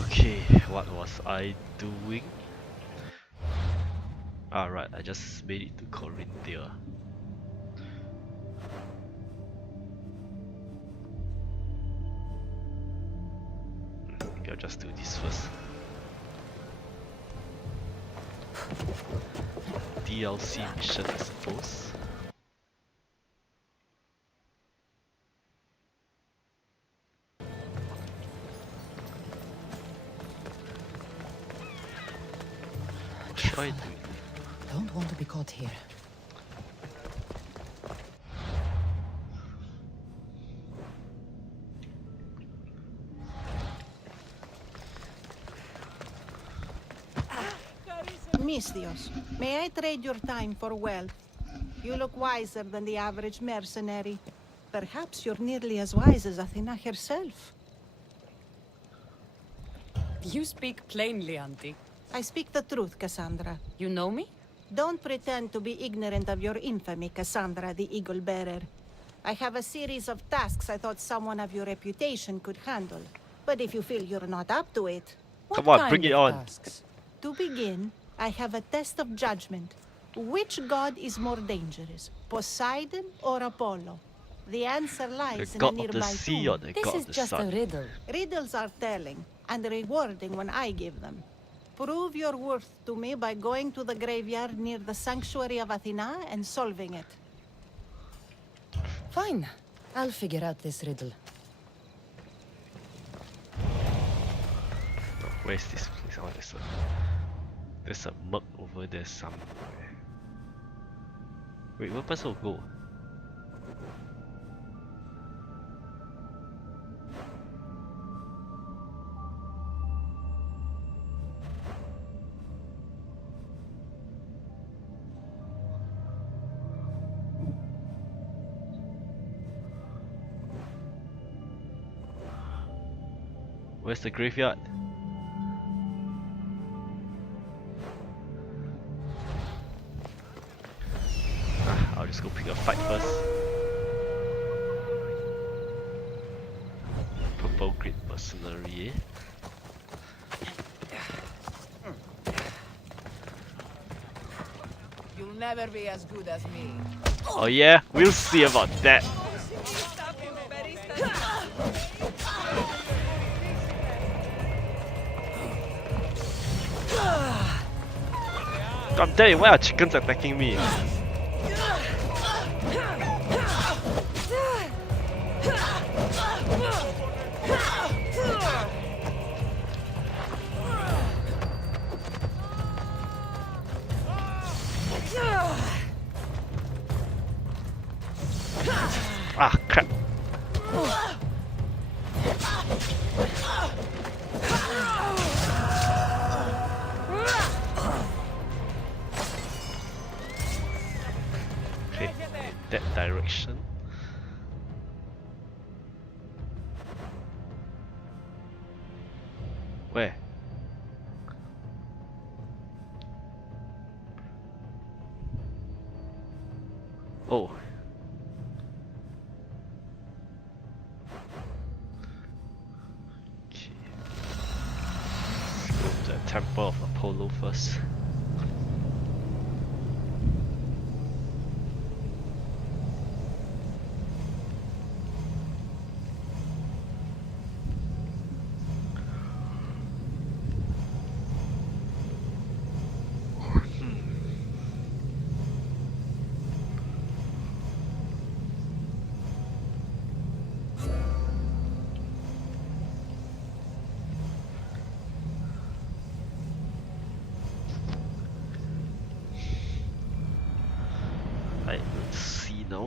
Okay, what was I doing? Alright, I just made it to Corinthia. Maybe I'll just do this first. DLC mission, I suppose. What should I do? Don't want to be caught here. Misthios, may I trade your time for wealth? You look wiser than the average mercenary. Perhaps you're nearly as wise as Athena herself. You speak plainly, Auntie. I speak the truth, Cassandra. You know me? Don't pretend to be ignorant of your infamy, Cassandra the Eagle Bearer. I have a series of tasks I thought someone of your reputation could handle. But if you feel you're not up to it... Come on, bring it on. Tasks? To begin, I have a test of judgment. Which god is more dangerous, Poseidon or Apollo? The answer lies The in a god of nearby the sea tomb. or the This god is of the just a sun? riddle. Riddles are telling and rewarding when I give them. Prove your worth to me by going to the graveyard near the sanctuary of Athena and solving it. Fine. I'll figure out this riddle. Oh, where's this place? Oh, there's a mug over there somewhere. Wait, where person will go? Where's the graveyard? I'll just go pick a fight first. Purple Grid Mercenary, You'll never be as good as me. Oh yeah? We'll see about that. God damn, why are chickens attacking me? Ah, crap. Okay, in that direction. Where? Oh. Okay. Let's go to the Temple of Apollo first.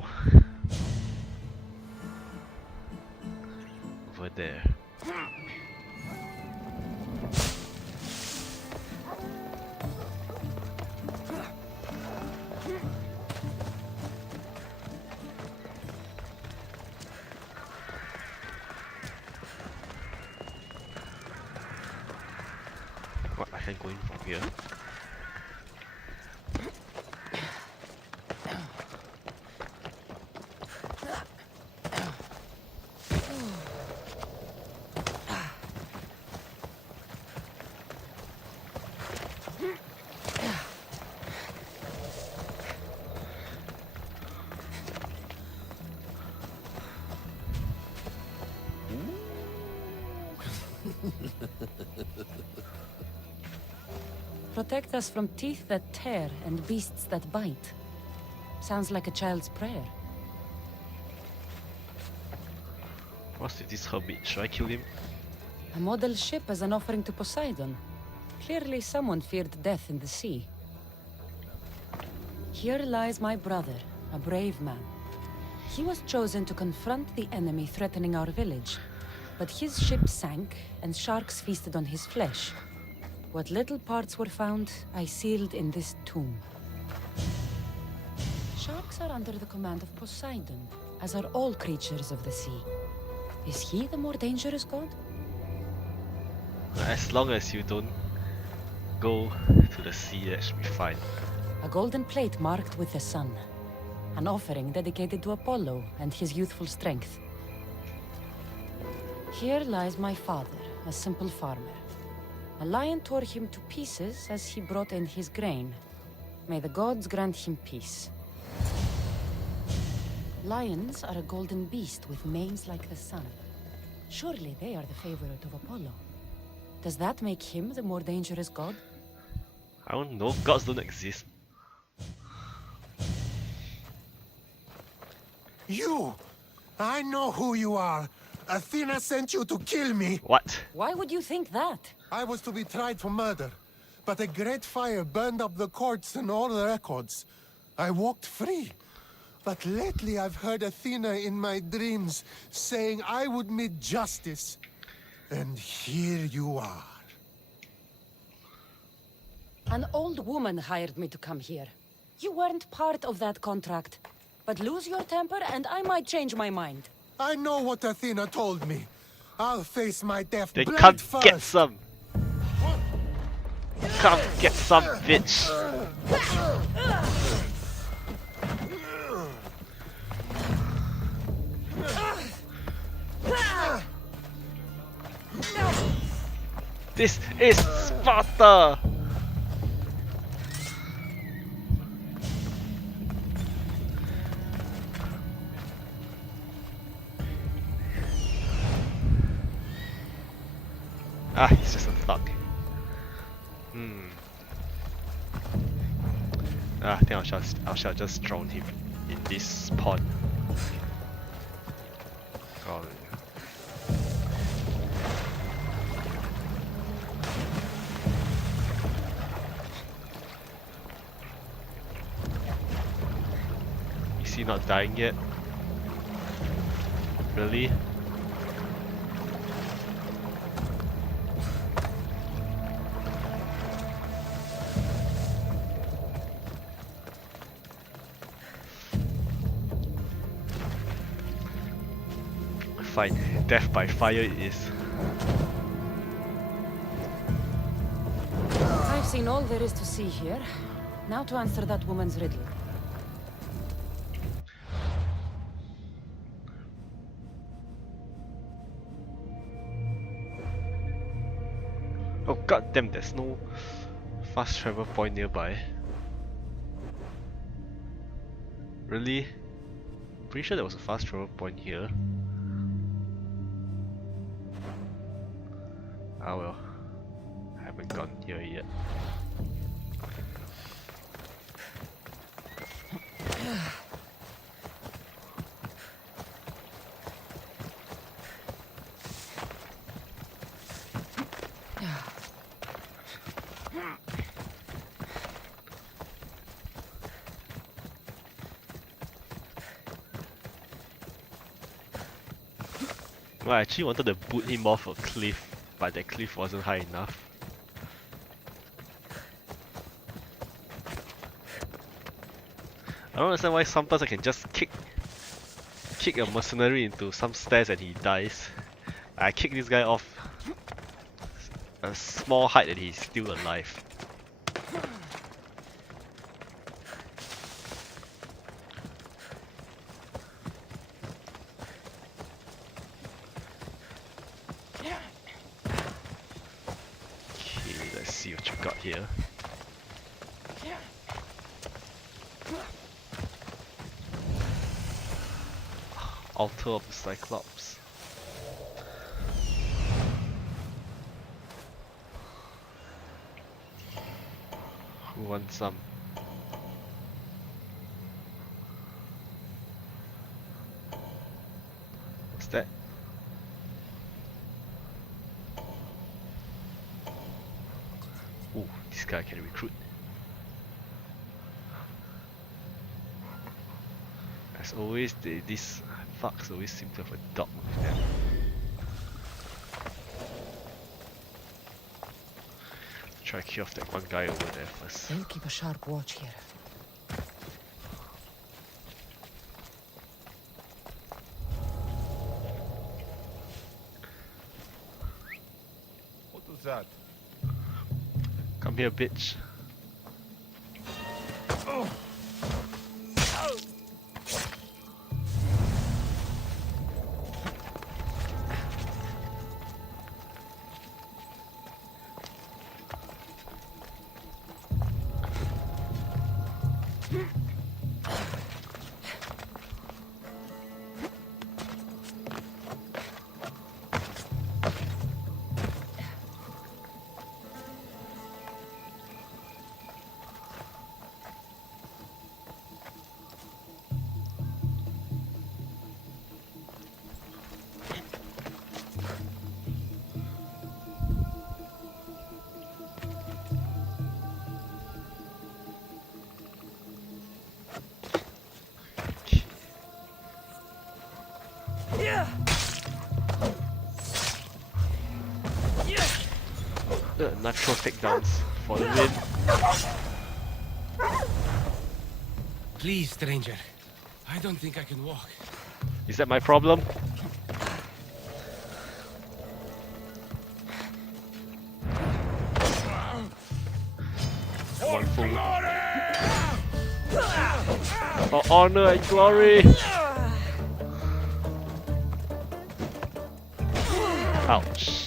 now? Over there. What, I can go in from here? Protect us from teeth that tear and beasts that bite. Sounds like a child's prayer. What's with this hermit? Should I kill him? A model ship as an offering to Poseidon. Clearly someone feared death in the sea. Here lies my brother, a brave man. He was chosen to confront the enemy threatening our village. But his ship sank, and sharks feasted on his flesh. What little parts were found, I sealed in this tomb. Sharks are under the command of Poseidon, as are all creatures of the sea. Is he the more dangerous god? As long as you don't go to the sea, that should be fine. A golden plate marked with the sun. An offering dedicated to Apollo and his youthful strength. Here lies my father, a simple farmer. A lion tore him to pieces as he brought in his grain. May the gods grant him peace. Lions are a golden beast with manes like the sun. Surely they are the favorite of Apollo. Does that make him the more dangerous god? I don't know, gods don't exist. You! I know who you are. Athena sent you to kill me. What? Why would you think that? I was to be tried for murder, but a great fire burned up the courts and all the records. I walked free. But lately I've heard Athena in my dreams saying I would meet justice. And here you are. An old woman hired me to come here. You weren't part of that contract. But lose your temper and I might change my mind. I know what Athena told me. I'll face my death Then blade come first. get some! Come get some, bitch! This is Sparta! Ah, he's just a thug. Ah, I think I shall just drown him in this pond. Oh. Is he not dying yet? Really? Fine, death by fire it is. I've seen all there is to see here. Now to answer that woman's riddle. Oh goddamn, there's no fast travel point nearby. Really? Pretty sure there was a fast travel point here. Ah well, I haven't gone here yet. Well, I actually wanted to boot him off a cliff, but that cliff wasn't high enough. I don't understand why sometimes I can just kick a mercenary into some stairs and he dies. I kick this guy off a small height and he's still alive. Okay, let's see what you got here. Altar of the Cyclops. Who wants some? What's that? Oh, this guy can recruit. As always, these fucks always seem to have a dog with them. Try to kill off that one guy over there first. They'll keep a sharp watch here. What was that? Come here, bitch. Natural takedowns for the win. Please, stranger. I don't think I can walk. Is that my problem? One fool. For honor and glory! Ouch.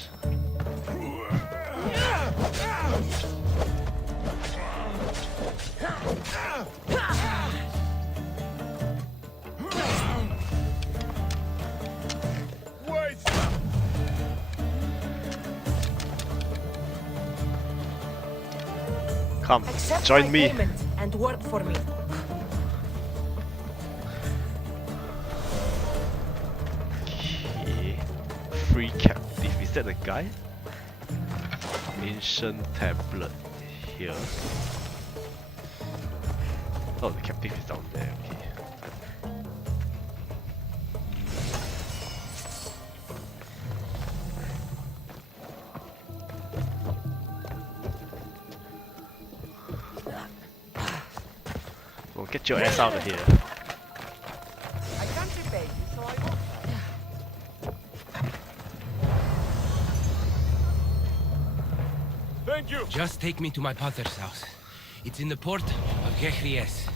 Come, Accept join my me. payment and work for me. Okay. Free captive. Is that the guy? Ancient tablet here. Oh, the captive is down there. Okay. Well, get your ass out of here. I can't repay you, so I won't. Thank you. Just take me to my father's house. It's in the port of Gehries.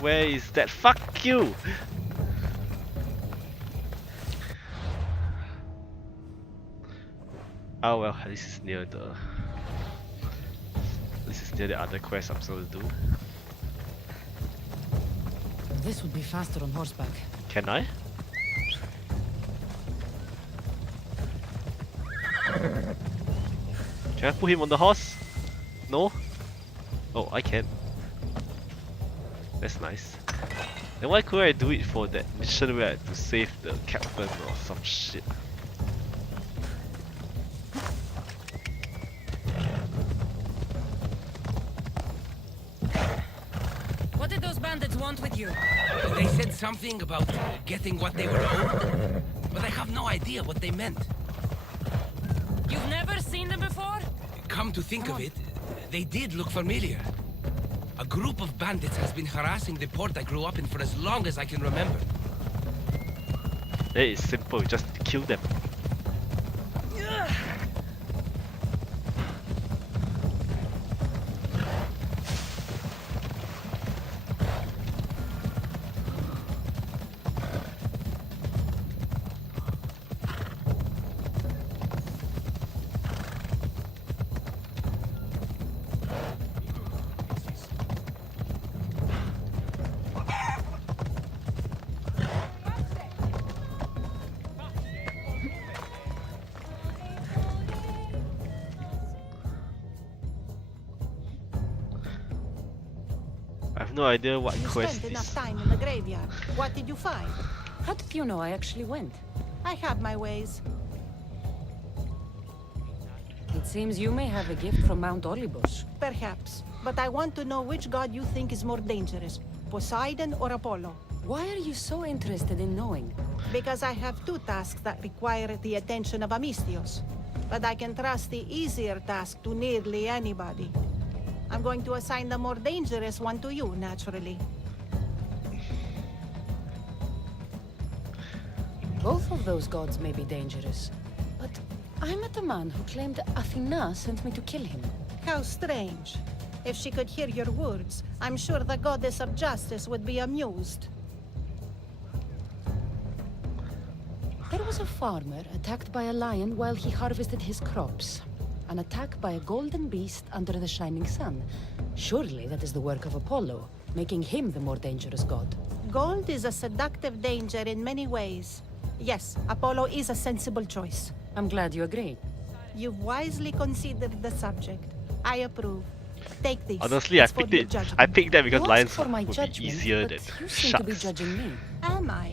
Where is that? Fuck you! Oh well, this is near the. This is near the other quest I'm supposed to do. This would be faster on horseback. Can I? Can I put him on the horse? No? Oh, I can. That's nice. Then why couldn't I do it for that mission where I had to save the captain or some shit? What did those bandits want with you? They said something about getting what they were owed, but I have no idea what they meant. You've never seen them before? Come to think of it, they did look familiar. A group of bandits has been harassing the port I grew up in for as long as I can remember. It is simple, just kill them. I have no idea what You quest spent enough is. time in the graveyard. What did you find? How did you know I actually went? I have my ways. It seems you may have a gift from Mount Olympus. Perhaps. But I want to know which god you think is more dangerous, Poseidon or Apollo. Why are you so interested in knowing? Because I have two tasks that require the attention of Amistios. But I can trust the easier task to nearly anybody. I'm going to assign the more dangerous one to you, naturally. Both of those gods may be dangerous. But I met a man who claimed Athena sent me to kill him. How strange. If she could hear your words, I'm sure the goddess of justice would be amused. There was a farmer attacked by a lion while he harvested his crops. An attack by a golden beast under the shining sun. Surely that is the work of Apollo, making him the more dangerous god. Gold is a seductive danger in many ways. Yes, Apollo is a sensible choice. I'm glad you agree. You've wisely considered the subject. I approve. Take this. Honestly, I It's for picked your it. judgment. I picked that because You lions asked for my would be judgment, easier but than you seem to be sharks. judging me. Am I?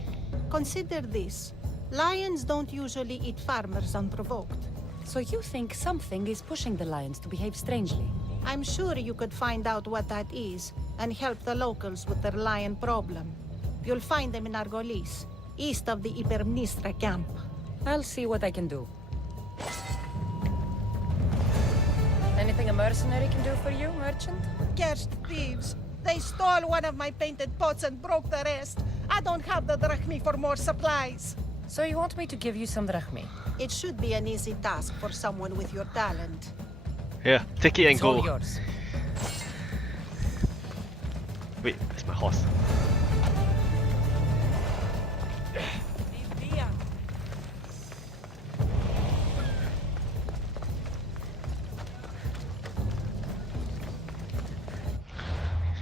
Consider this. Lions don't usually eat farmers unprovoked. So you think something is pushing the lions to behave strangely? I'm sure you could find out what that is and help the locals with their lion problem. You'll find them in Argolis, east of the Hypermnestra camp. I'll see what I can do. Anything a mercenary can do for you, merchant? Cursed thieves! They stole one of my painted pots and broke the rest. I don't have the drachmi for more supplies. So you want me to give you some drachmi? It should be an easy task for someone with your talent. Here, take it and It's all go. yours. Wait, it's my horse.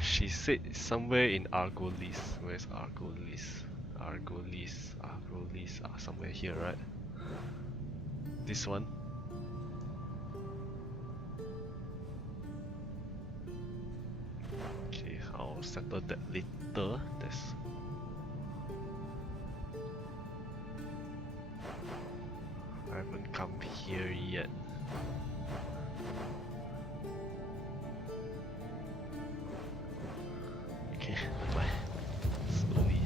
She said it's somewhere in Argolis. Where's Argolis? Argolis. Argolis. Somewhere here, right? This one. Okay, I'll settle that later. That's I haven't come here yet. Okay, bye. Slowly.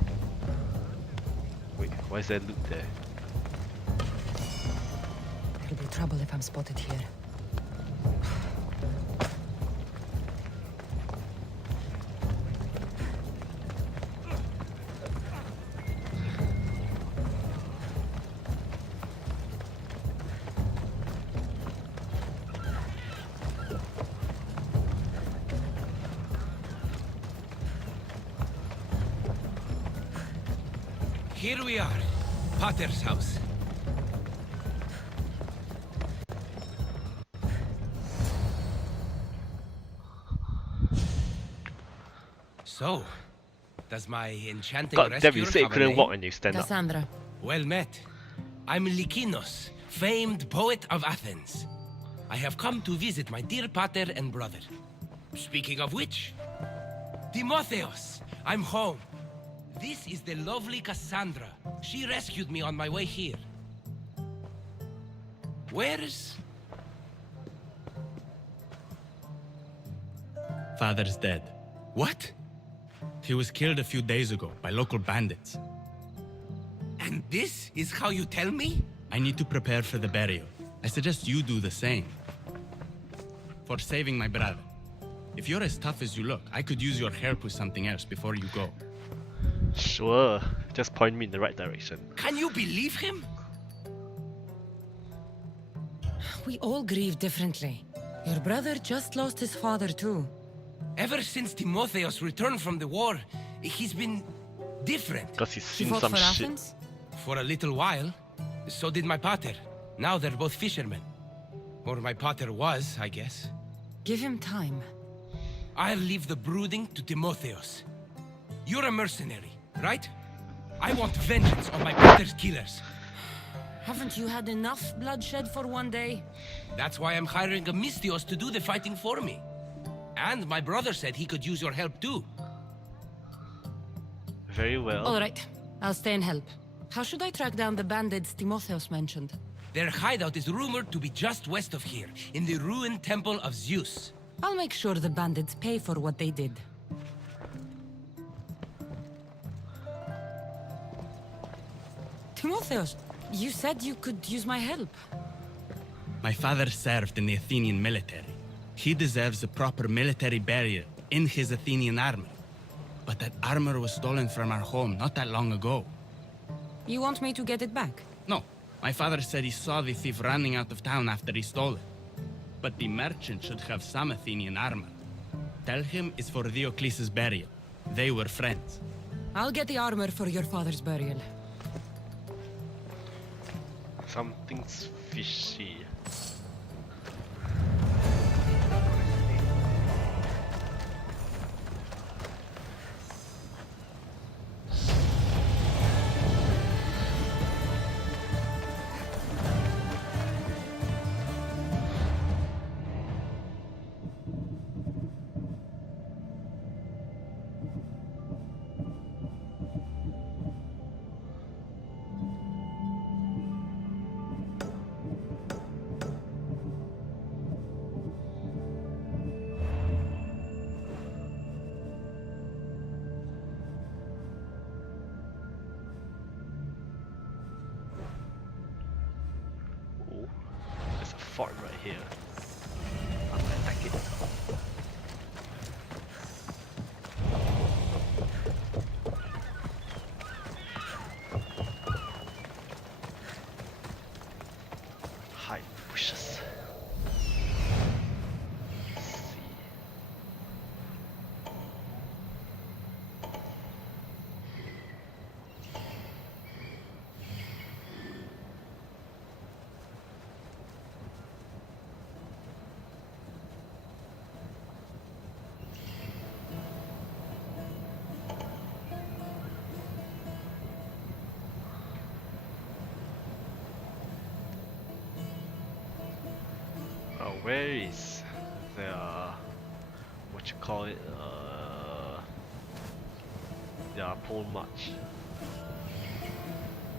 Wait, why is there loot there? There'll be trouble if I'm spotted here. Here we are, Potter's house. So, does my enchanting God damn, you rescuer said you have a couldn't name? walk when you stand up. Cassandra. Well met. I'm Lykinos, famed poet of Athens. I have come to visit my dear pater and brother. Speaking of which, Timotheos, I'm home. This is the lovely Cassandra. She rescued me on my way here. Where's... Father's dead. What? He was killed a few days ago by local bandits. And this is how you tell me? I need to prepare for the burial. I suggest you do the same. For saving my brother. If you're as tough as you look, I could use your help with something else before you go. Sure, just point me in the right direction. Can you believe him? We all grieve differently. Your brother just lost his father too. Ever since Timotheos returned from the war, he's been different. Because he's He seen fought some for shit. Athens? For a little while. So did my pater. Now they're both fishermen. Or my pater was, I guess. Give him time. I'll leave the brooding to Timotheos. You're a mercenary, right? I want vengeance on my pater's killers. Haven't you had enough bloodshed for one day? That's why I'm hiring a Mistios to do the fighting for me. And my brother said he could use your help too. Very well. All right, I'll stay and help. How should I track down the bandits Timotheos mentioned? Their hideout is rumored to be just west of here, in the ruined temple of Zeus. I'll make sure the bandits pay for what they did. Timotheos, you said you could use my help. My father served in the Athenian military. He deserves a proper military burial in his Athenian armor. But that armor was stolen from our home not that long ago. You want me to get it back? No, my father said he saw the thief running out of town after he stole it. But the merchant should have some Athenian armor. Tell him it's for Diocles' burial. They were friends. I'll get the armor for your father's burial. Something's fishy. Oh, there's a fort right here. I'm gonna attack it. Hide in the bushes. Let's see. Where is the what you call it? The pole march.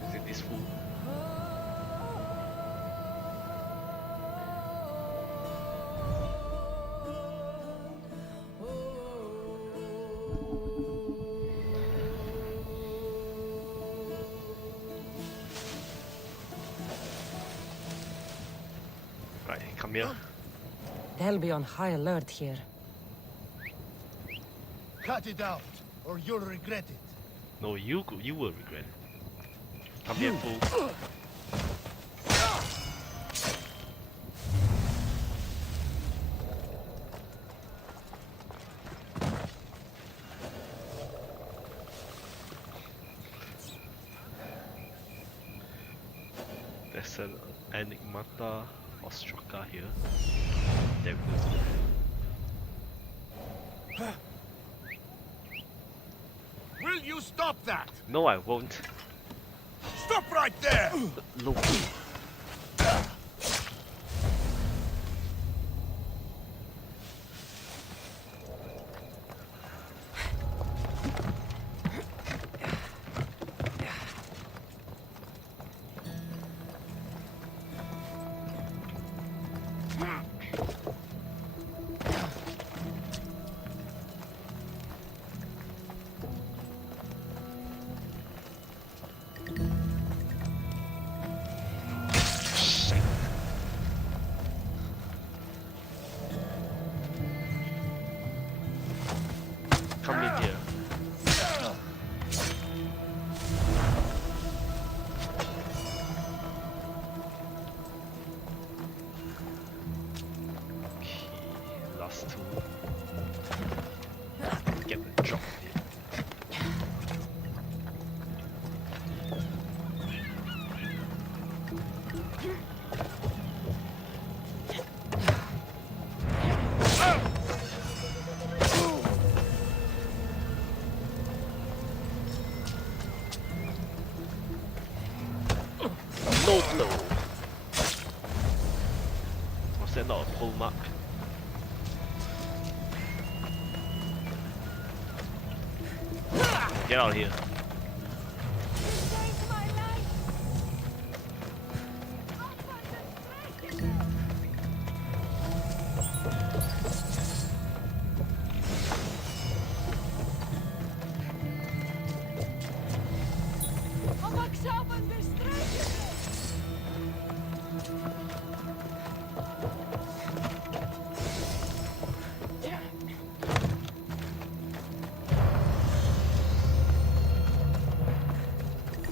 Is it this fool? Right, come here. They'll be on high alert here. Cut it out, or you'll regret it. No, you will regret it. Come here, fool. There's an Enigmata Ostraka here. There we go. Will you stop that? No, I won't. Stop right there! Loki. +2. Get the drop here. No blow. Was that not a pull mark? Get out of here.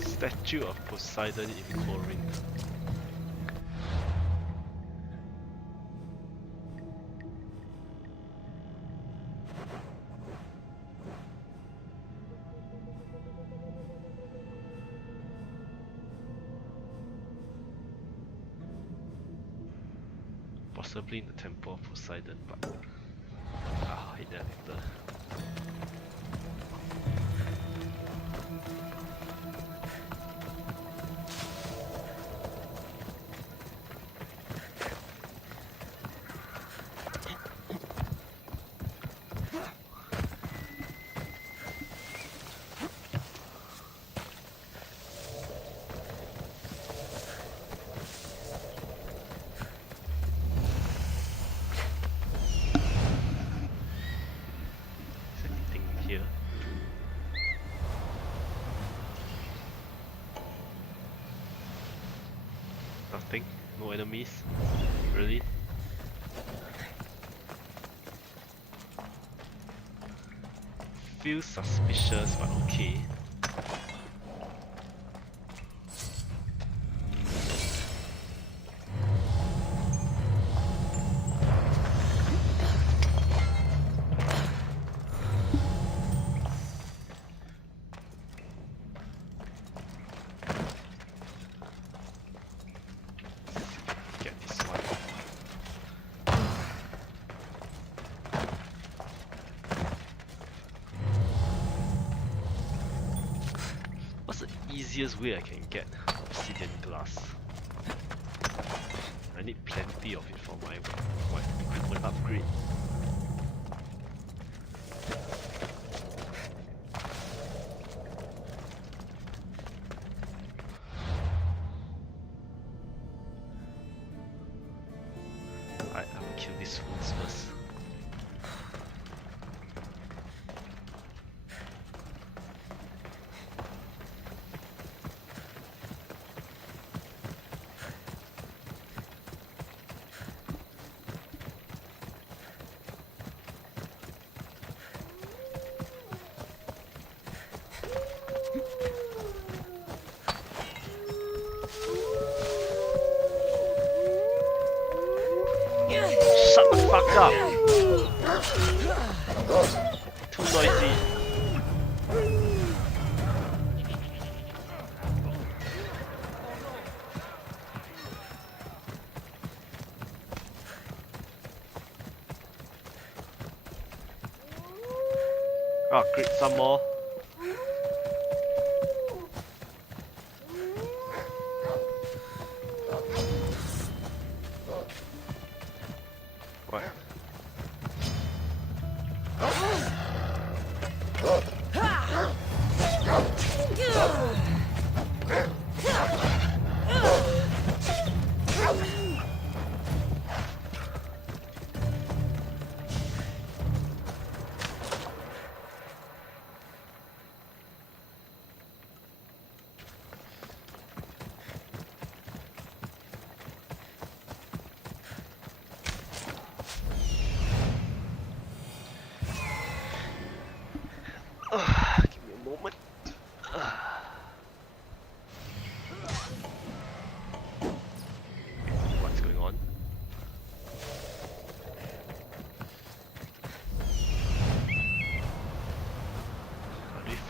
Statue of Poseidon in Corinth. Possibly in the Temple of Poseidon, but I'll hit that later. Is anything here? Nothing? No enemies? Really? Feels suspicious, but okay. Get this one. What's the easiest way I can get obsidian glass? I need plenty of it for my equipment upgrade. Alright, I will kill these fools first. Shut the fuck up! Too noisy. Oh, great, some more. What?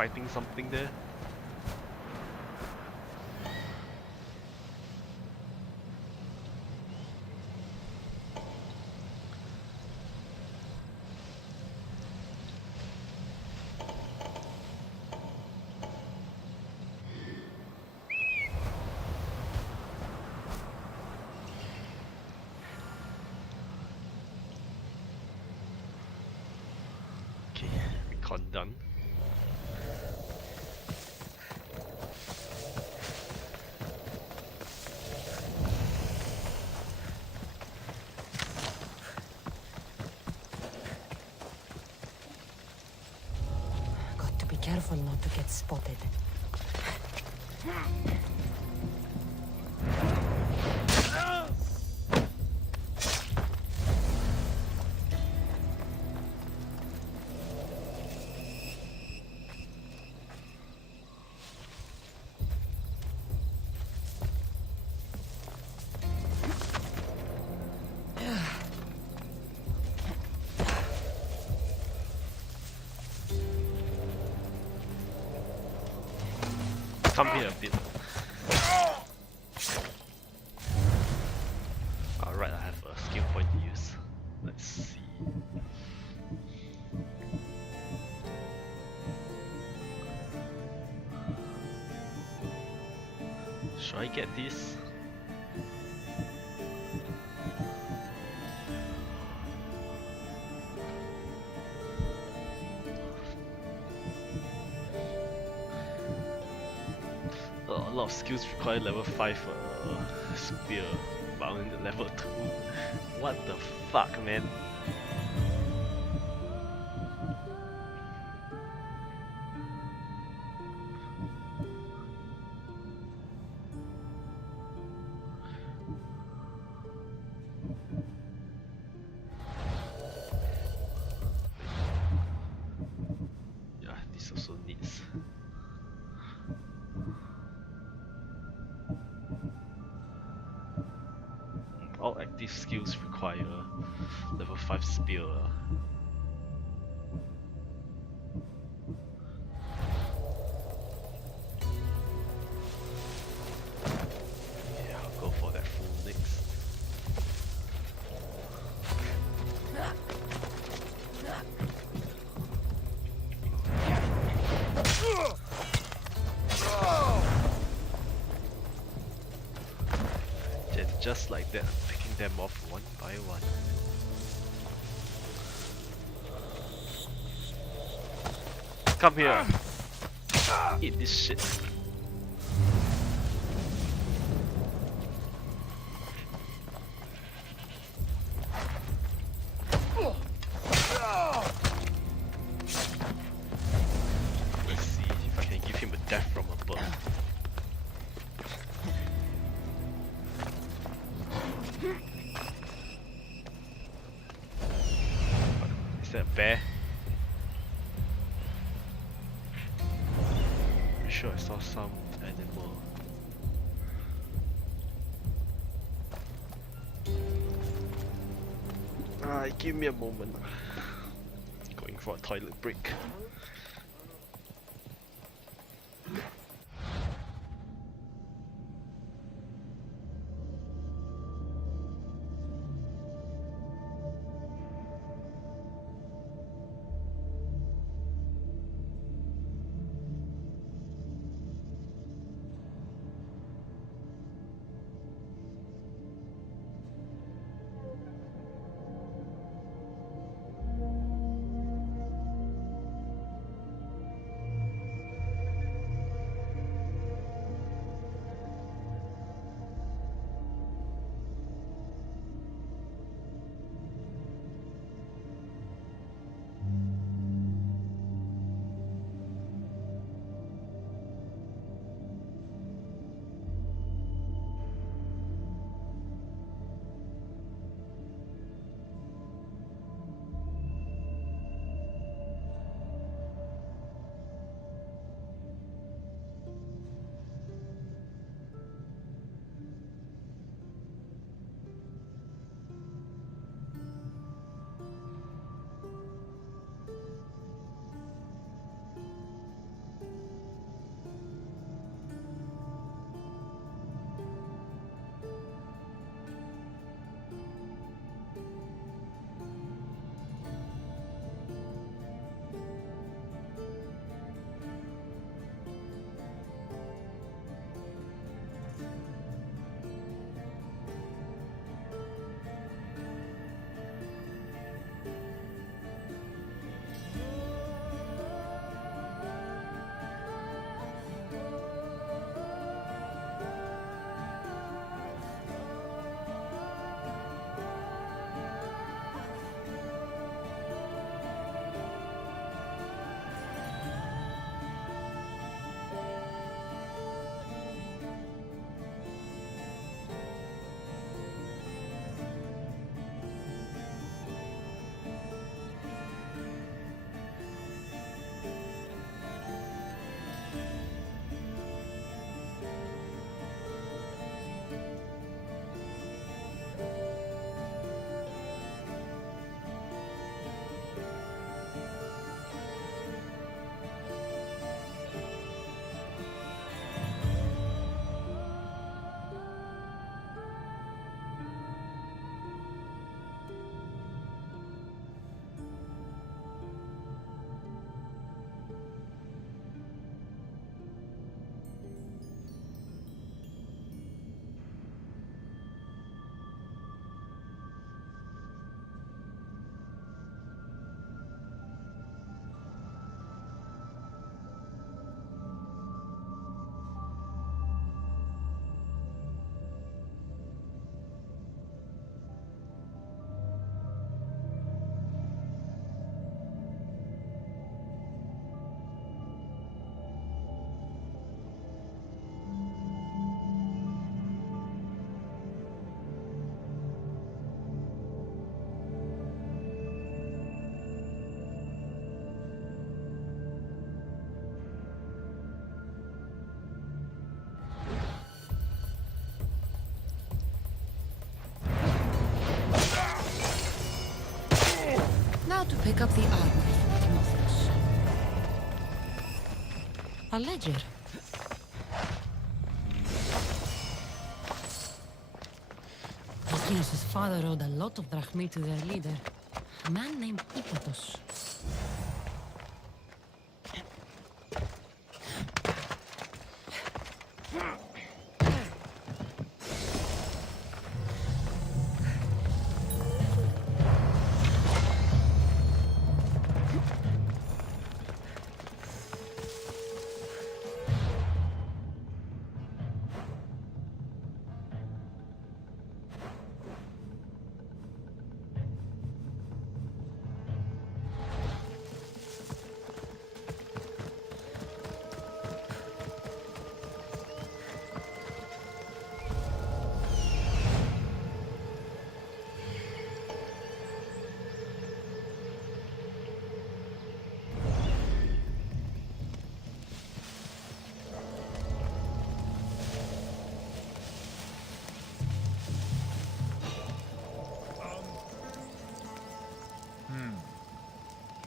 fighting something there. Okay, recon done. Got to be careful not to get spotted. Come here a bit. Alright, I have a skill point to use. Let's see. Should I get this? A lot of skills require level 5 spear, but I'm in level 2. What the fuck, man? Yeah, this also needs. All active skills require level 5 spear. Yeah, I'll go for that fool next. And just like that, I'm picking them off one by one. Come here! Eat this shit. Let's see if I can give him a death from above. Is that a bear? Pretty sure I saw some animal. Give me a moment. Going for a toilet break. up the armor for Timotheus. A ledger. Lykinos' father owed a lot of drachmi to their leader, a man named Ippatos.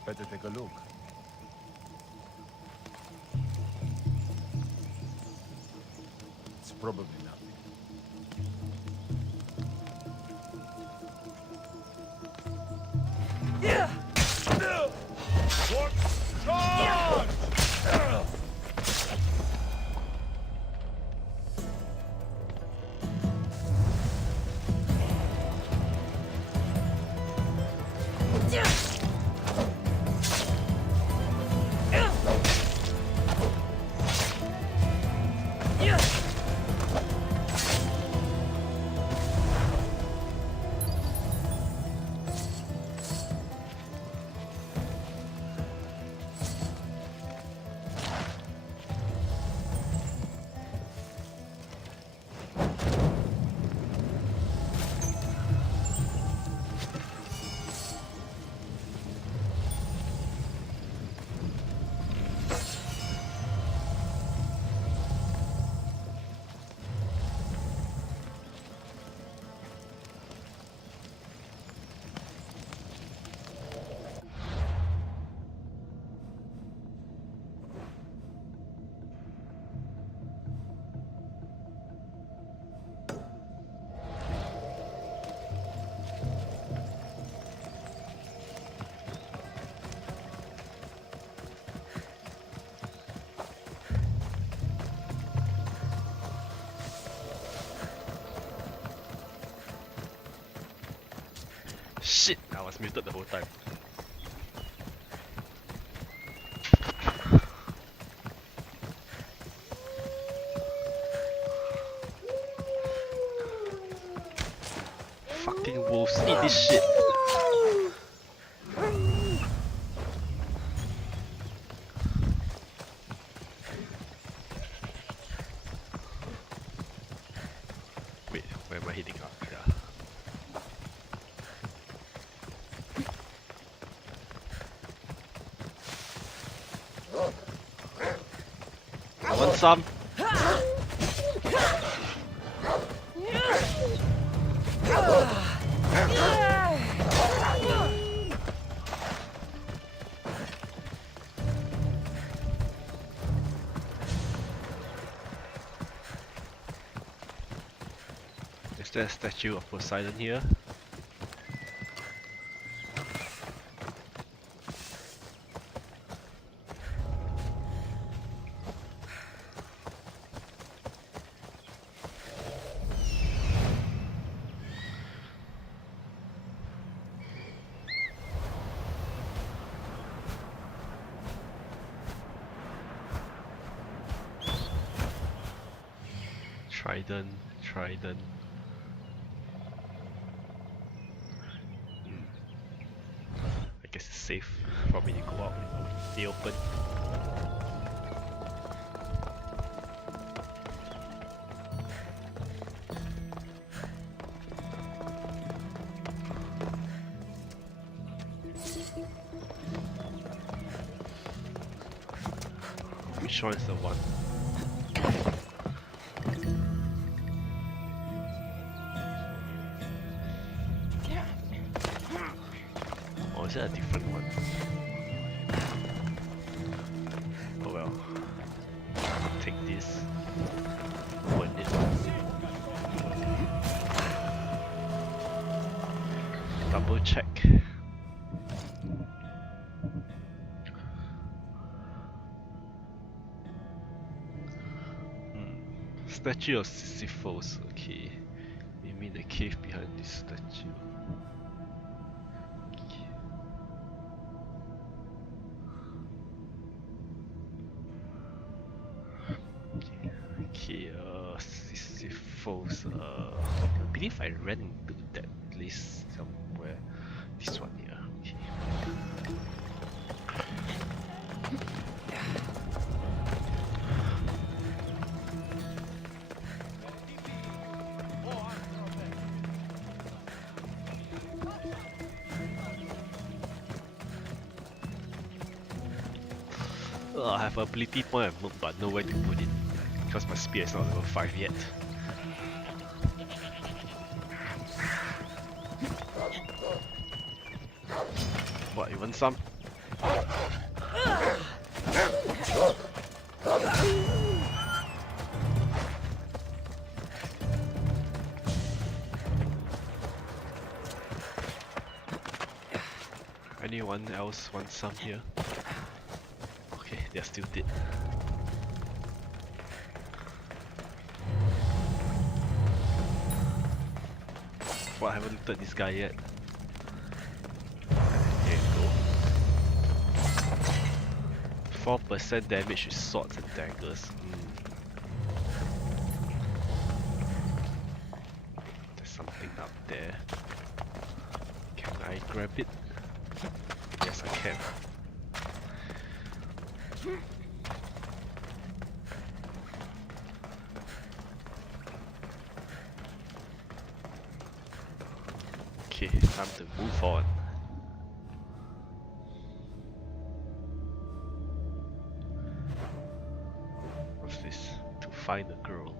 Better take a look. It's probably nothing. Shit! I was muted the whole time. Fucking wolves eat this shit. Wait, where am I hitting up? Yeah. I want some. Is there a statue of Poseidon here? Trident. I guess it's safe for me to go out in the open. Which one is the one? is it a different one? Oh well. I'll take this. Burn it. Double check. Statue of Sisyphus, okay. You mean the cave behind this statue? Okay, Sisyphus, I believe I ran into that place somewhere. This one here, okay. I have ability point and but nowhere to put it because my spear is not level 5 yet. What, you want some? Anyone else want some here? Okay, they're still dead. Well, I haven't looted this guy yet. There you go. 4% damage with swords and daggers. There's something up there. Can I grab it? Yes, I can. Okay, time to move on. What's this? To find a girl.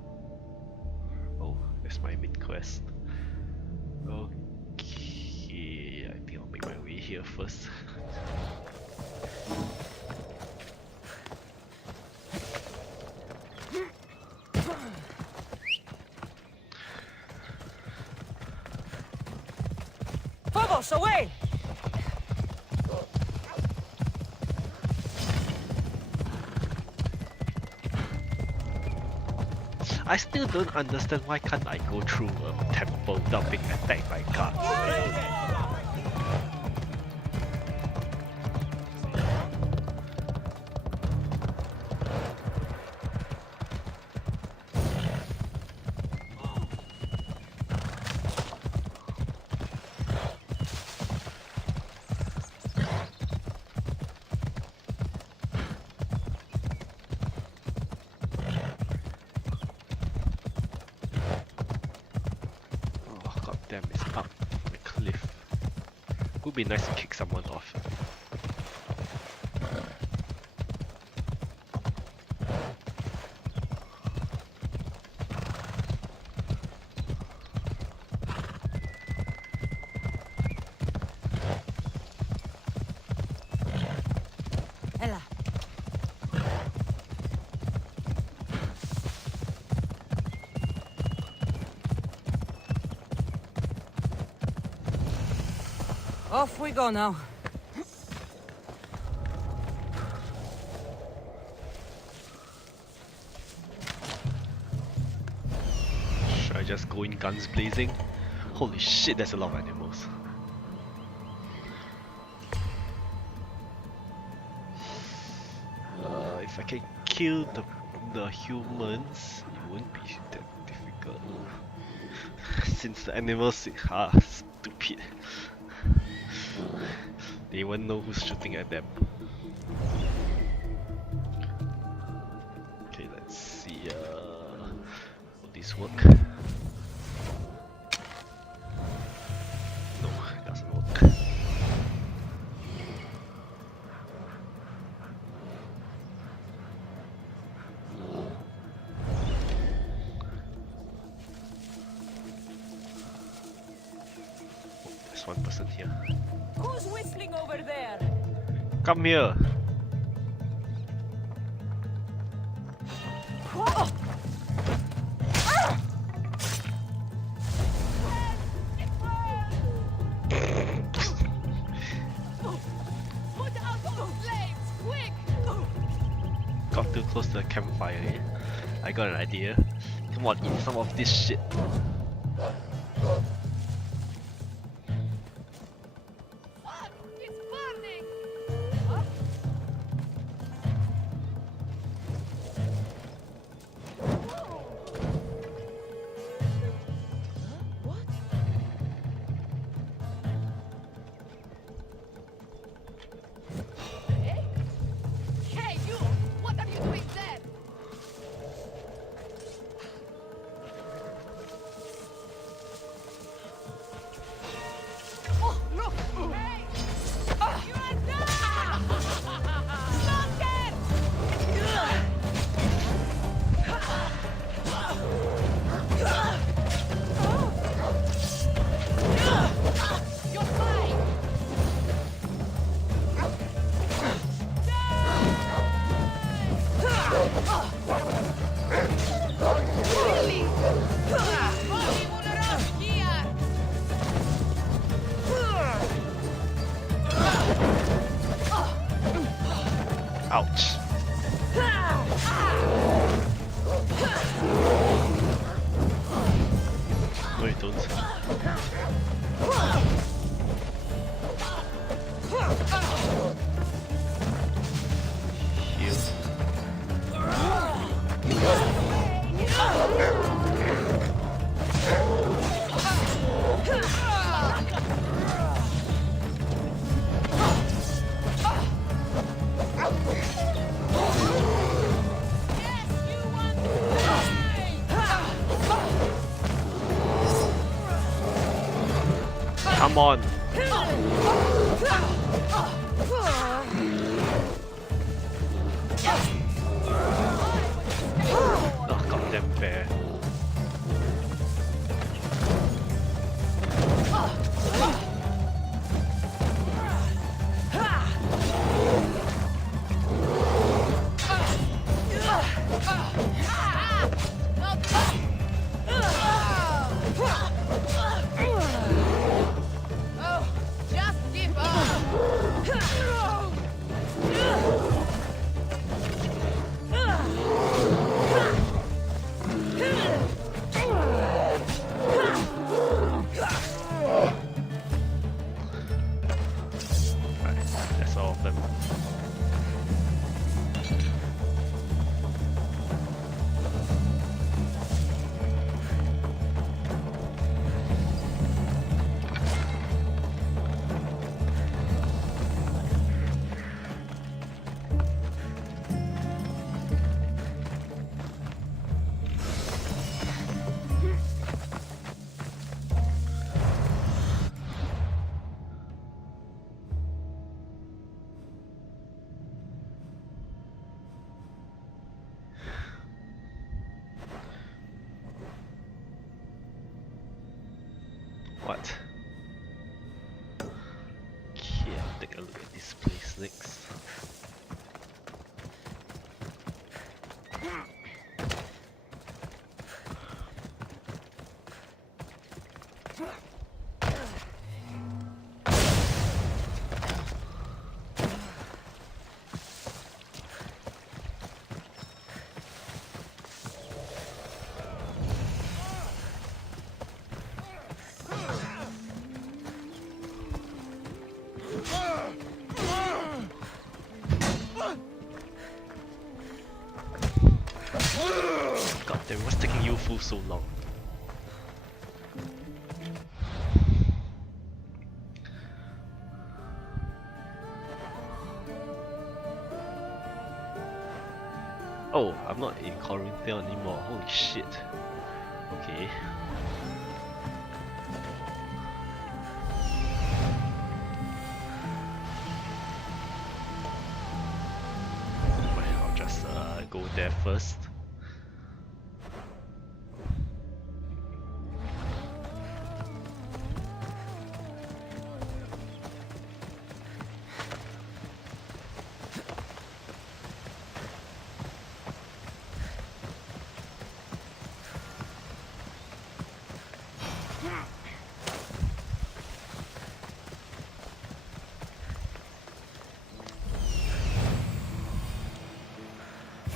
Oh, that's my main quest. Okay, I think I'll make my way here first. Phobos, away! I still don't understand why can't I go through a temple without being attacked by guards. Damn, it's up the cliff. Would be nice to kick someone off. Ella. Off we go now. Should I just go in guns blazing? Holy shit, there's a lot of animals. If I can kill the humans, it won't be that difficult. Since the animals are stupid. They won't know who's shooting at them. Okay, let's see. Will this work? No, it doesn't work. Oh, there's one person here. Who's whistling over there? Come here. Put out those flames, quick! Got too close to the campfire. Eh? I got an idea. Come on, eat some of this shit. Fuck! It's burning! What? Hey? Hey, you! What are you doing there? Oh, look! Hey! You are done! You're fine! Really? Bobby Mularov here! Ouch. No, you don't. Heal. Yes, you want to die! Come on. Oh, goddamn bear. Oh, just give up! Right, that's all of them. What? Okay, I'll take a look at this place next. God damn, what's taking you for so long? Oh, I'm not in Corinthia anymore. Holy shit. Okay. Right, I'll just go there first.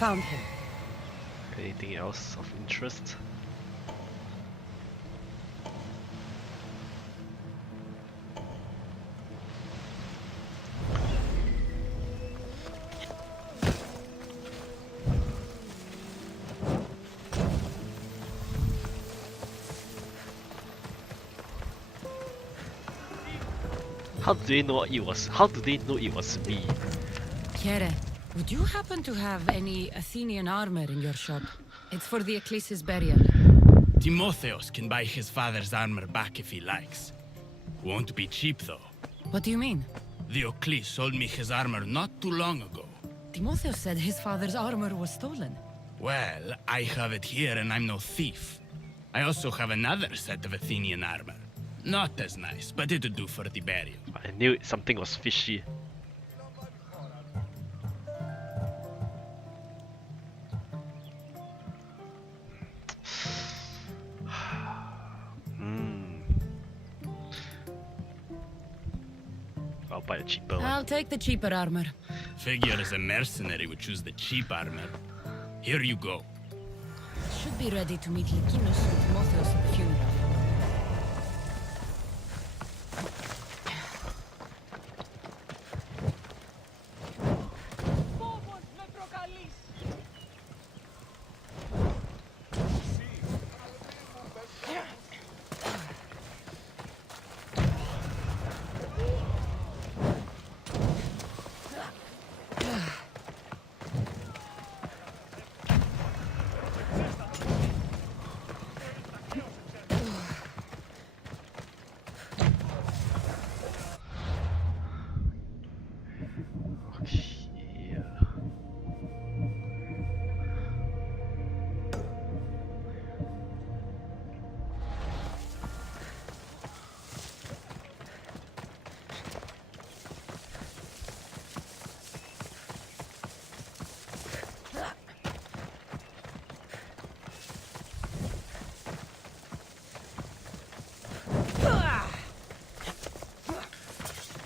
Found him. Anything else of interest? How do they know it was? How do they know it was me? Kere, would you happen to have any Athenian armor in your shop? It's for the Ecclesis burial. Timotheos can buy his father's armor back if he likes. Won't be cheap though. What do you mean? Diocles sold me his armor not too long ago. Timotheus said his father's armor was stolen. Well, I have it here and I'm no thief. I also have another set of Athenian armor. Not as nice, but it'll do for the burial. I knew something was fishy. I'll buy a cheaper one. I'll take the cheaper armor. Figure as a mercenary would choose the cheap armor. Here you go. Should be ready to meet Lykinos and Timotheus at the funeral.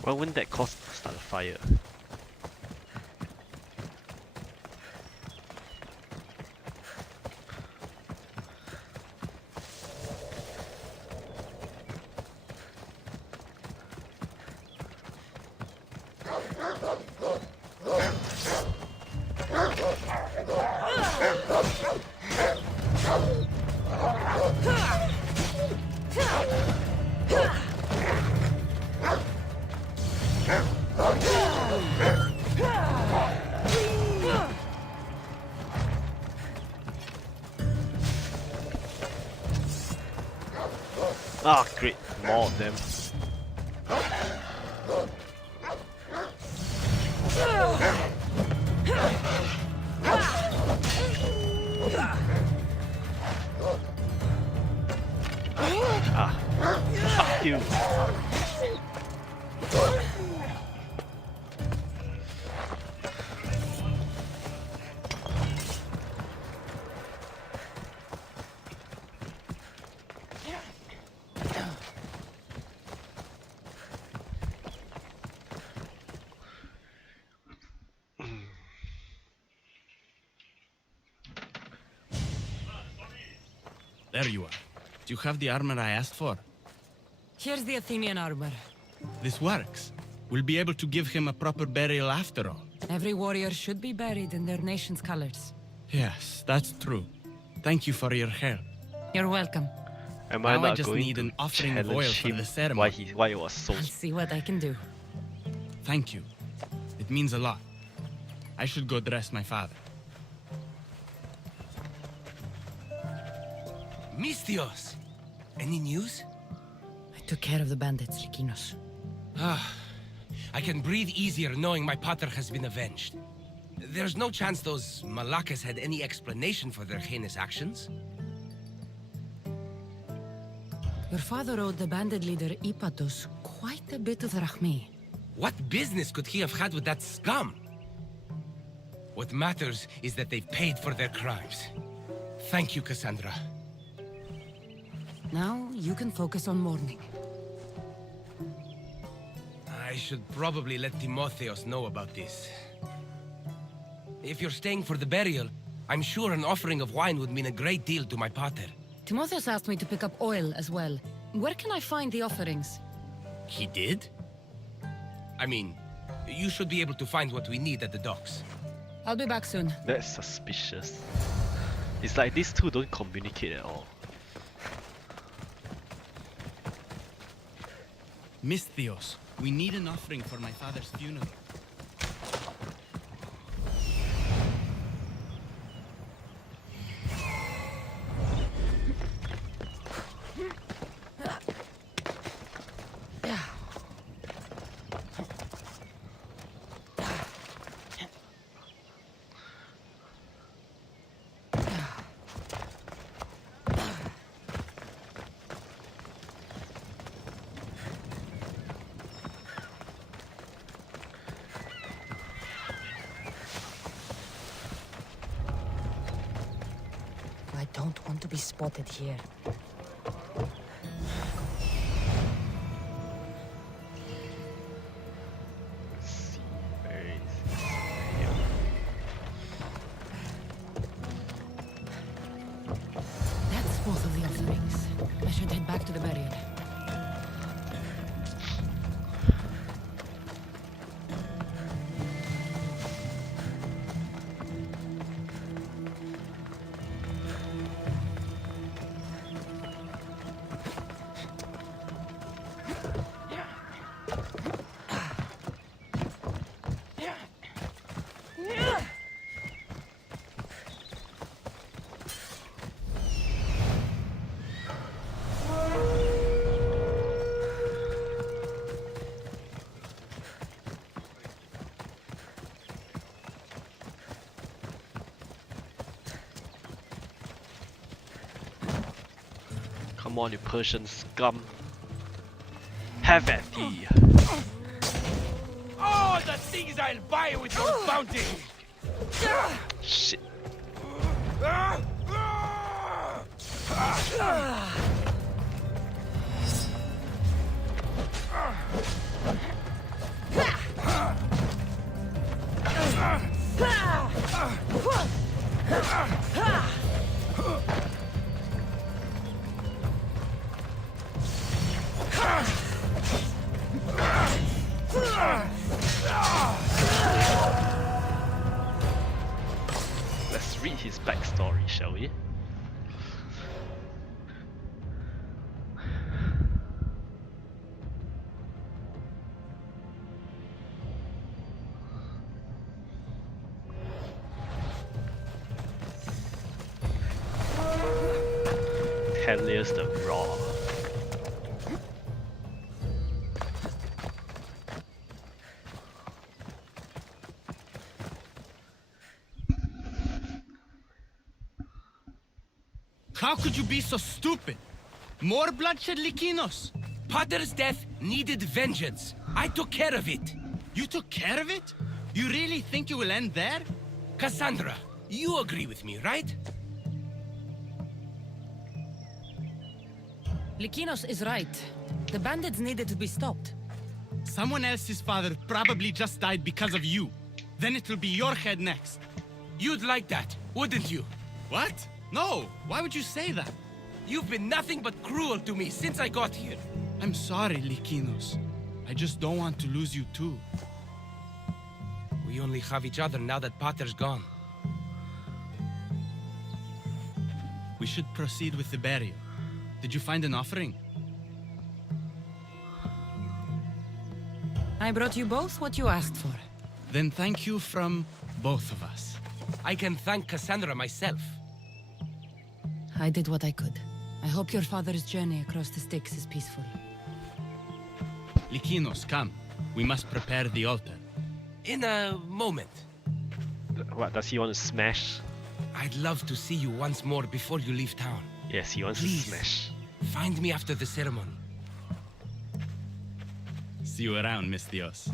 Why wouldn't that cause start a fire? Ah, great, more of them. Ah, fuck you. There you are. Do you have the armor I asked for? Here's the Athenian armor. This works. We'll be able to give him a proper burial after all. Every warrior should be buried in their nation's colors. Yes, that's true. Thank you for your help. You're welcome. Am I Now I not just going need to an offering of oil challenge for him the ceremony? why it was so I'll see what I can do. Thank you. It means a lot. I should go dress my father. Mistios! Any news? I took care of the bandits, Lykinos. I can breathe easier knowing my pater has been avenged. There's no chance those Malakas had any explanation for their heinous actions? Your father owed the bandit leader Ipatos quite a bit of drachmae. What business could he have had with that scum? What matters is that they've paid for their crimes. Thank you, Cassandra. Now you can focus on mourning. I should probably let Timotheos know about this. If you're staying for the burial, I'm sure an offering of wine would mean a great deal to my pater. Timotheus asked me to pick up oil as well. Where can I find the offerings? He did? I mean, you should be able to find what we need at the docks. I'll be back soon. That's suspicious. It's like these two don't communicate at all. Misthios, we need an offering for my father's funeral. I don't want to be spotted here. Let's see, where is That's both of the offerings. I should head back to the burial. Come on, you Persian scum. Have at thee. Oh, the things I'll buy with your bounty! Shit. Let's read his backstory, shall we? Helios the Raw. How could you be so stupid? More bloodshed, Lykinos? Pater's death needed vengeance. I took care of it. You took care of it? You really think you will end there? Cassandra, you agree with me, right? Lykinos is right. The bandits needed to be stopped. Someone else's father probably just died because of you. Then it will be your head next. You'd like that, wouldn't you? What? No, why would you say that? You've been nothing but cruel to me since I got here. I'm sorry, Lykinos. I just don't want to lose you too. We only have each other now that Pater's gone. We should proceed with the burial. Did you find an offering? I brought you both what you asked for. Then thank you from both of us. I can thank Cassandra myself. I did what I could. I hope your father's journey across the Styx is peaceful. Lykinos, come. We must prepare the altar. In a moment. What, does he want to smash? I'd love to see you once more before you leave town. Yes, he wants Please. to smash. Find me after the ceremony. See you around, Misthios.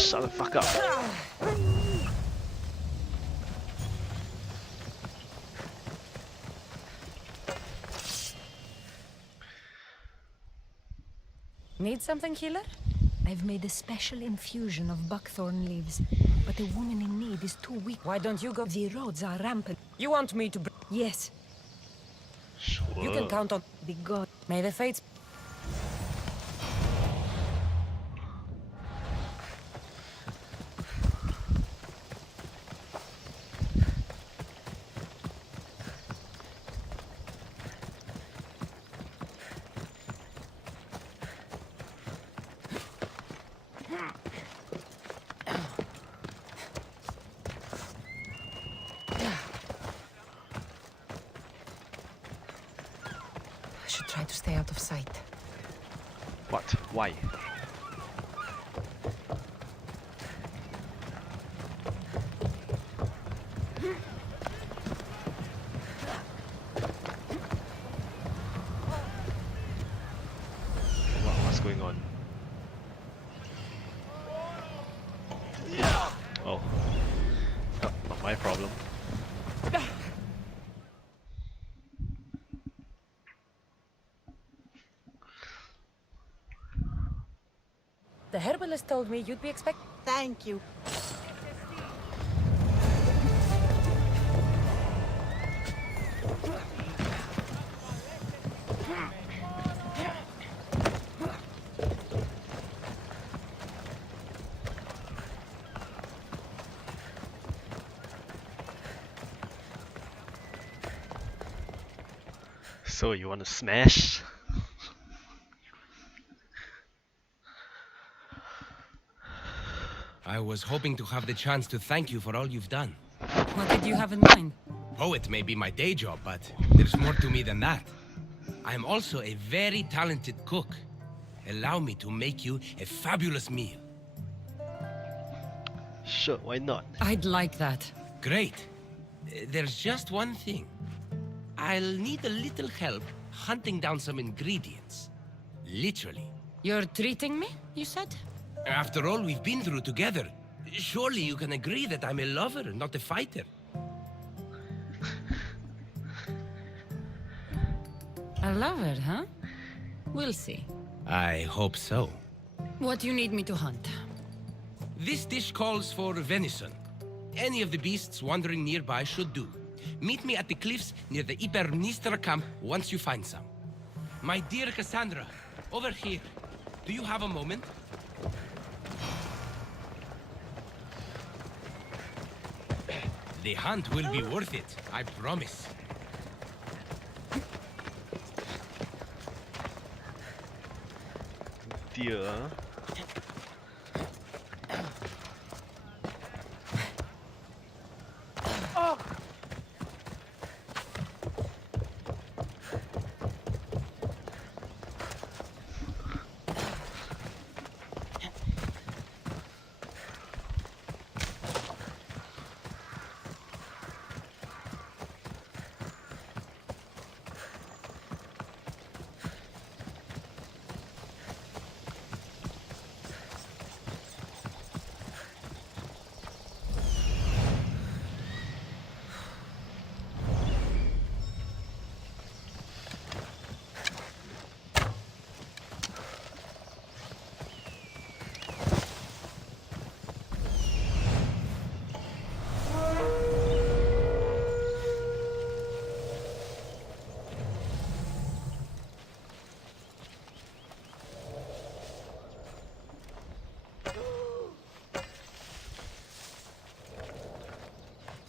Shut the fuck up. Need something, healer? I've made a special infusion of buckthorn leaves, but the woman in need is too weak. Why don't you go? The roads are rampant. You want me to? Yes, Sure. You can count on. the god. May the fates. I should try to stay out of sight. What? Why? What's going on? Oh. Not my problem. The herbalist told me you'd be expecting. Thank you. So you want to smash? I was hoping to have the chance to thank you for all you've done. What did you have in mind? Poet may be my day job, but there's more to me than that. I am also a very talented cook. Allow me to make you a fabulous meal. Sure, why not? I'd like that. Great. There's just one thing. I'll need a little help hunting down some ingredients. Literally. You're treating me, you said? After all we've been through together, surely you can agree that I'm a lover, not a fighter. A lover, huh? We'll see. I hope so. What do you need me to hunt? This dish calls for venison. Any of the beasts wandering nearby should do. Meet me at the cliffs near the Ibernistra camp once you find some. My dear Cassandra, over here. Do you have a moment? The hunt will be worth it, I promise. Dear.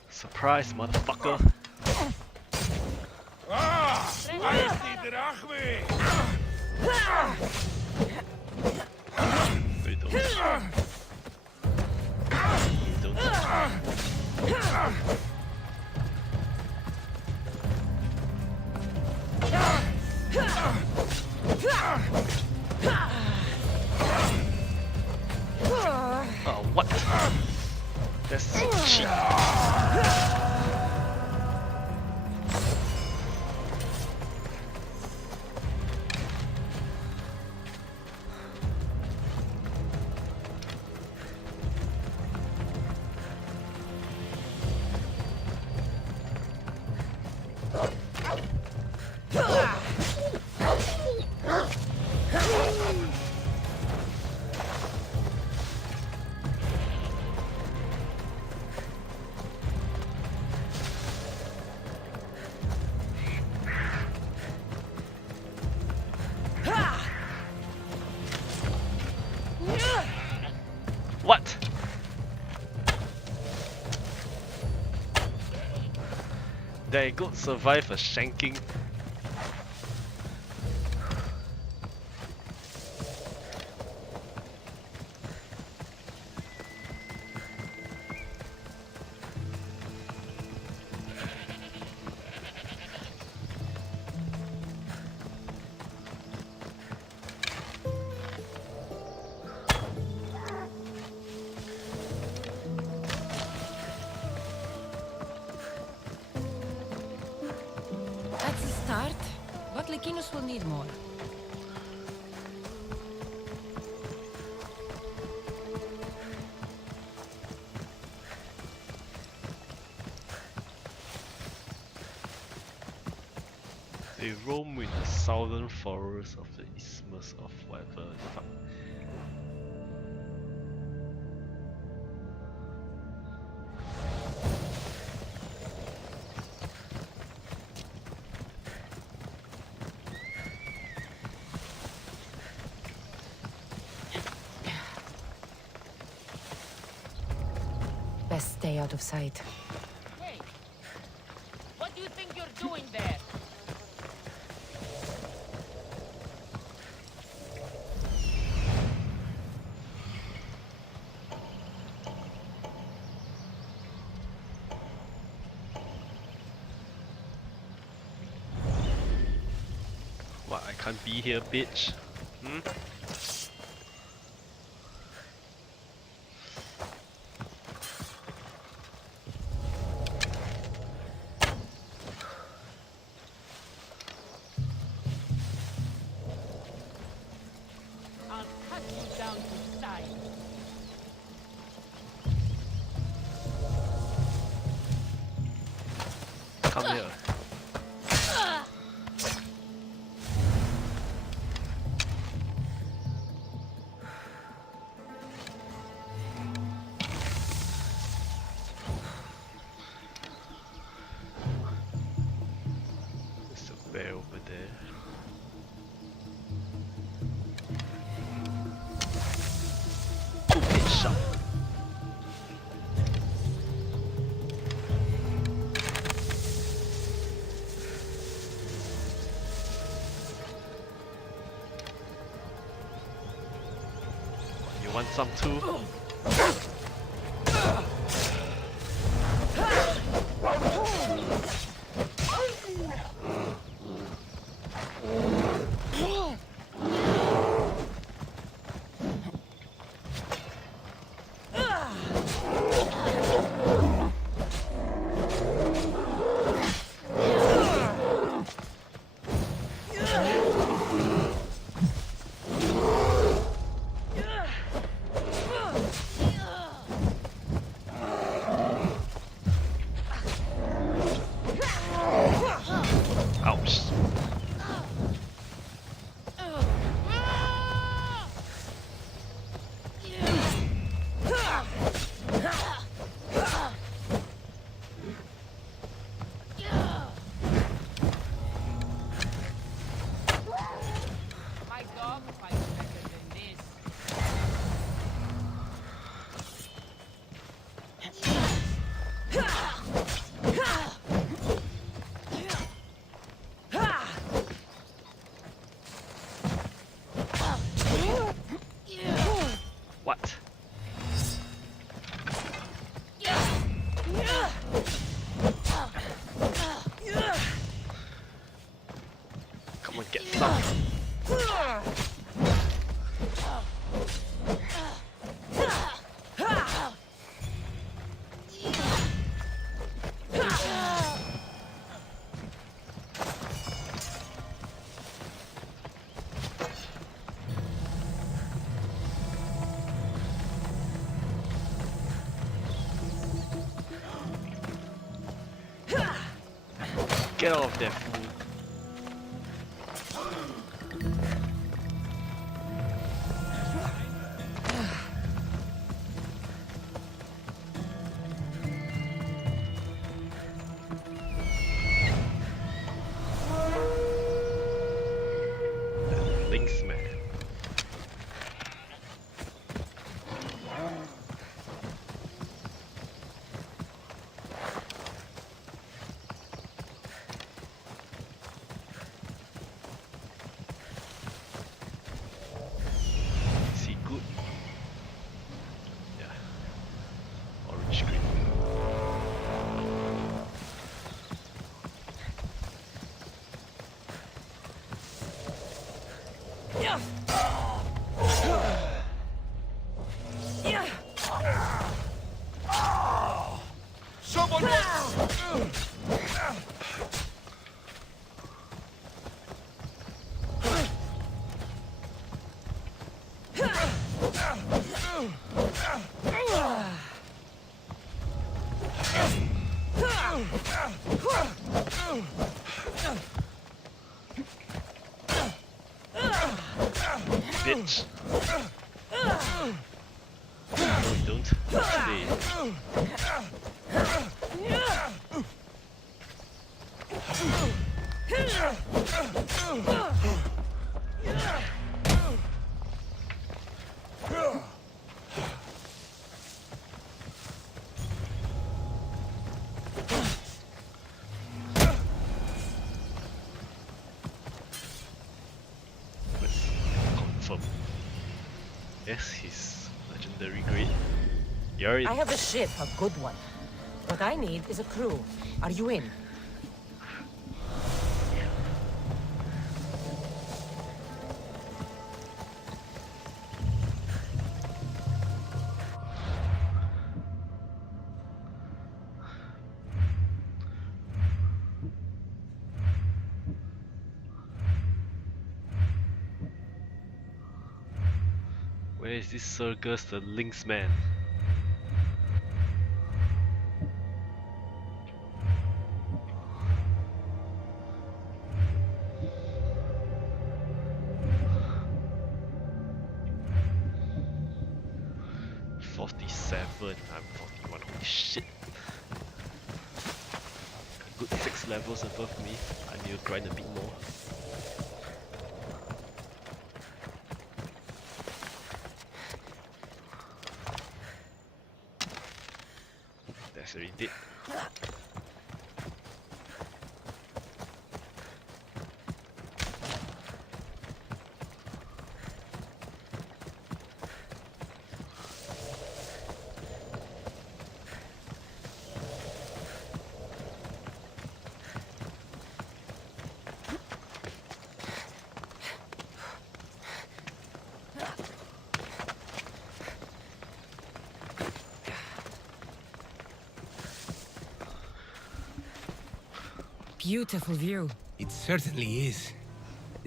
Surprise, motherfucker. Wait, don't. Don't touch me. Oh, what? That's cheap. What? That goat survive a shanking. That's a start, but Lykinus will need more. They roam in the southern forests of the Isthmus of whatever the fuck. Best stay out of sight. Hey! What do you think you're doing there? What, I can't be here, bitch? Hmm? I'll cut you down to size. Come here. There's a bear over there. Oh, bitch, shot. You want some too? Ouch. My dog fights better than this. What? Come on, get some. Get off there, fool. Linksman. Bitch. No, you don't. Actually. Let's confirm. Yes, he's legendary great. You're in. I have a ship, a good one. What I need is a crew. Are you in? Where is this Circus the Lynx man? I'm 41, holy shit. A good 6 levels above me. I need to grind a bit more. That's already dead. Beautiful view. It certainly is.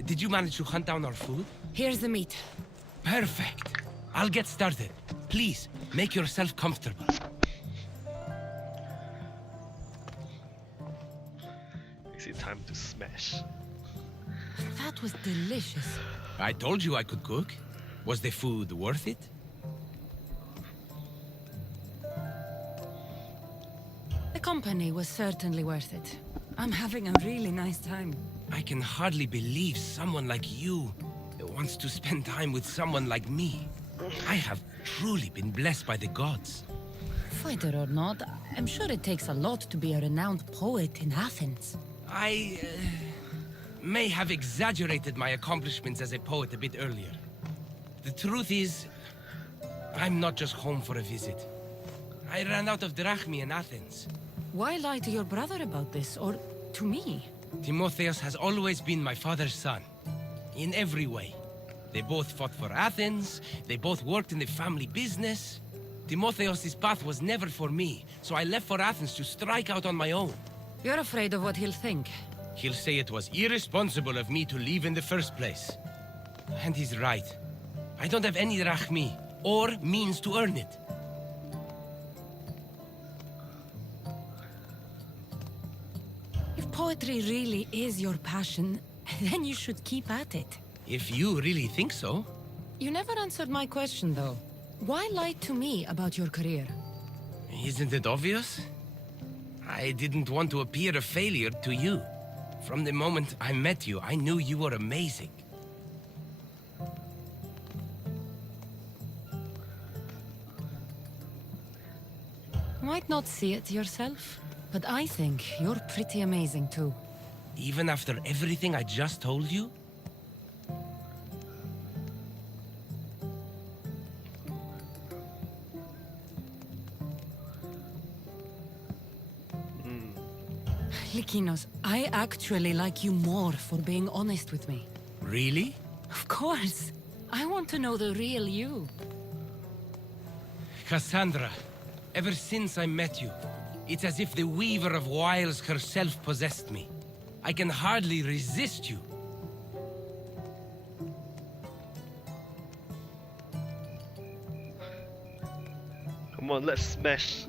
Did you manage to hunt down our food? Here's the meat. Perfect. I'll get started. Please, make yourself comfortable. Is it time to smash? That was delicious. I told you I could cook. Was the food worth it? The company was certainly worth it. I'm having a really nice time. I can hardly believe someone like you wants to spend time with someone like me. I have truly been blessed by the gods. Fighter or not, I'm sure it takes a lot to be a renowned poet in Athens. I may have exaggerated my accomplishments as a poet a bit earlier. The truth is, I'm not just home for a visit. I ran out of drachmi in Athens. Why lie to your brother about this, or to me? Timotheus has always been my father's son. In every way. They both fought for Athens, they both worked in the family business. Timotheus' path was never for me, so I left for Athens to strike out on my own. You're afraid of what he'll think. He'll say it was irresponsible of me to leave in the first place. And he's right. I don't have any drachmi, or means to earn it. If poetry really is your passion, then you should keep at it. If you really think so. You never answered my question, though. Why lie to me about your career? Isn't it obvious? I didn't want to appear a failure to you. From the moment I met you, I knew you were amazing. You might not see it yourself, but I think you're pretty amazing, too. Even after everything I just told you? Lykinos, I actually like you more for being honest with me. Really? Of course. I want to know the real you. Cassandra, ever since I met you, It's as if the Weaver of Wiles herself possessed me. I can hardly resist you. Come on, let's smash.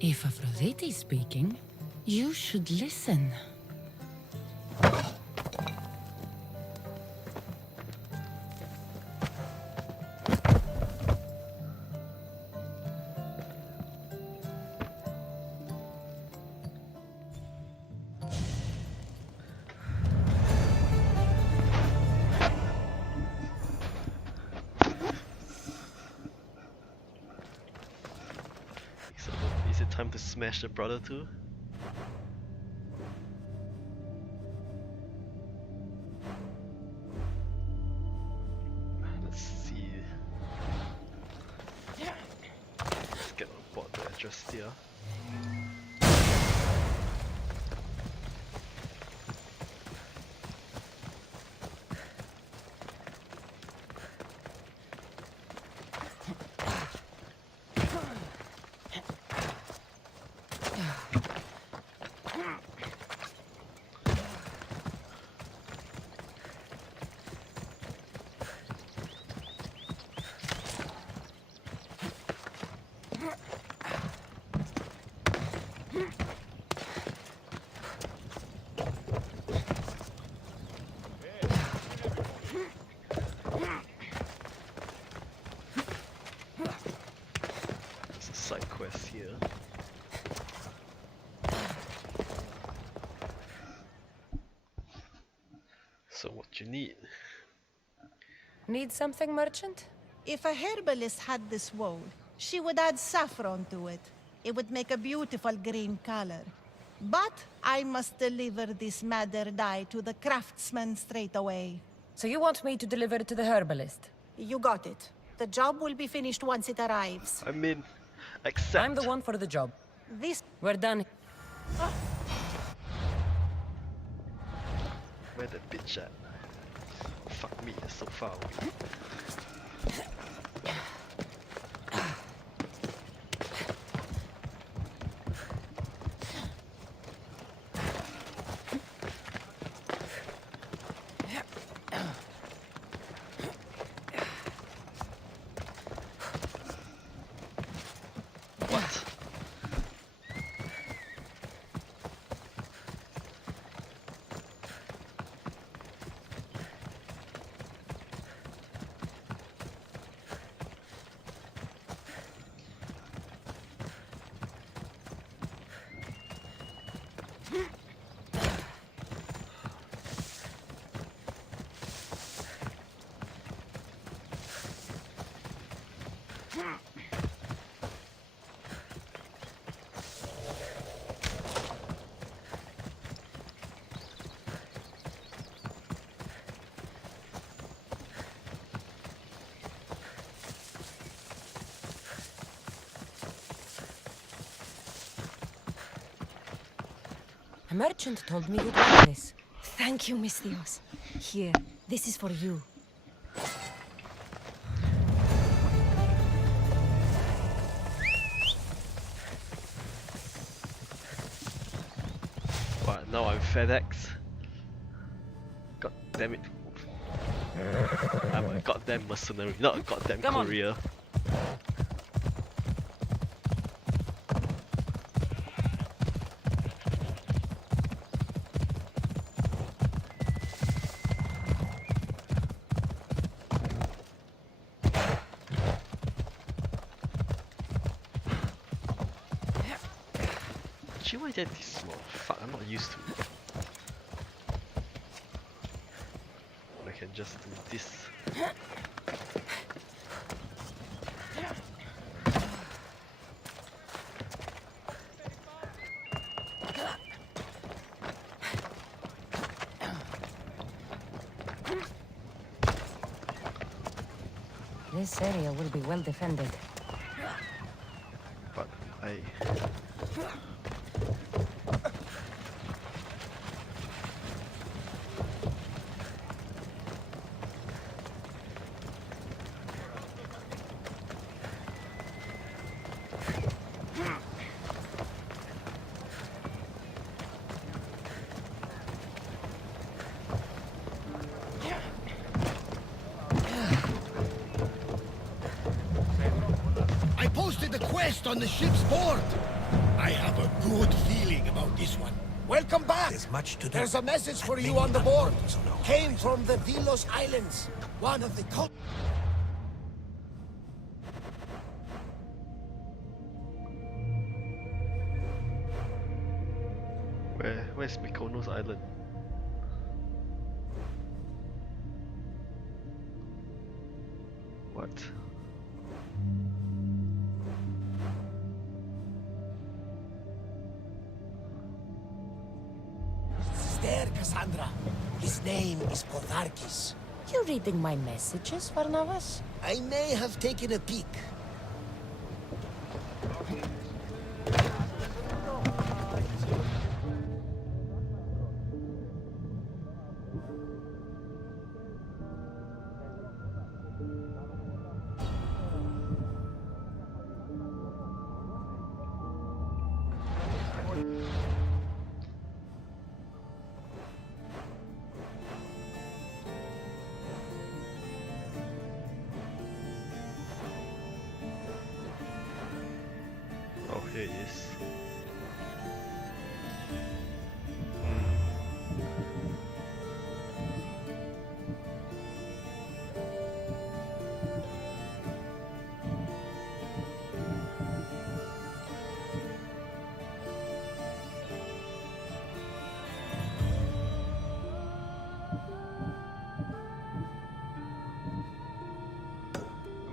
If Aphrodite's speaking, you should listen. Is it time to smash the brother too? Let's see. Let's get on board the address here. There's a side quest here. So what you need? Need something, merchant? If a herbalist had this wool, she would add saffron to it. It would make a beautiful green color. But I must deliver this madder dye to the craftsman straight away. So you want me to deliver it to the herbalist? You got it. The job will be finished once it arrives. I mean, accept. I'm the one for the job. This... We're done. Where the bitch at? Oh, fuck me, it's so far away. What? A merchant told me you'd want this. Thank you, Misthios. Here, this is for you. What, now I'm FedEx? God damn it. I'm a goddamn mercenary, not a goddamn Come on. courier. Actually, why is that this small? Fuck, I'm not used to it. I can just do this. This area will be well defended. But I... posted a quest on the ship's board. I have a good feeling about this one. Welcome back. There's much to do. There's a message for And you many on the board. unknowns on the Came from the Vilos Islands. One of the Where's Mykonos Island? What? It's there, Cassandra. His name is Podarkis. You reading my messages, Varnavas? I may have taken a peek. Oh, here it is.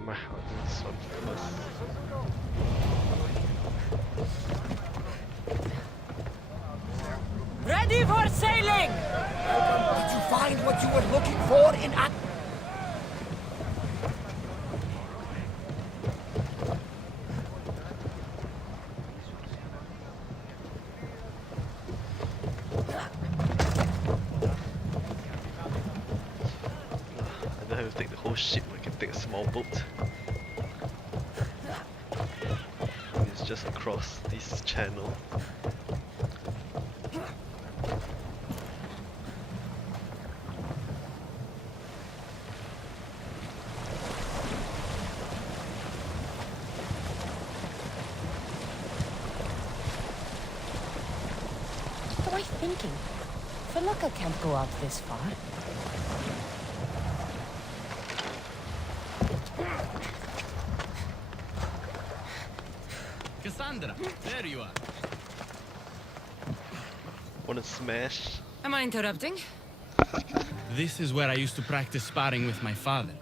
My heart is so close. Ready for sailing! Did you find what you were looking for in I don't have to take the whole ship, I can take a small boat. It's just across this channel. What am I thinking? Felucca can't go out this far. Cassandra, there you are. Wanna smash? Am I interrupting? This is where I used to practice sparring with my father.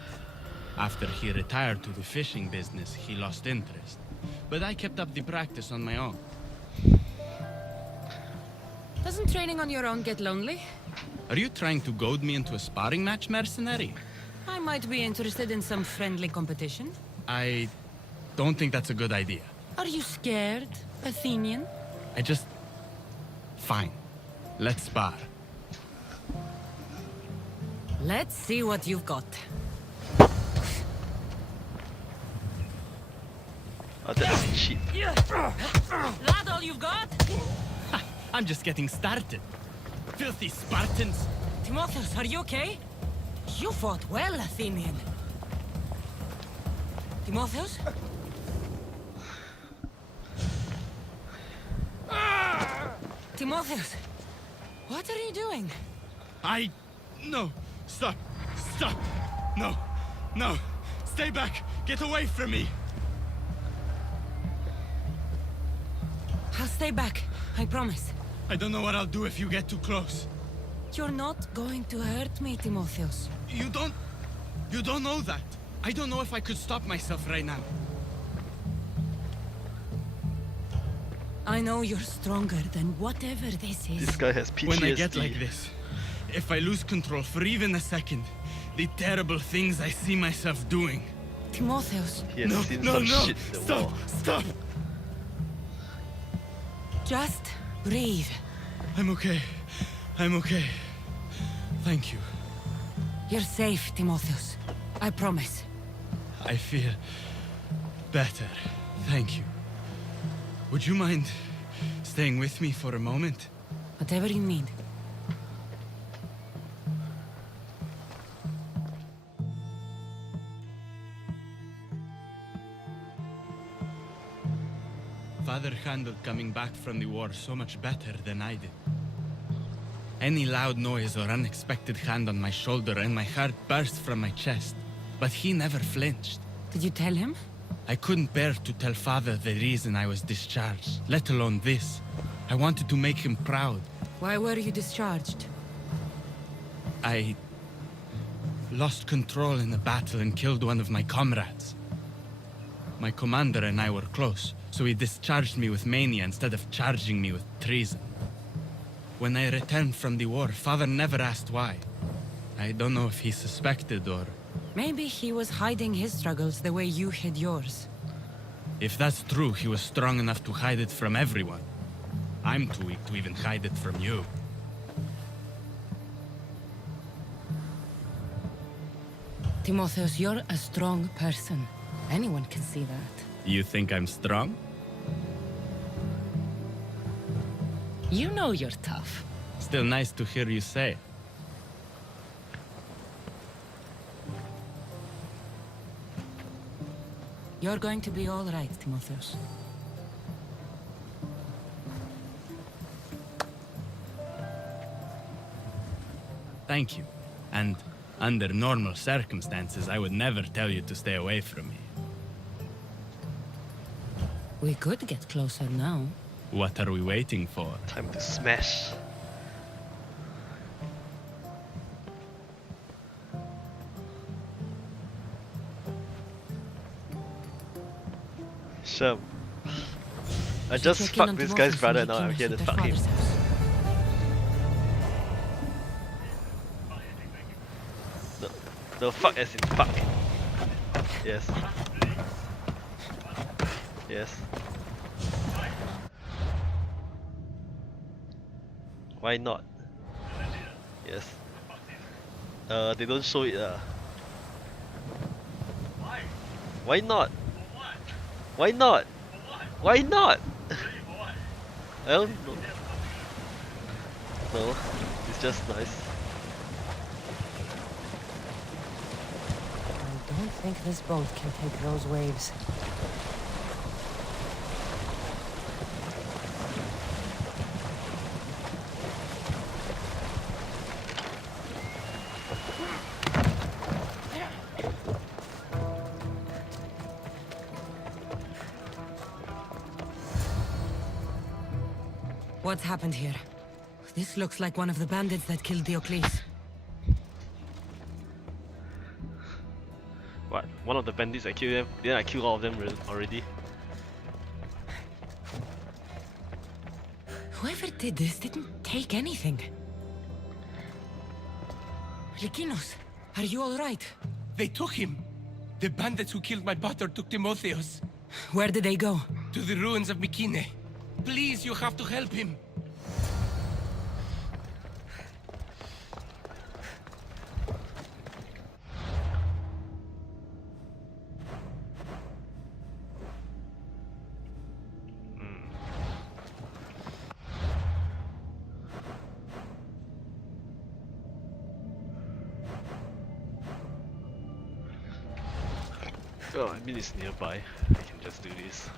After he retired to the fishing business, he lost interest. But I kept up the practice on my own. Doesn't training on your own get lonely? Are you trying to goad me into a sparring match, mercenary? I might be interested in some friendly competition. I don't think that's a good idea. Are you scared, Athenian? I just... Fine. Let's spar. Let's see what you've got. Oh, that's cheap. That all you've got? I'm just getting started. Filthy Spartans! Timotheus, are you okay? You fought well, Athenian. Timotheus? Timotheus, what are you doing? No! Stop! Stop! No! No! Stay back! Get away from me! I'll stay back, I promise. I don't know what I'll do if you get too close. You're not going to hurt me, Timotheus. You don't know that. I don't know if I could stop myself right now. I know you're stronger than whatever this is. This guy has PTSD. When I get like this, if I lose control for even a second, the terrible things I see myself doing. Timotheus, He has seen some shit in the Stop! wall. Stop! just breathe. I'm okay. I'm okay. Thank you. You're safe, Timotheus. I promise. I feel better. Thank you. Would you mind staying with me for a moment? Whatever you need. Father handled coming back from the war so much better than I did. Any loud noise or unexpected hand on my shoulder and my heart burst from my chest. But he never flinched. Did you tell him? I couldn't bear to tell Father the reason I was discharged, let alone this. I wanted to make him proud. Why were you discharged? I lost control in the battle and killed one of my comrades. My commander and I were close, so he discharged me with mania instead of charging me with treason. When I returned from the war, Father never asked why. I don't know if he suspected or... Maybe he was hiding his struggles the way you hid yours. If that's true, he was strong enough to hide it from everyone. I'm too weak to even hide it from you. Timotheus, you're a strong person. Anyone can see that. You think I'm strong? You know you're tough. Still nice to hear you say. You're going to be all right, Timotheus. Thank you. And under normal circumstances, I would never tell you to stay away from me. We could get closer now. What are we waiting for? Time to smash. Sure. I just check in fucked on this Timotheus guy's brother, and now I'm Lykinos here to at their fuck him. father's house. No, fuck as in fuck. Yes. Yes. Why not? Yes. They don't show it. Why not? Why not? Why not? I don't know. No, it's just nice. I don't think this boat can take those waves. What's happened here? This looks like one of the bandits that killed Diocles. What? One of the bandits I killed them? Didn't I kill all of them already? Whoever did this didn't take anything. Lykinos, are you alright? They took him. The bandits who killed my brother took Timotheus Where did they go? to the ruins of Mykine. Please, you have to help him. Oh, I mean it's nearby. I can just do this.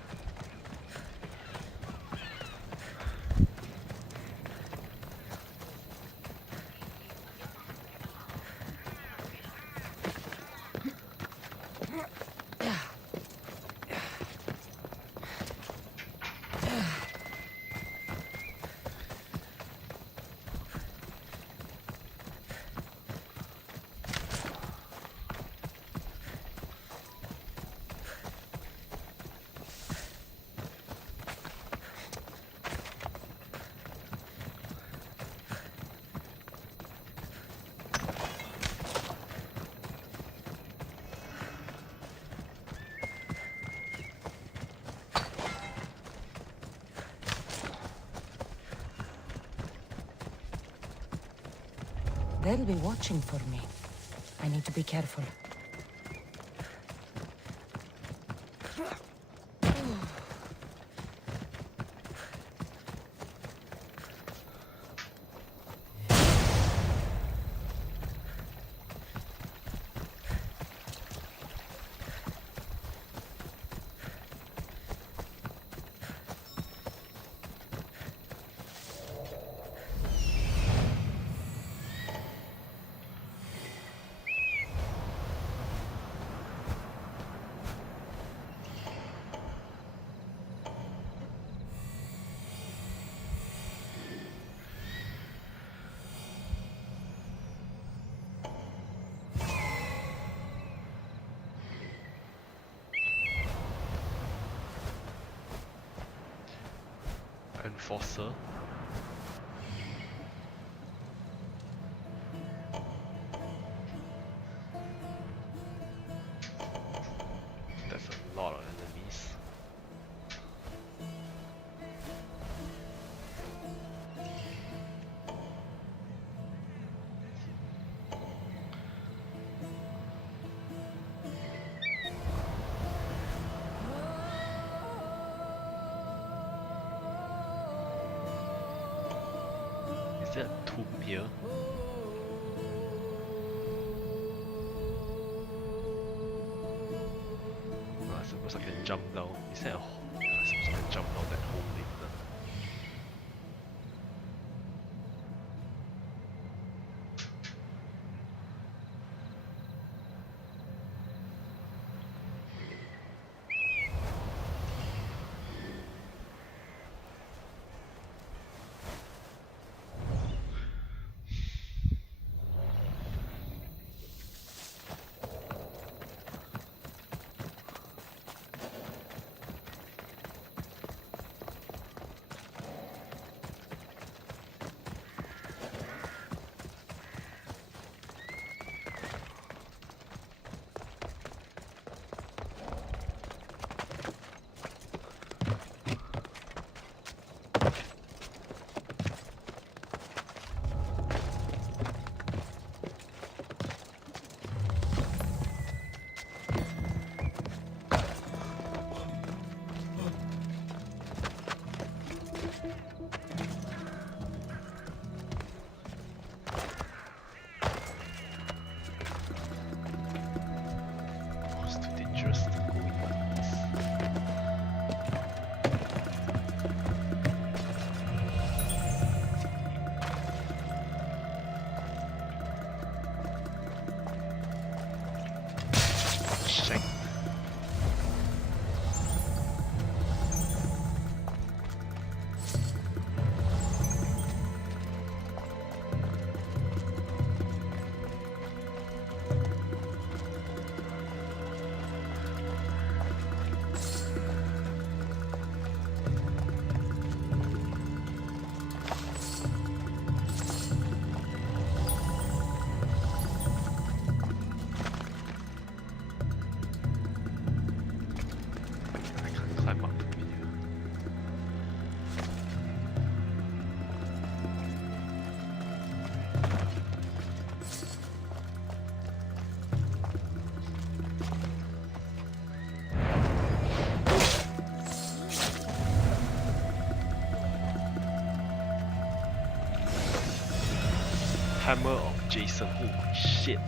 They'll be watching for me. I need to be careful. Enforcer. That's a lot of enemies. Is there a tomb here? Oh, I suppose I can jump down. Is there a hole? I suppose I can jump down that hole later. Oh, it's too dangerous to go in like this. Shit. I can't climb up from here. Hammer of Jason. Holy shit.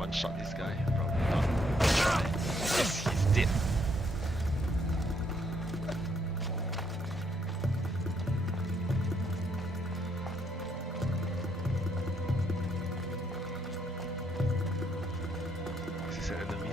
one-shot this guy? Probably not. Try. Yes, he's dead. Is this an enemy?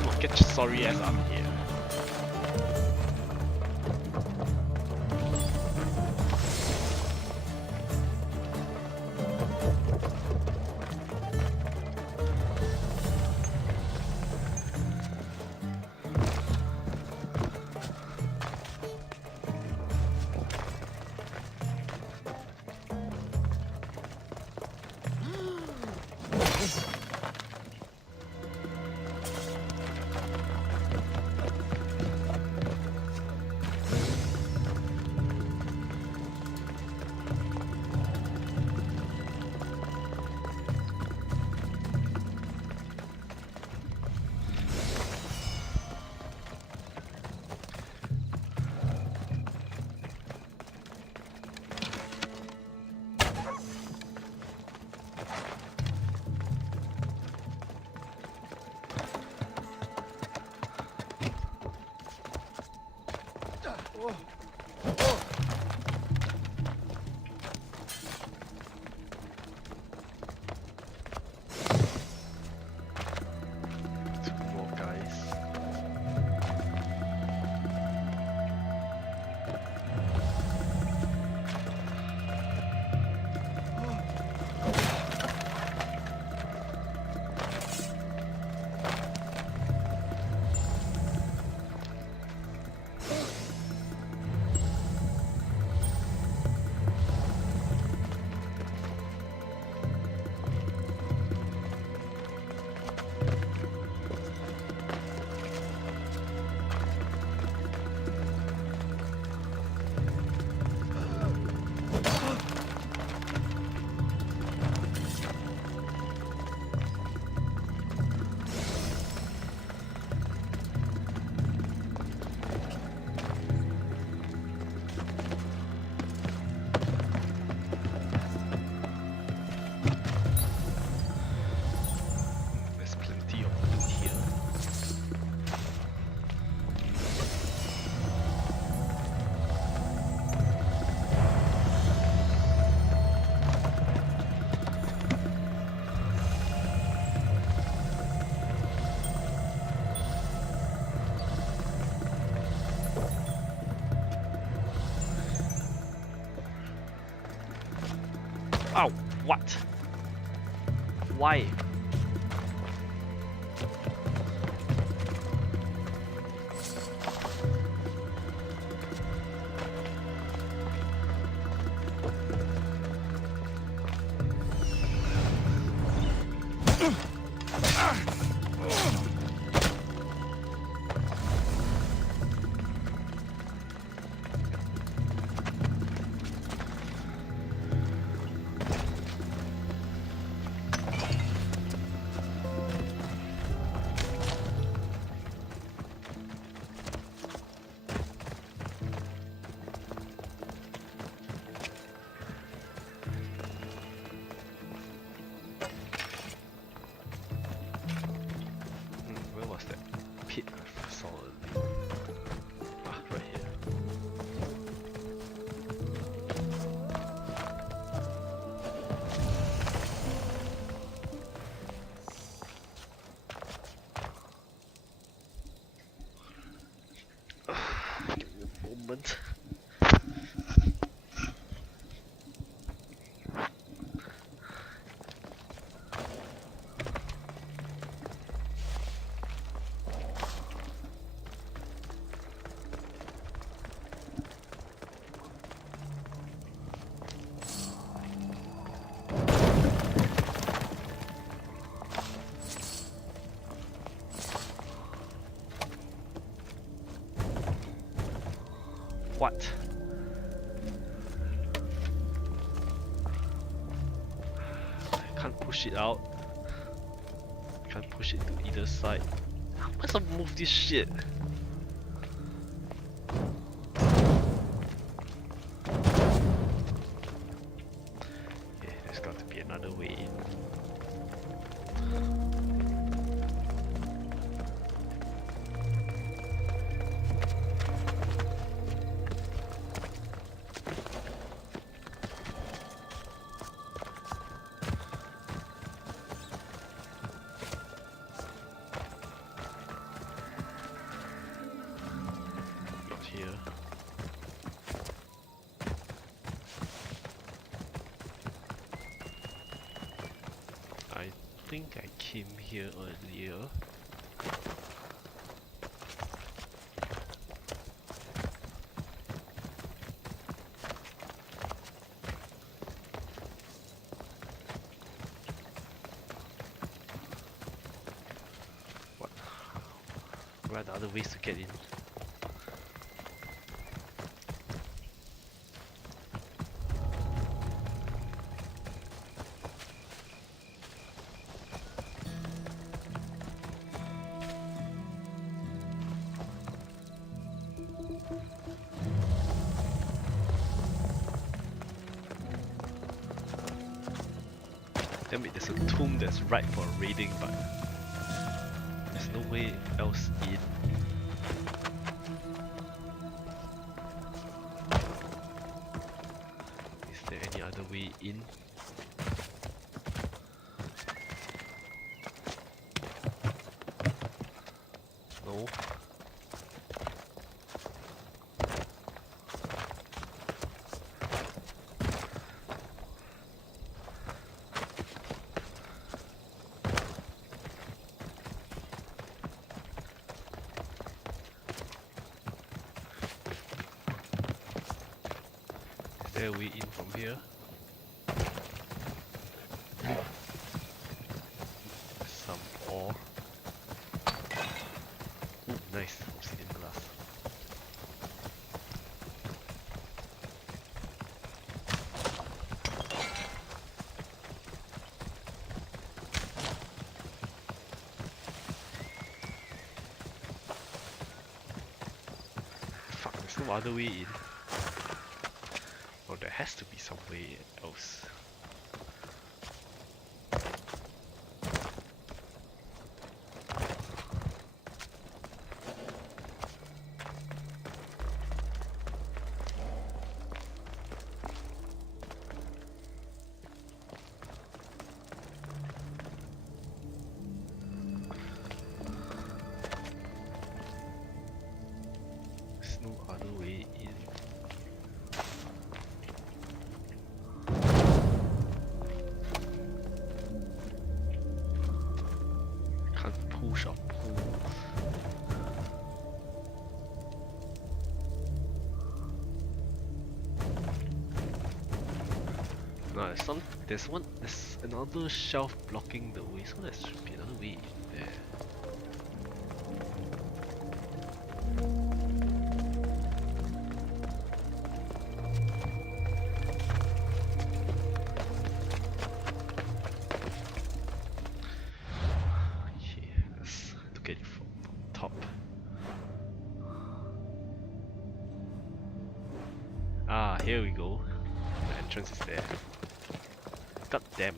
Come on, get your sorry ass out of here. Two more guys. There's plenty of loot here. Ow! What? Why? What? I can't push it out. I can't push it to either side. How am I supposed to move this shit? Yeah, there's got to be another way in. Not here. I think I came here earlier. What? What are the other ways to get in? Damn it, there's a tomb that's right for raiding, but there's no way else in. Is there any other way in? No. Is there a way in from here? Some ore. Ooh, nice. Obsidian glass. Fuck, there's no other way in. Oh, there has to be some way else. There's no other way in. Can't push or pull. No, there's another shelf blocking the way, so there should be another way in there. Yes, to get it from top. Ah, here we go. The entrance is there. God damn.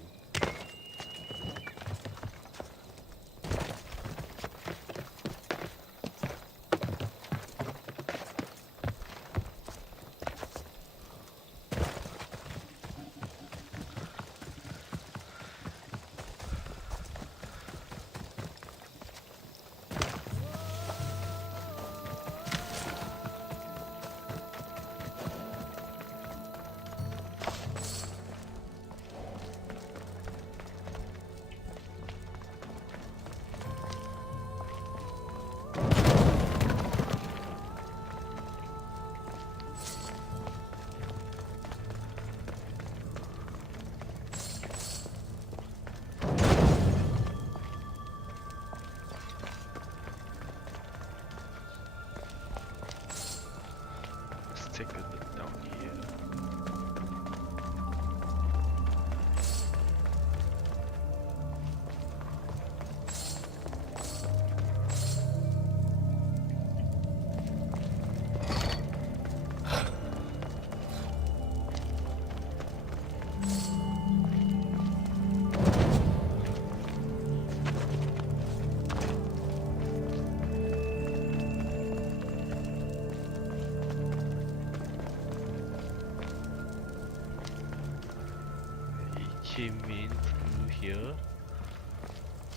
came in through here.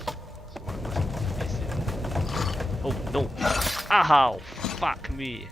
So I must place it. Oh no! Ow! Fuck me!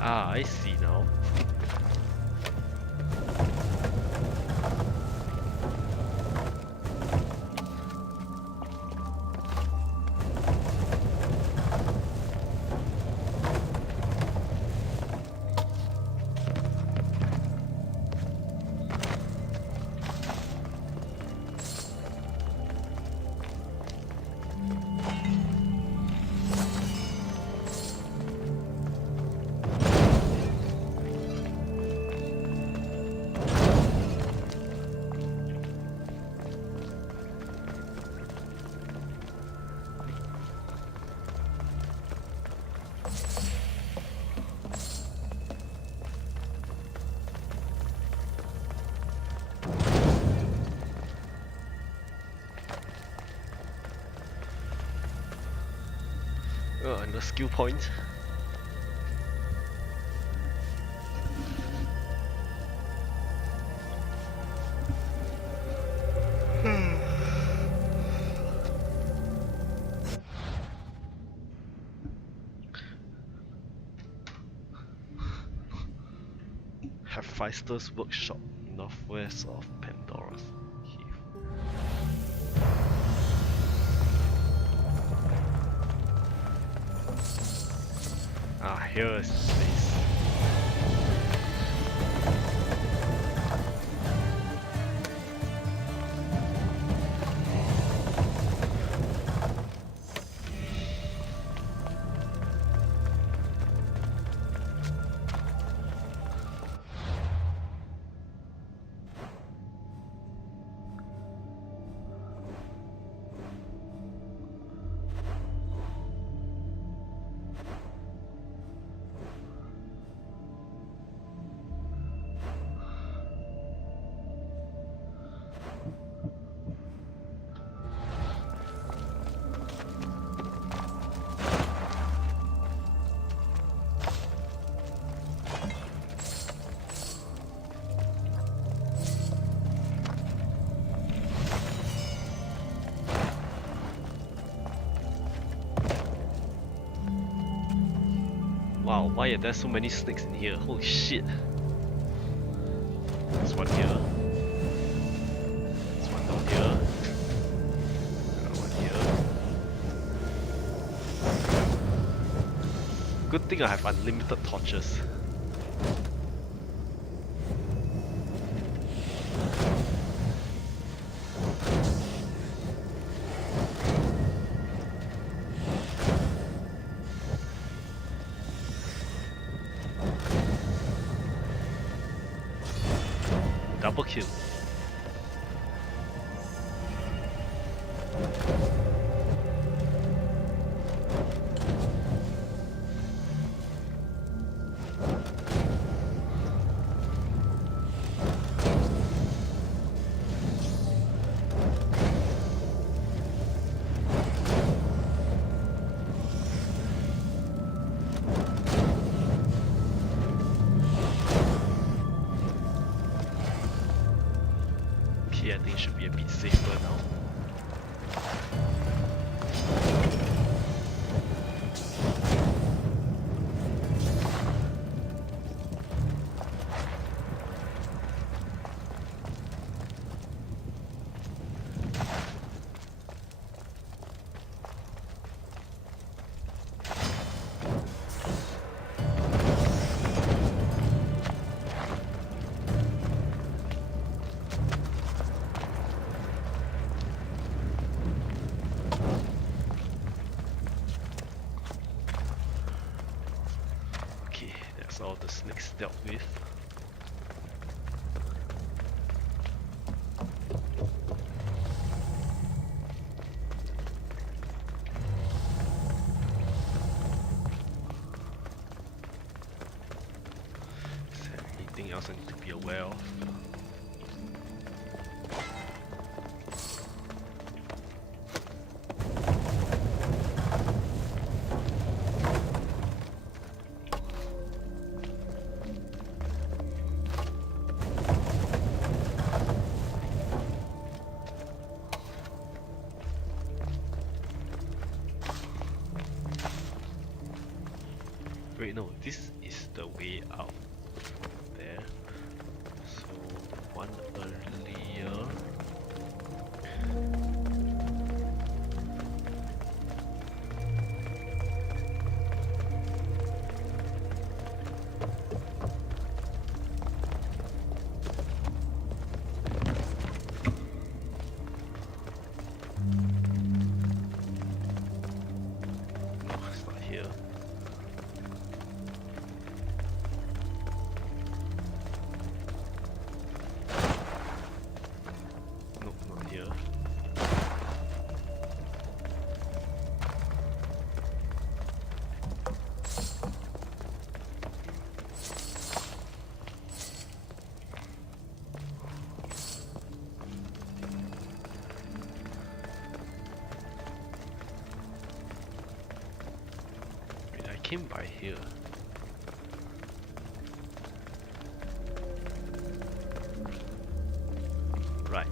Ah, I see now. And the skill point. Hephaestus Workshop, northwest of Pandora's Heath. Ah, here is the place. Wow, why are there so many snakes in here? Holy shit. There's one here. There's one down here. Another one here. Good thing I have unlimited torches. Double kill. I think it should be a bit safer now. Next dealt with. Is there anything else I need to be aware of? Wait, no, this is the way out there. So, one earlier. No, it's not here. Nope, not here. Wait, I came by here. Right.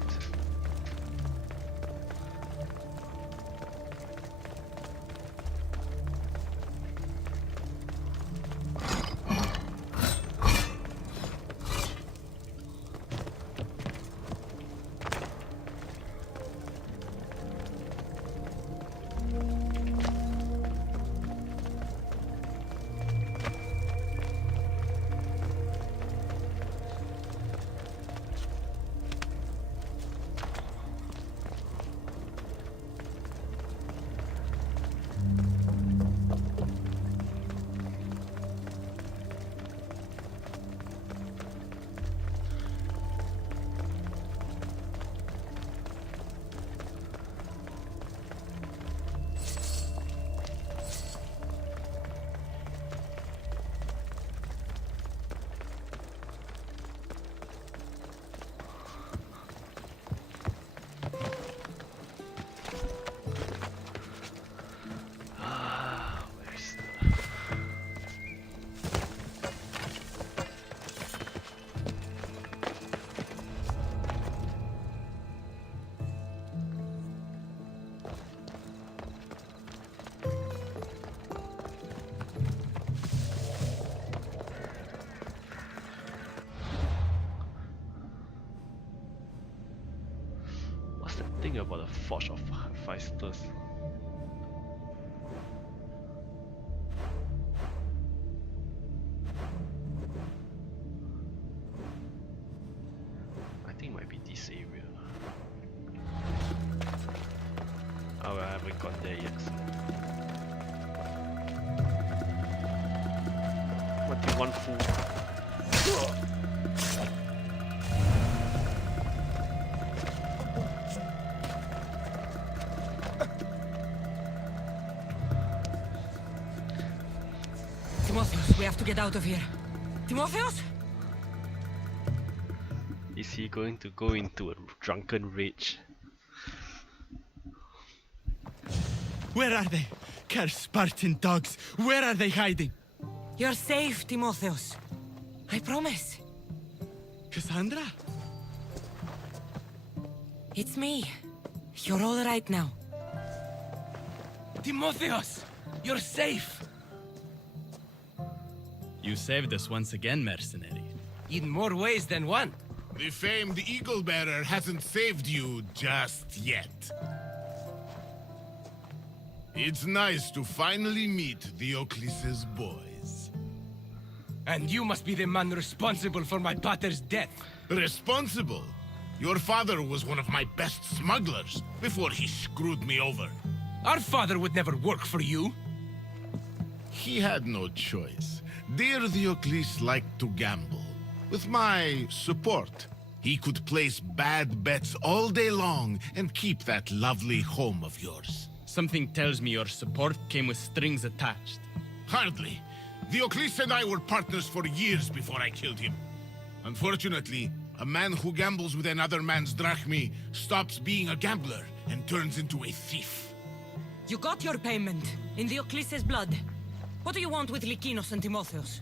Where's the... What's the thing about the Forge of Hephaestus? I think it might be this area. Oh, I haven't got there yet. What do you want, fool? Timotheus, we have to get out of here. Timotheus? Is he going to go into a drunken rage? Where are they? Cursed Spartan dogs! Where are they hiding? You're safe, Timotheus. I promise. Cassandra? It's me. You're all right now. Timotheus! You're safe! You saved us once again, mercenary. In more ways than one. The famed Eagle Bearer hasn't saved you just yet. It's nice to finally meet Diocles' boys. And you must be the man responsible for my pater's death. Responsible? Your father was one of my best smugglers before he screwed me over. Our father would never work for you. He had no choice. dear Diocles liked to gamble. With my support, he could place bad bets all day long and keep that lovely home of yours. Something tells me your support came with strings attached. Hardly. Diocles and I were partners for years before I killed him. Unfortunately, a man who gambles with another man's drachmi stops being a gambler and turns into a thief. You got your payment in Diocles' blood. What do you want with Lykinos and Timotheos?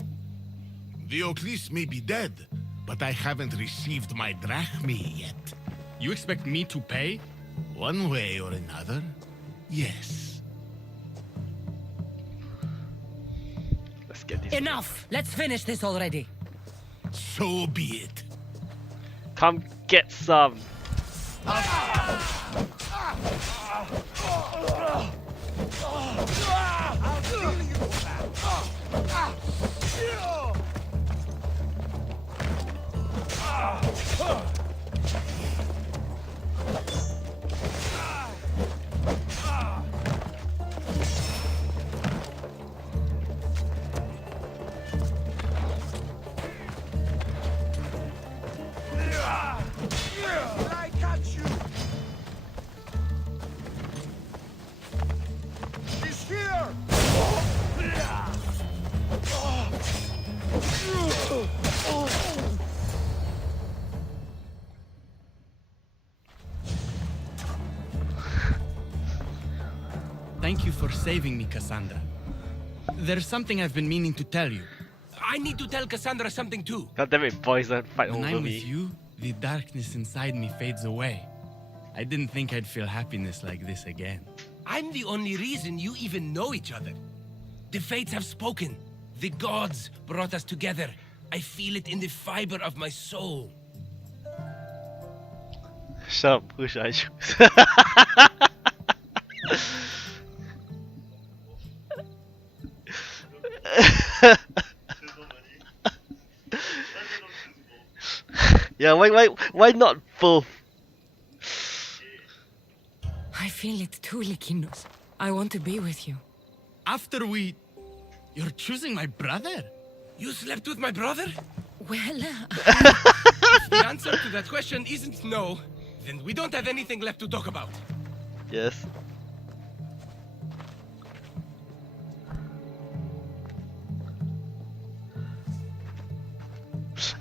Diocles may be dead, but I haven't received my drachmi yet. You expect me to pay? One way or another, yes. Let's get this. Enough! Let's finish this already. So be it. Come get some. Thank you for saving me, Cassandra. There's something I've been meaning to tell you. I need to tell Cassandra something too. God damn it, boys, don't fight When over I'm me. with you, the darkness inside me fades away. I didn't think I'd feel happiness like this again. I'm the only reason you even know each other. The fates have spoken. The gods brought us together. I feel it in the fiber of my soul. Shut up, who should I choose? Yeah, why not both? I feel it too, Lykinos. I want to be with you. After we... You're choosing my brother? You slept with my brother? Well, If the answer to that question isn't no, then we don't have anything left to talk about. Yes.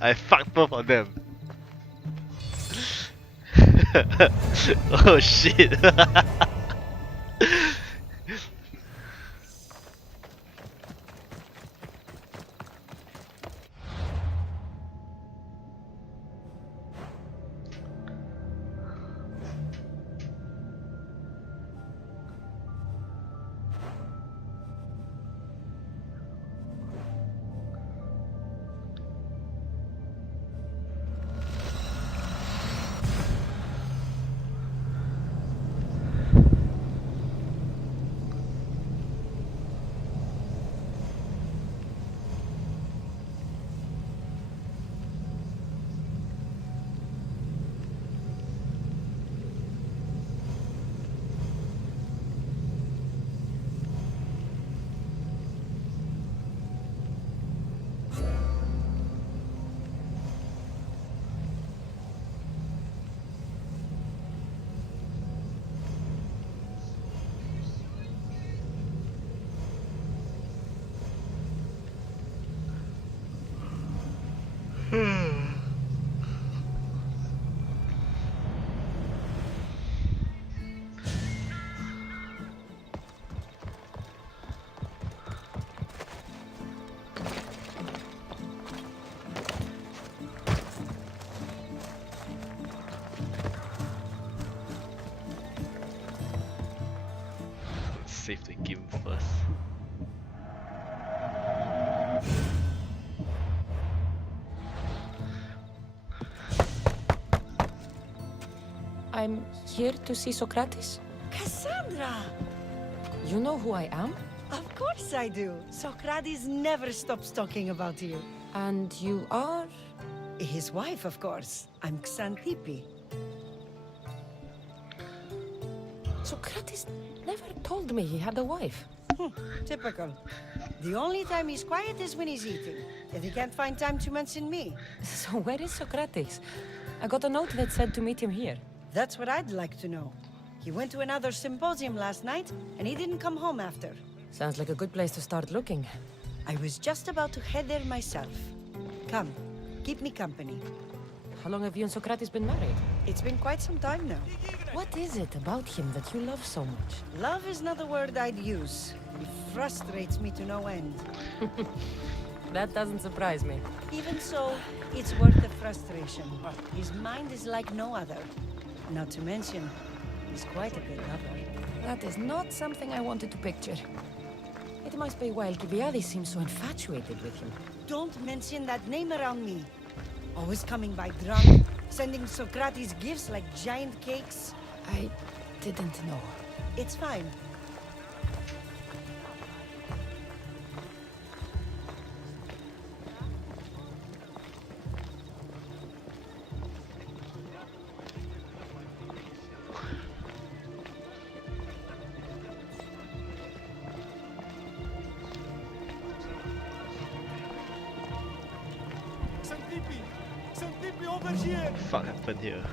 I fucked both of them. Oh shit. Save the game first. I'm here to see Socrates. Cassandra! You know who I am? Of course I do. Socrates never stops talking about you. And you are? His wife, of course. I'm Xanthippe. Socrates never told me he had a wife. Typical. The only time he's quiet is when he's eating. Yet he can't find time to mention me. So where is Socrates? I got a note that said to meet him here. That's what I'd like to know. He went to another symposium last night, and he didn't come home after. Sounds like a good place to start looking. I was just about to head there myself. Come, keep me company. How long have you and Socrates been married? It's been quite some time now. What is it about him that you love so much? Love is not a word I'd use. He frustrates me to no end. That doesn't surprise me. Even so, it's worth the frustration. His mind is like no other. Not to mention, he's quite a good lover. That is not something I wanted to picture. It must be why Alcibiades seems so infatuated with him. Don't mention that name around me. Always coming by drunk, sending Socrates gifts like giant cakes. I didn't know. It's fine. Fuck happened here?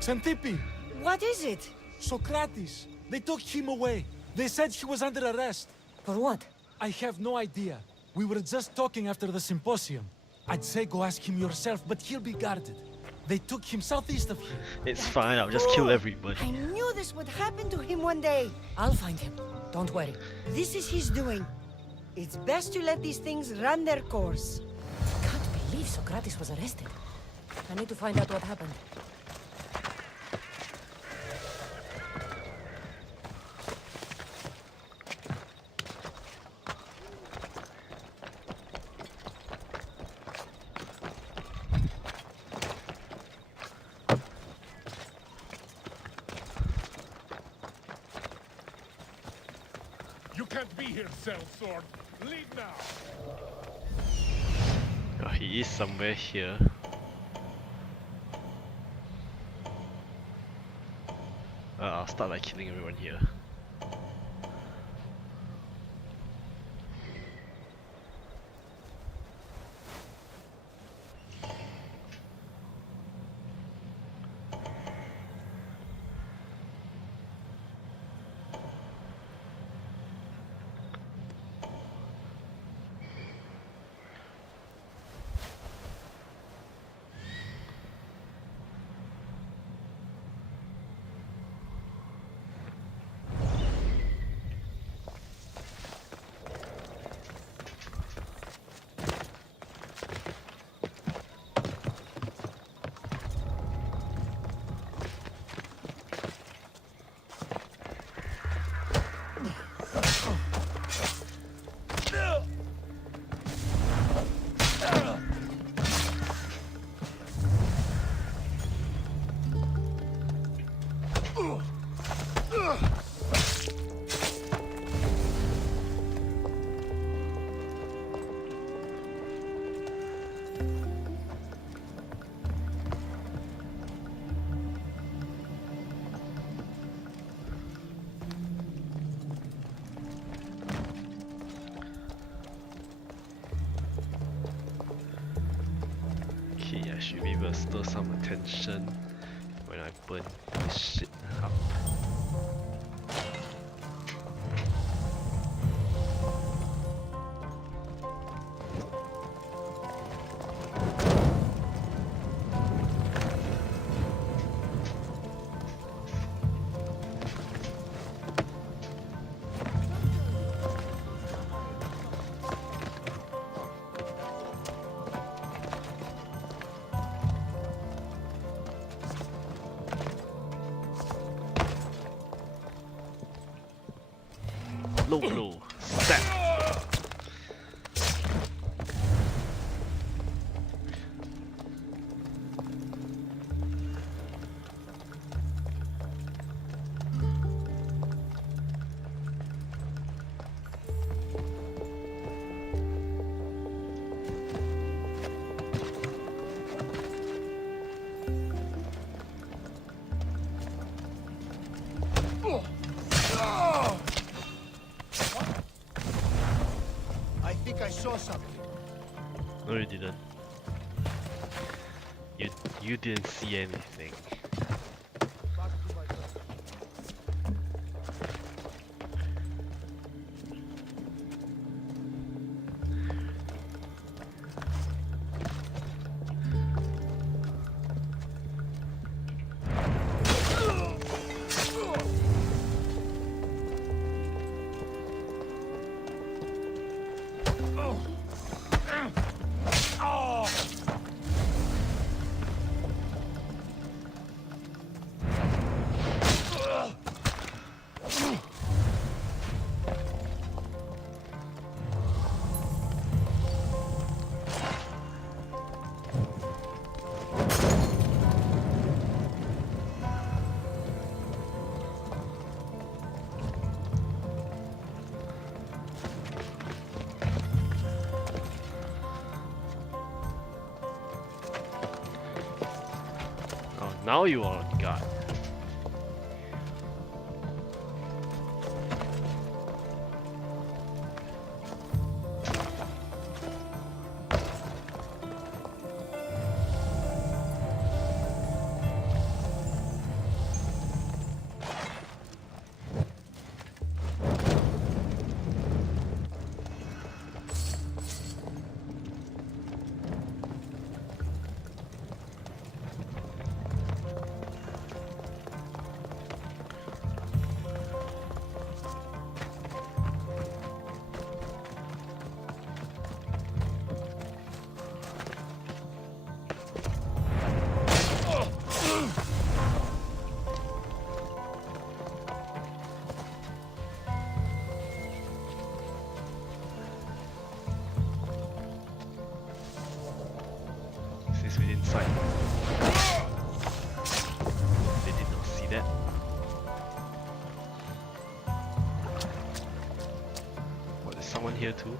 Xantippe! What is it? Socrates! They took him away. They said he was under arrest. For what? I have no idea. We were just talking after the symposium. I'd say go ask him yourself, but he'll be guarded. They took him southeast of here. It's fine, I'll just kill everybody. I knew this would happen to him one day. I'll find him. Don't worry. This is his doing. It's best to let these things run their course. I can't believe Socrates was arrested. I need to find out what happened. You can't be here, sellsword. Leave now. Oh, he is somewhere here. I'll start by killing everyone here. Okay, I should be able to stir some attention when I burn this shit up. Low blow. Stab. you didn't see anything. Now you are on guard. Since we didn't sight. They did not see that. What, there's someone here too?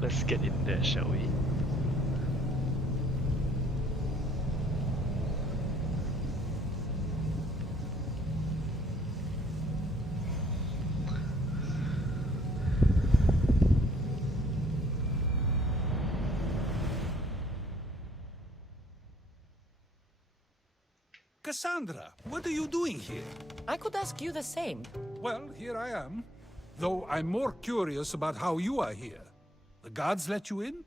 Let's get in there, shall we? Cassandra, what are you doing here? I could ask you the same. Well, here I am. Though I'm more curious about how you are here. The guards let you in?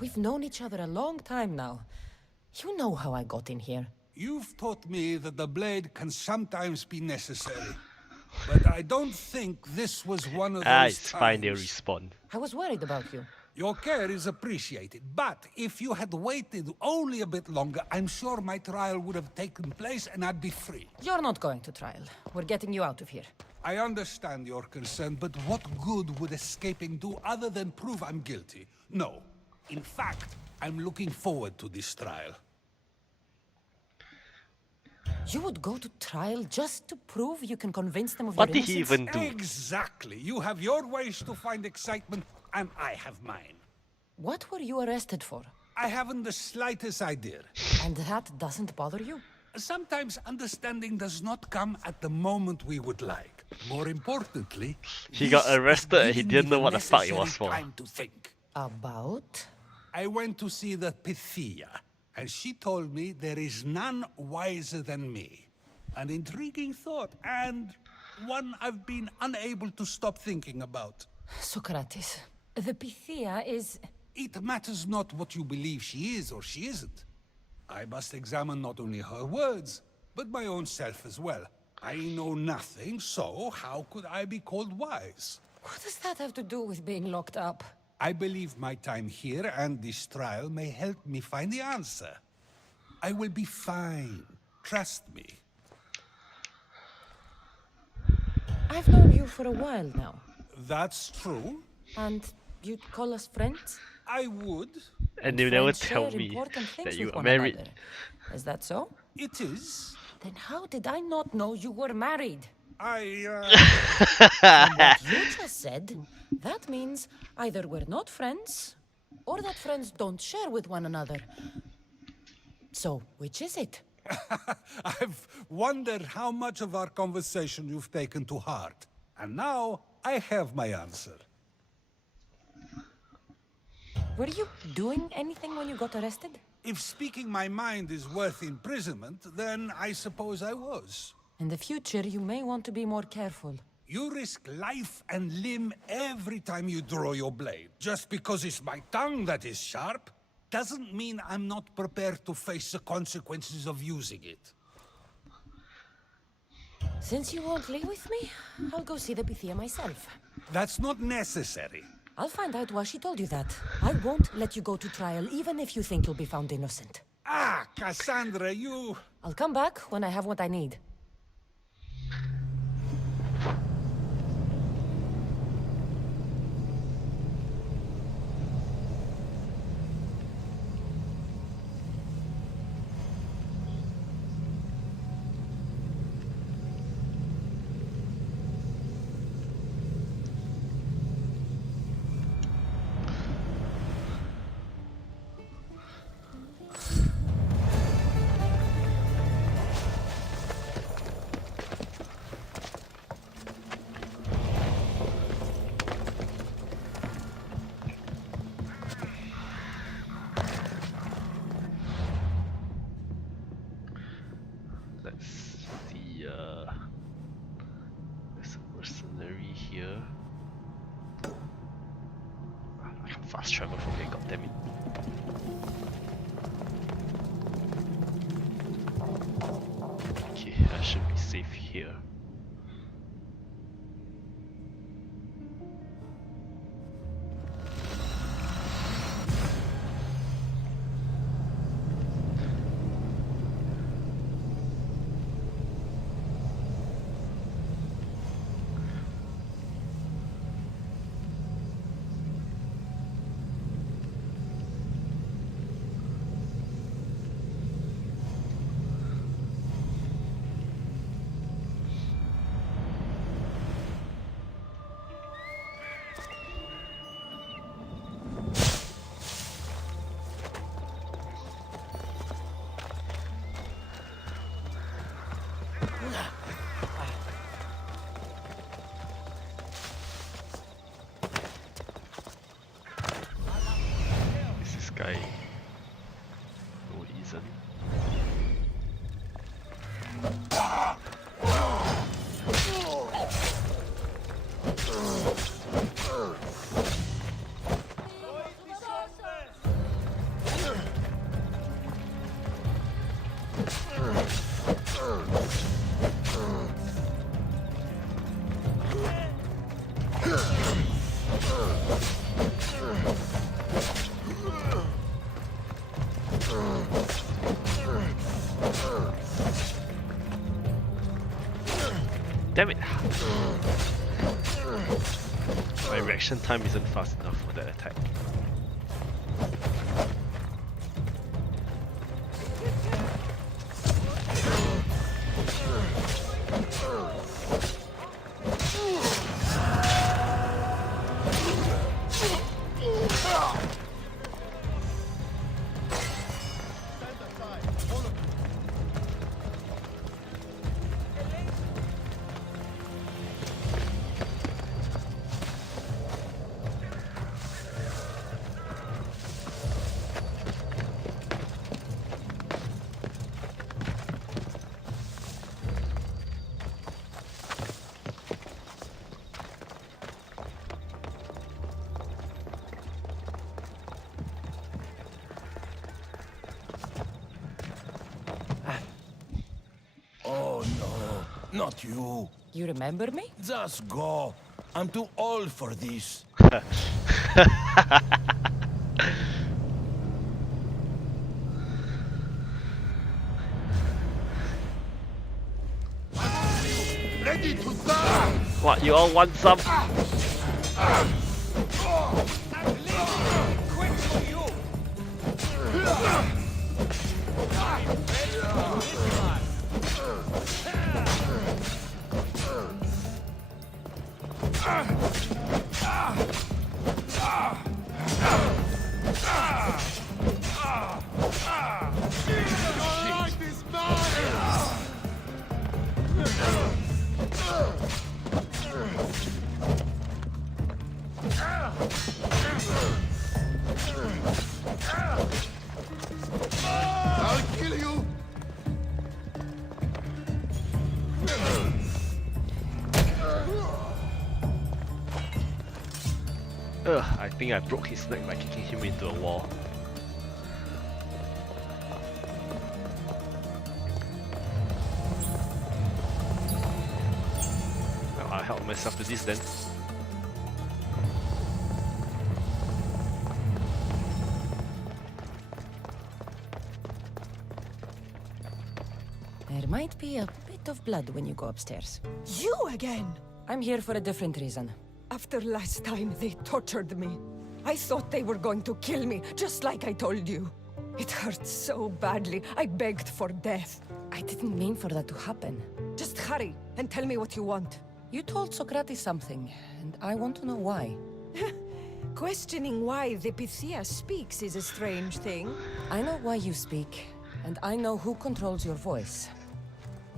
We've known each other a long time now. You know how I got in here. You've taught me that the blade can sometimes be necessary. But I don't think this was one of those it's fine, they'll times. respawn. I was worried about you. Your care is appreciated, but if you had waited only a bit longer, I'm sure my trial would have taken place and I'd be free. You're not going to trial. We're getting you out of here. I understand your concern, but what good would escaping do other than prove I'm guilty? No. In fact, I'm looking forward to this trial. You would go to trial just to prove you can convince them of What your did he innocence? even do? Exactly. You have your ways to find excitement, and I have mine. What were you arrested for? I haven't the slightest idea. And that doesn't bother you? Sometimes understanding does not come at the moment we would like. More importantly, He got this arrested and he gives me didn't know the what the fuck it was necessary for. time to think. About? I went to see the Pythia, and she told me there is none wiser than me. An intriguing thought, and one I've been unable to stop thinking about. Socrates, the Pythia is... It matters not what you believe she is or she isn't. I must examine not only her words, but my own self as well. I know nothing, so how could I be called wise? What does that have to do with being locked up? I believe my time here and this trial may help me find the answer. I will be fine. Trust me. I've known you for a while now. That's true. And you'd call us friends? I would. And you never Friends tell share me important things that you with are one married. another. Is that so? It is. Then how did I not know you were married? From what you just said, that means either we're not friends, or that friends don't share with one another. So, which is it? I've wondered how much of our conversation you've taken to heart. And now I have my answer. Were you doing anything when you got arrested? If speaking my mind is worth imprisonment, then I suppose I was. In the future, you may want to be more careful. You risk life and limb every time you draw your blade. Just because it's my tongue that is sharp, doesn't mean I'm not prepared to face the consequences of using it. Since you won't leave with me, I'll go see the Pythia myself. That's not necessary. I'll find out why she told you that. I won't let you go to trial, even if you think you'll be found innocent. Ah, Cassandra, you... I'll come back when I have what I need. Let's see, there's a mercenary here. I can fast travel from here, goddammit. Okay, I should be safe here. Is this guy? No, he isn't. Damn it! My reaction time isn't fast enough for that attack. Not you. You remember me? Just go. I'm too old for this. Ready to die! What, you all want some? I'll kill you! Ugh, I think I broke his neck by kicking him into a wall. Well, I'll help myself to this then. There might be a bit of blood when you go upstairs. You again? I'm here for a different reason. After last time, they tortured me. I thought they were going to kill me, just like I told you. It hurt so badly, I begged for death. I didn't mean for that to happen. Just hurry and tell me what you want. You told Socrates something, and I want to know why. Questioning why the Pythia speaks is a strange thing. I know why you speak, and I know who controls your voice.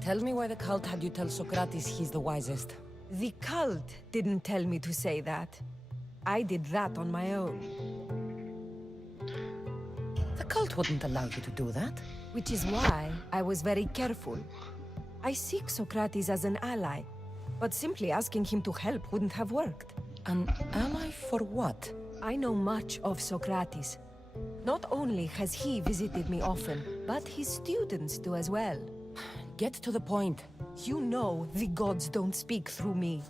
Tell me why the cult had you tell Socrates he's the wisest. The cult didn't tell me to say that. I did that on my own. The cult wouldn't allow you to do that. Which is why I was very careful. I seek Socrates as an ally, but simply asking him to help wouldn't have worked. An ally for what? I know much of Socrates. Not only has he visited me often, but his students do as well. Get to the point. You know the gods don't speak through me.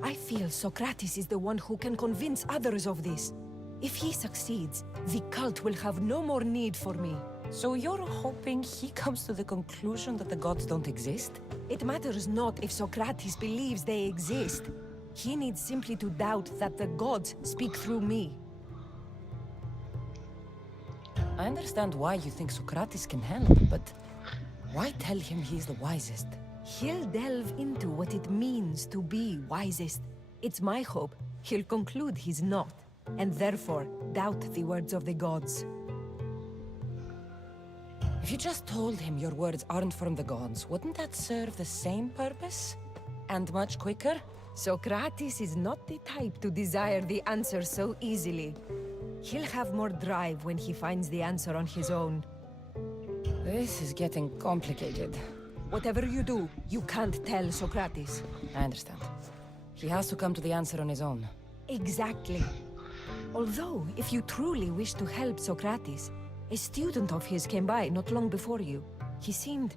I feel Socrates is the one who can convince others of this. If he succeeds, the cult will have no more need for me. So you're hoping he comes to the conclusion that the gods don't exist? It matters not if Socrates believes they exist. He needs simply to doubt that the gods speak through me. I understand why you think Socrates can help, but why tell him he's the wisest? He'll delve into what it means to be wisest. It's my hope he'll conclude he's not, and therefore doubt the words of the gods. If you just told him your words aren't from the gods, wouldn't that serve the same purpose? And much quicker? Socrates is not the type to desire the answer so easily. He'll have more drive when he finds the answer on his own. This is getting complicated. Whatever you do, you can't tell Socrates. I understand. He has to come to the answer on his own. Exactly. Although, if you truly wish to help Socrates, a student of his came by not long before you. He seemed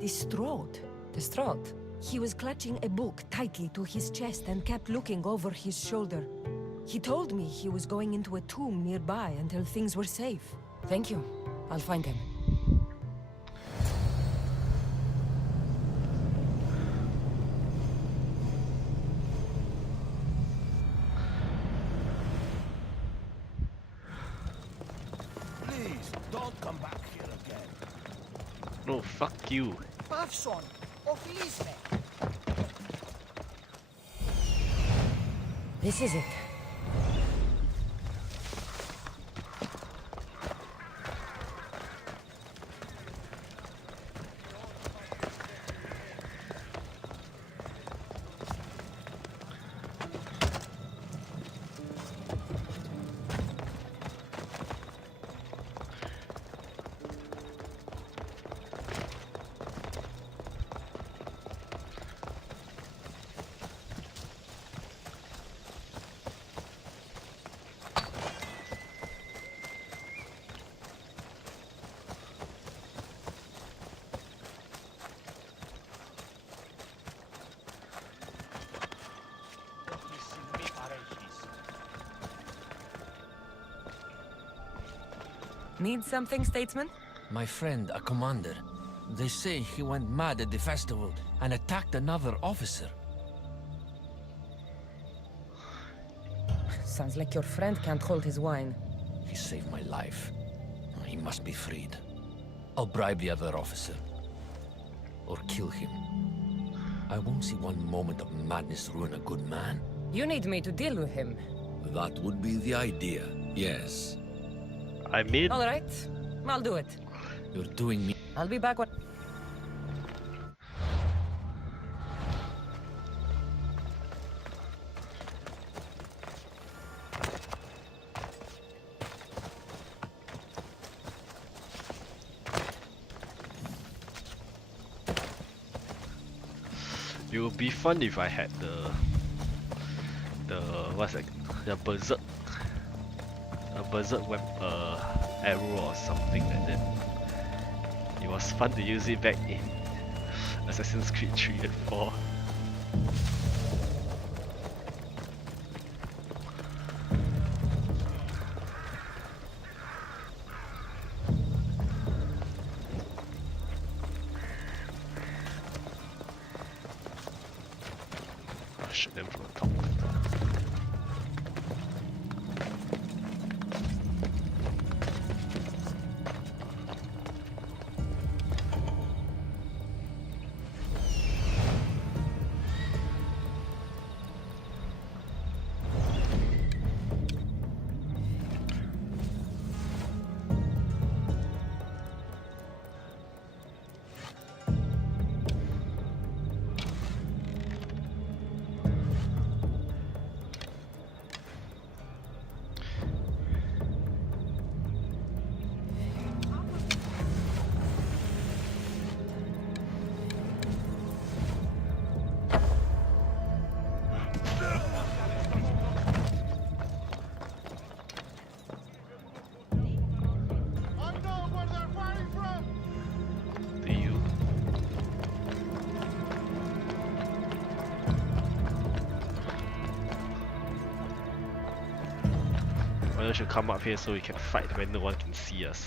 distraught. Distraught? He was clutching a book tightly to his chest and kept looking over his shoulder. He told me he was going into a tomb nearby until things were safe. Thank you. I'll find him. Please, don't come back here again. No, fuck you. Pavson, Ophiliste. This is it. Need something, statesman? My friend, a commander. They say he went mad at the festival and attacked another officer. Sounds like your friend can't hold his wine. He saved my life. He must be freed. I'll bribe the other officer. Or kill him. I won't see one moment of madness ruin a good man. You need me to deal with him. That would be the idea, yes. I mean, All right, I'll do it. You're doing me. I'll be back when... it would be fun if I had the what's that? The berserk, a berserk arrow or something like that. It was fun to use it back in Assassin's Creed 3 and 4. I'll shoot them from the top. Do you? Why don't you come up here so we can fight when no one can see us?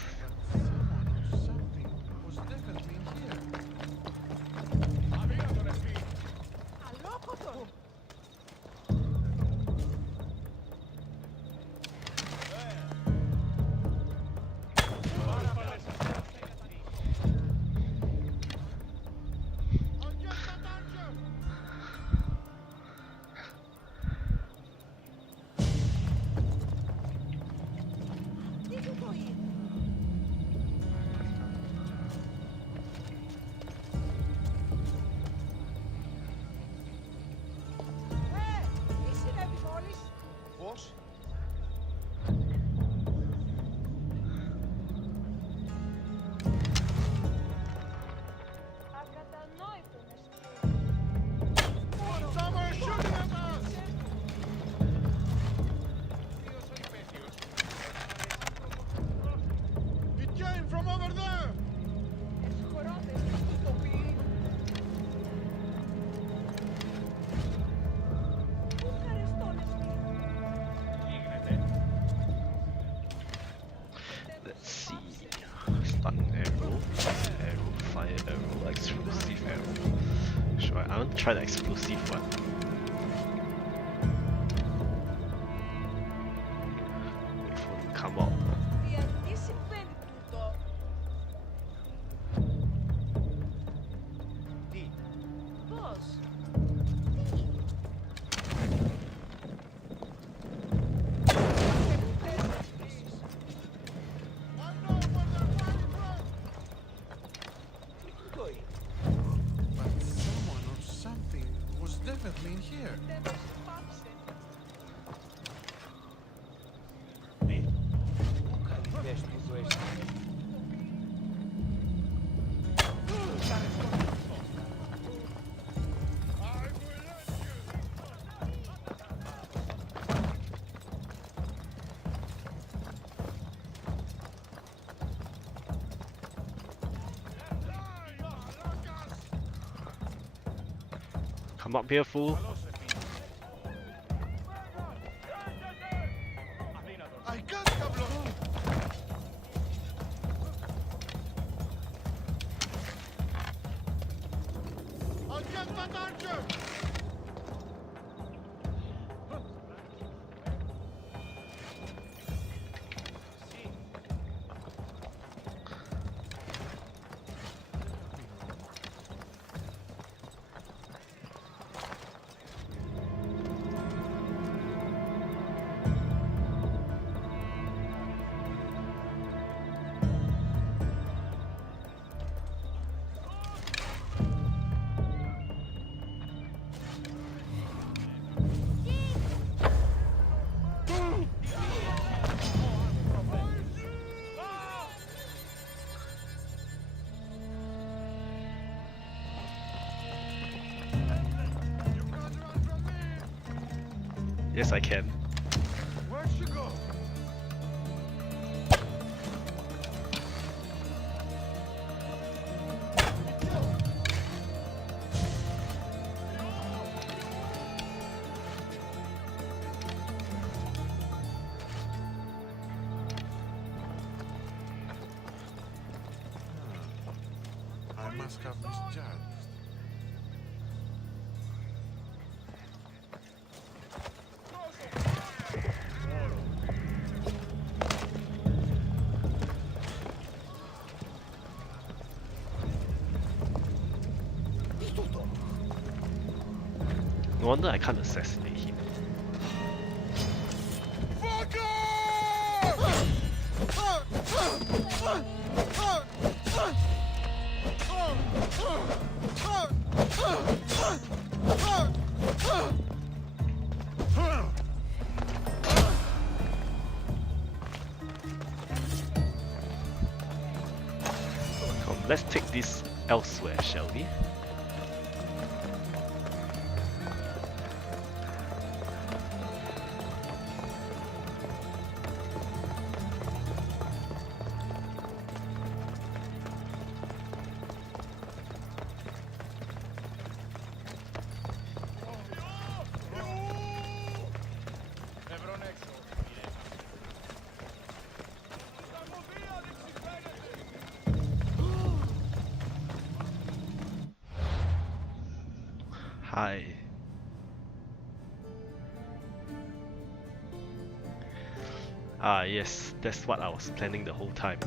Let's see. Stun arrow, fire arrow, explosive arrow. Sure, I want to try the explosive one. Wait for it to come out. But someone or something was definitely in here. Come up here, fool. Yes, I can. Where'd she go? I must have misjudged. No wonder I can't assassinate him. Come, let's take this elsewhere, shall we? Hi. Ah yes, that's what I was planning the whole time.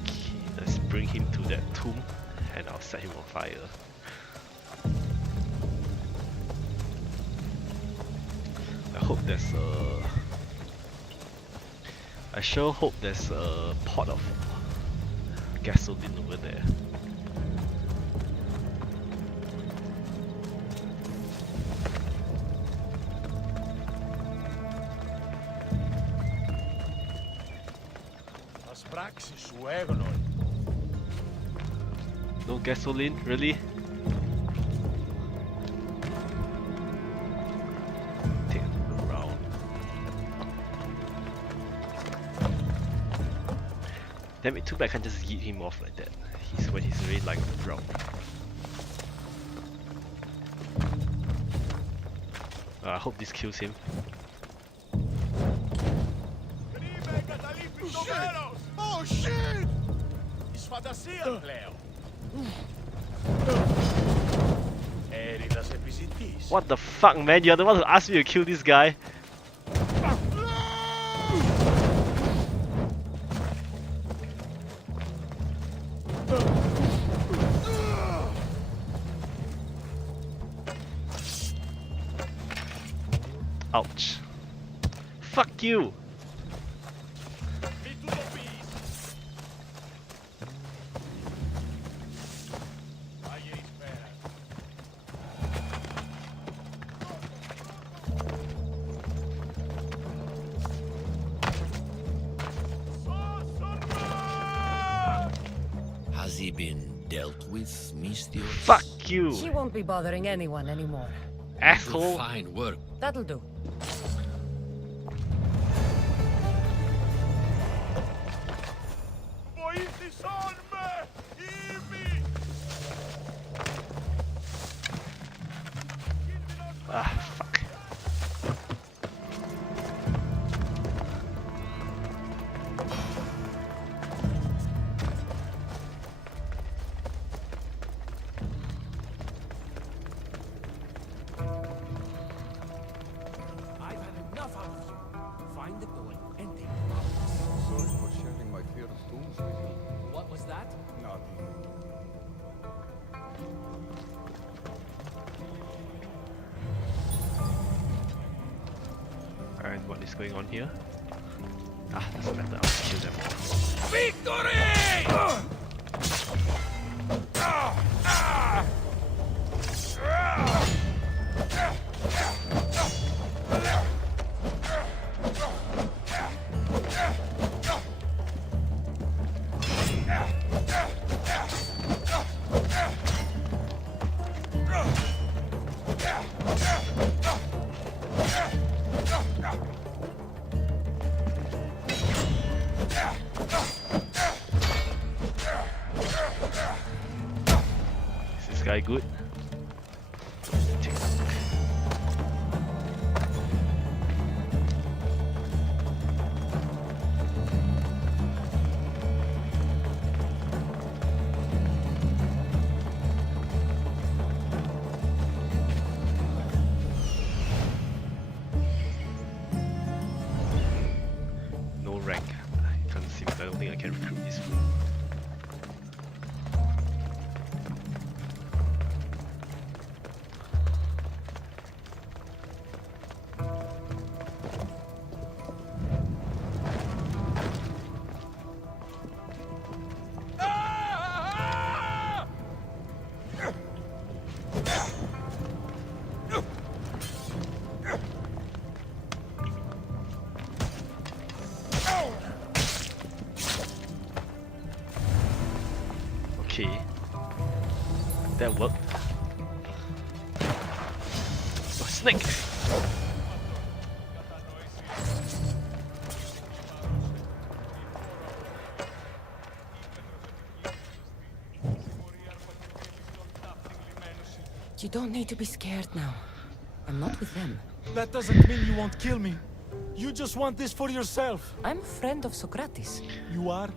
Okay, let's bring him to that tomb and I'll set him on fire. I hope there's a... I sure hope there's a pot of gasoline over there. No gasoline, really? Take a look around. Damn it, too bad I can't just yeet him off like that. When he's already like drunk. I hope this kills him. Oh shit! What the fuck, man? You're the one who asked me to kill this guy. Ouch. Fuck you! Has he been dealt with, Misthios? Fuck you! He won't be bothering anyone anymore. Asshole! Fine work. That'll do. What was that? Nothing. Alright, what is going on here? Ah, doesn't matter, I'll kill them all. Victory! Is this guy good? No rank. I don't think I can recruit this fool. Okay, that worked. Oh, snake! You don't need to be scared now. I'm not with them. That doesn't mean you won't kill me. You just want this for yourself. I'm a friend of Socrates. You are?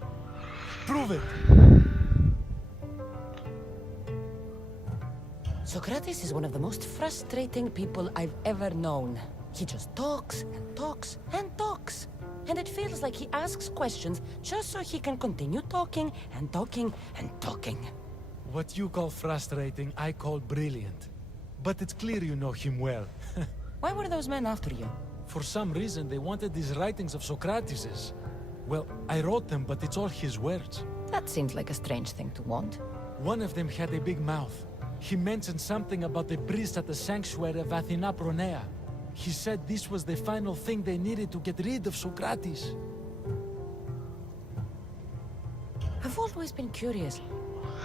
Prove it. Socrates is one of the most frustrating people I've ever known. He just talks and talks and talks. And it feels like he asks questions just so he can continue talking and talking and talking. What you call frustrating, I call brilliant. But it's clear you know him well. Why were those men after you? For some reason, they wanted these writings of Socrates's. Well, I wrote them, but it's all his words. That seems like a strange thing to want. One of them had a big mouth. He mentioned something about the priest at the sanctuary of Athena Pronea. He said this was the final thing they needed to get rid of Socrates. I've always been curious.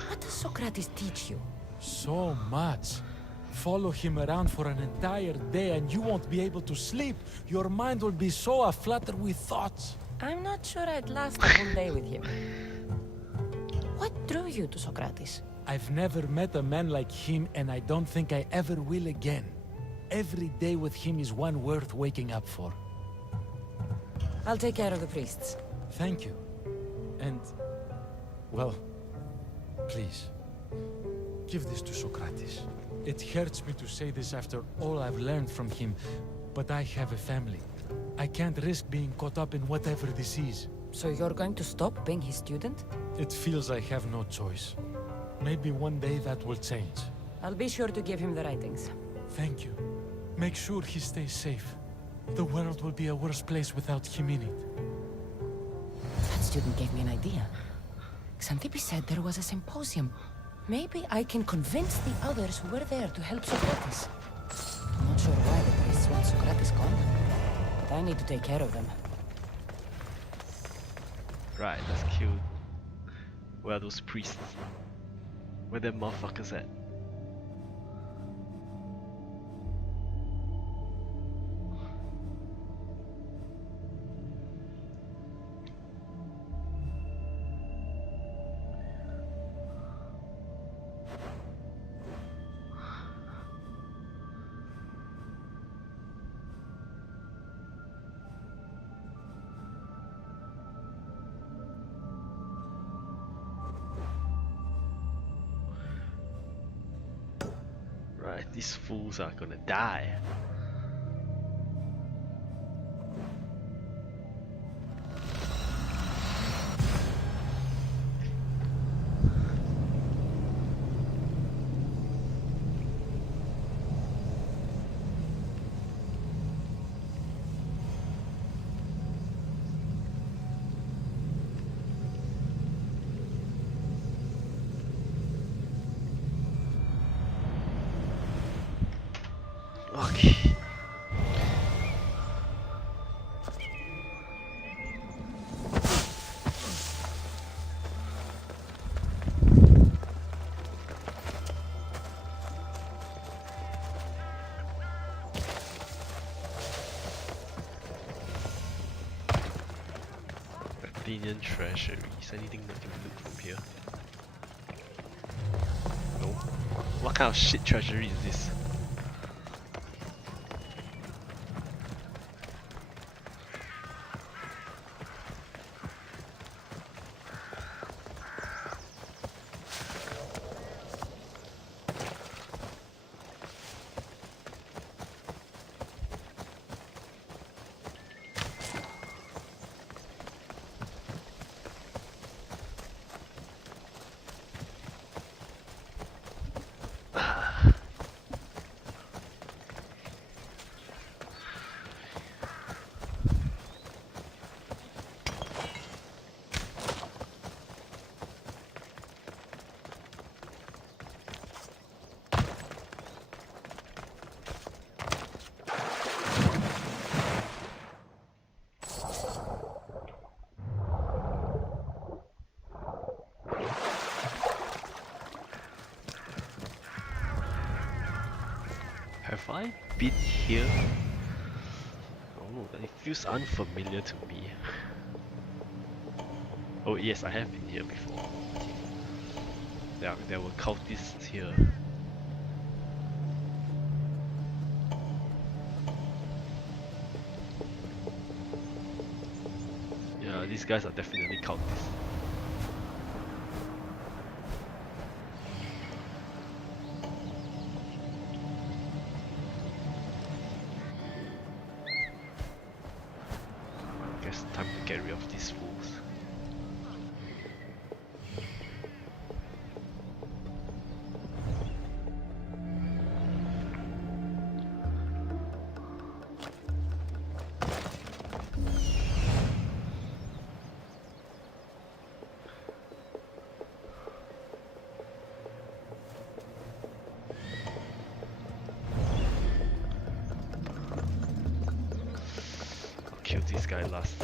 What does Socrates teach you? So much. Follow him around for an entire day and you won't be able to sleep. Your mind will be so aflutter with thoughts. I'm not sure I'd last a whole day with him. What drew you to Socrates? I've never met a man like him and I don't think I ever will again. Every day with him is one worth waking up for. I'll take care of the priests. Thank you. And, well, please, give this to Socrates. It hurts me to say this after all I've learned from him, but I have a family. I can't risk being caught up in whatever this is. So you're going to stop being his student? It feels I have no choice. Maybe one day that will change. I'll be sure to give him the writings. Thank you. Make sure he stays safe. The world will be a worse place without him in it. That student gave me an idea. Xanthippe said there was a symposium. Maybe I can convince the others who were there to help Socrates. I'm not sure why the priests want Socrates gone, but I need to take care of them. Right, let's kill... Where are those priests? Where them motherfuckers at? Right, these fools are gonna die. Okay. Athenian treasury. Is anything that can be looked from here? No. What kind of shit treasury is this? Have I been here? Oh, it feels unfamiliar to me. Oh yes, I have been here before. There were cultists here. Yeah, these guys are definitely cultists. Time to get rid of these fools. I'll kill this guy last.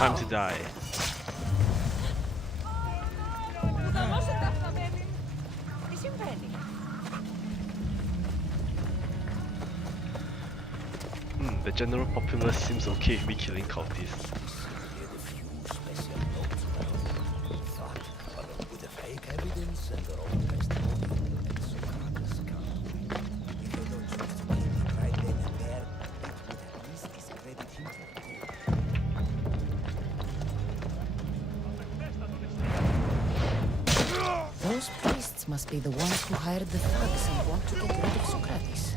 Time to die. The general populace seems okay with me killing cultists. Those priests must be the ones who hired the thugs and want to get rid of Socrates.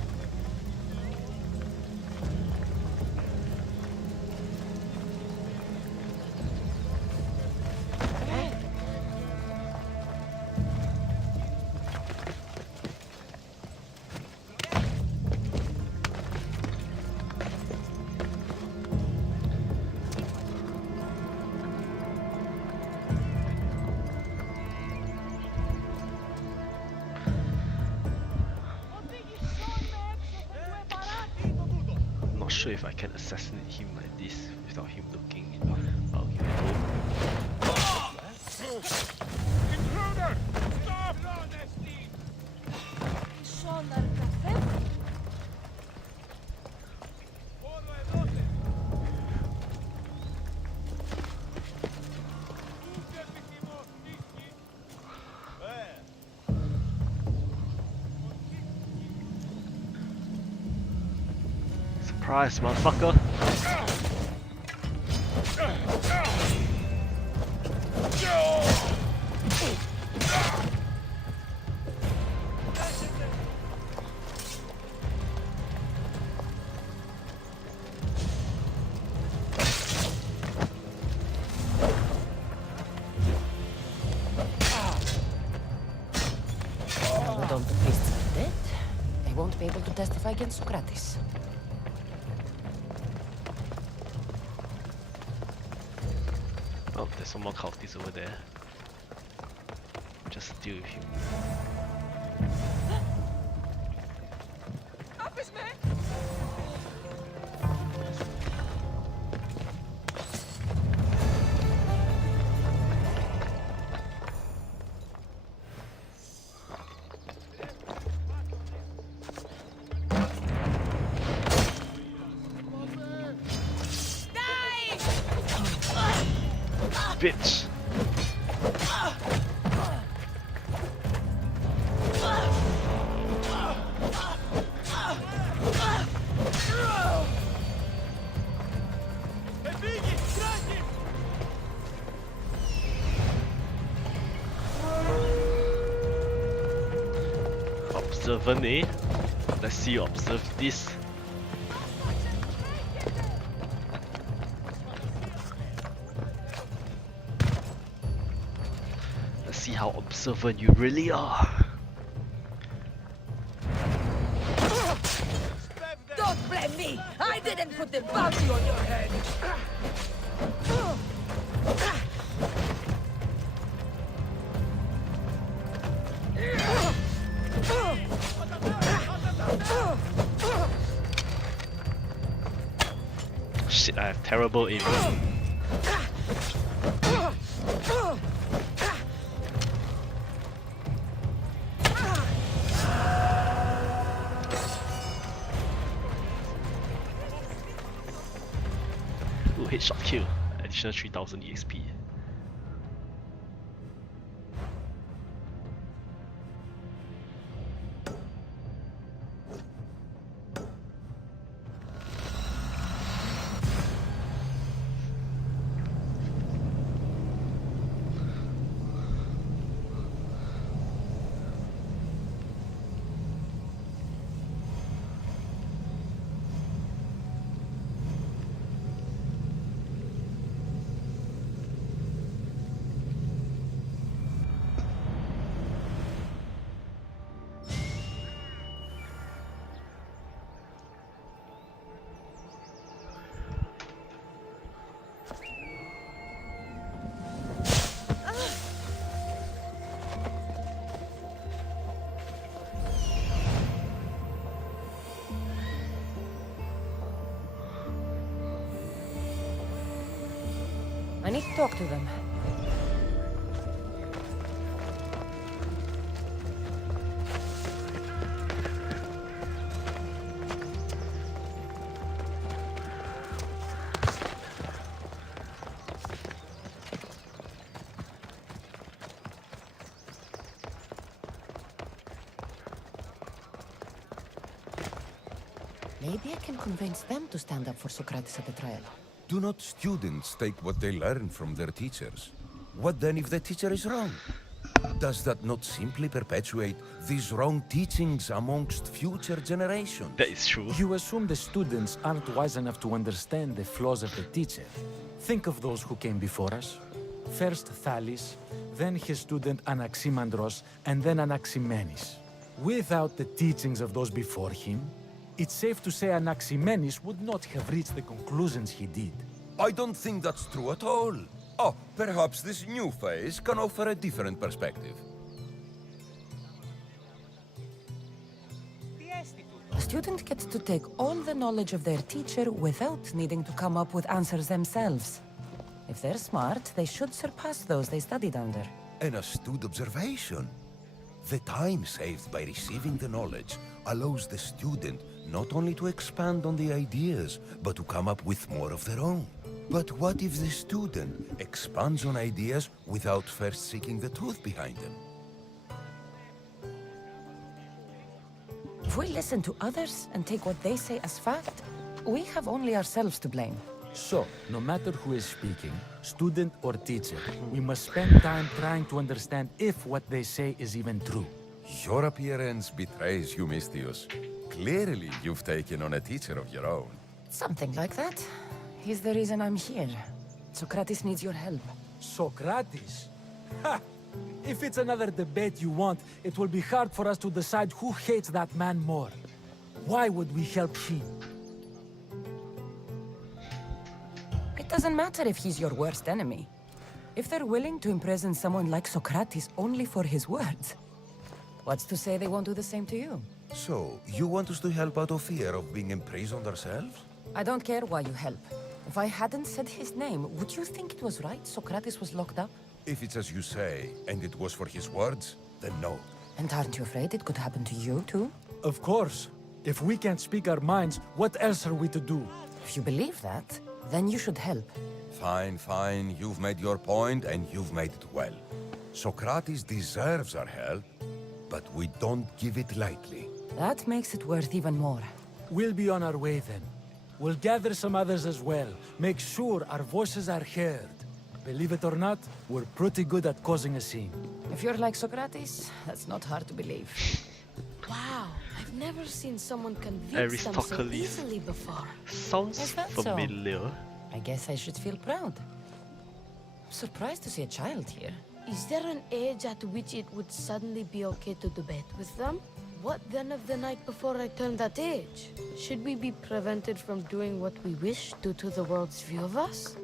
Not sure if I can assassinate him like this without him looking. I'll give it Intruder! Stop! Surprise, motherfucker! Now that all the priests are dead, they won't be able to testify against Socrates. Oh, there's some more cultists over there. Just deal with him. Bitch! Observant, eh? Let's see you observe this. Let's see how observant you really are. Don't blame me! I didn't put the bounty on your head! Shit, I have terrible aim. Ooh, headshot kill. Additional 3000 EXP. I need to talk to them. Maybe I can convince them to stand up for Socrates at the trial. Do not students take what they learn from their teachers? What then if the teacher is wrong? Does that not simply perpetuate these wrong teachings amongst future generations? That is true. You assume the students aren't wise enough to understand the flaws of the teacher. Think of those who came before us. First Thales, then his student Anaximandros, and then Anaximenes. Without the teachings of those before him, it's safe to say Anaximenes would not have reached the conclusions he did. I don't think that's true at all. Oh, perhaps this new phase can offer a different perspective. A student gets to take all the knowledge of their teacher without needing to come up with answers themselves. If they're smart, they should surpass those they studied under. An astute observation. The time saved by receiving the knowledge allows the student not only to expand on the ideas, but to come up with more of their own. But what if the student expands on ideas without first seeking the truth behind them? If we listen to others and take what they say as fact, We have only ourselves to blame. So, no matter who is speaking, student or teacher, we must spend time trying to understand if what they say is even true. Your appearance betrays you, Misthios. Clearly, you've taken on a teacher of your own. Something like that. He's the reason I'm here. Socrates needs your help. Socrates? Ha! If it's another debate you want, it will be hard for us to decide who hates that man more. Why would we help him? It doesn't matter if he's your worst enemy. If they're willing to imprison someone like Socrates only for his words, what's to say they won't do the same to you? So, you want us to help out of fear of being imprisoned ourselves? I don't care why you help. If I hadn't said his name, would you think it was right Socrates was locked up? If it's as you say, and it was for his words, then no. And aren't you afraid it could happen to you too? Of course. If we can't speak our minds, what else are we to do? If you believe that, then you should help. Fine, fine. You've made your point, and you've made it well. Socrates deserves our help, but we don't give it lightly. That makes it worth even more. We'll be on our way then. We'll gather some others as well. Make sure our voices are heard. Believe it or not, we're pretty good at causing a scene. If you're like Socrates, that's not hard to believe. Wow, I've never seen someone convince them so Aristocles. easily before. Sounds Is that so? familiar. I guess I should feel proud. I'm surprised to see a child here. Is there an age at which it would suddenly be okay to debate with them? What then of the night before I turned that age? Should we be prevented from doing what we wish due to the world's view of us?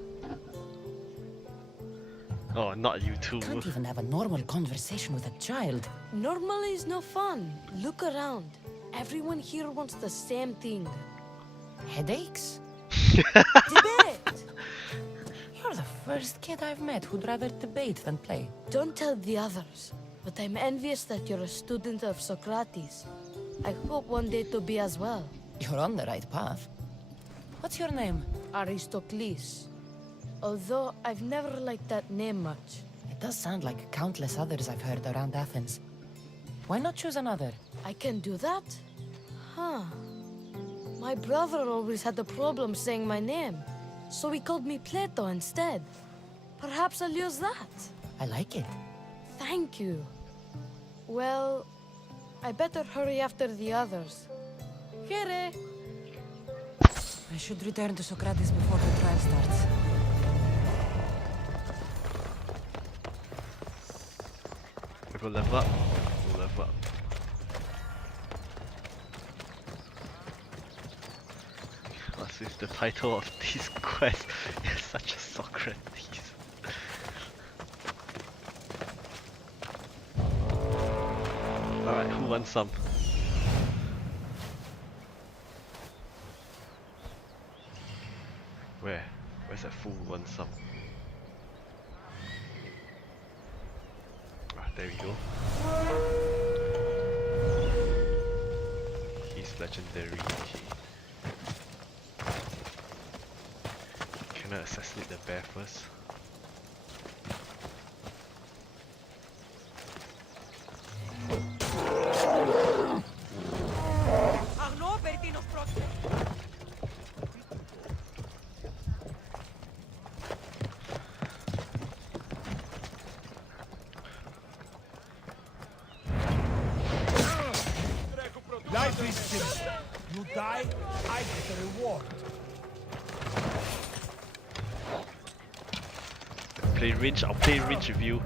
Oh, not you too. Can't even have a normal conversation with a child. Normal is no fun. Look around. Everyone here wants the same thing. Headaches? Debate! You're the first kid I've met who'd rather debate than play. Don't tell the others, but I'm envious that you're a student of Socrates. I hope one day to be as well. You're on the right path. What's your name? Aristocles. Although I've never liked that name much. It does sound like countless others I've heard around Athens. Why not choose another? I can do that? Huh. My brother always had a problem saying my name, so he called me Plato instead. Perhaps I'll use that. I like it. Thank you. Well, I better hurry after the others. Here. I should return to Socrates before the trial starts. We'll level up. We'll level up. This is the title of this quest. You're such a Socrates. Alright, who wants some? Where? Where's that fool who wants some? There we go. He's legendary. Can I assassinate the bear first? Life is simple. You die, I get a reward. Play range, I'll play range with you.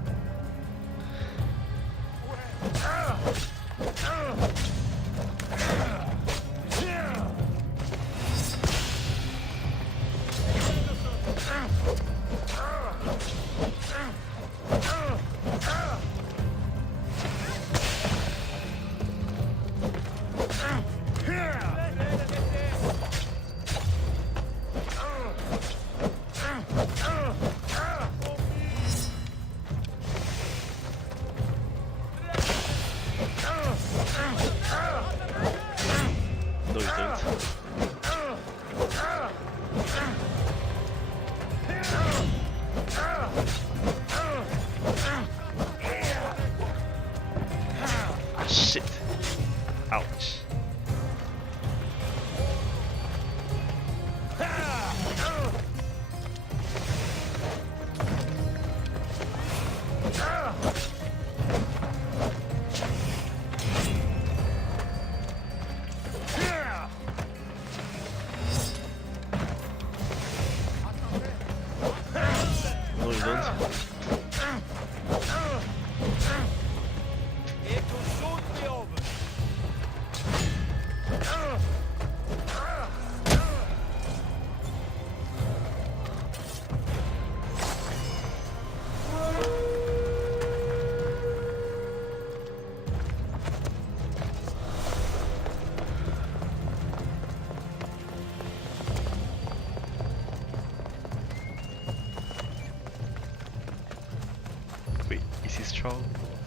trial?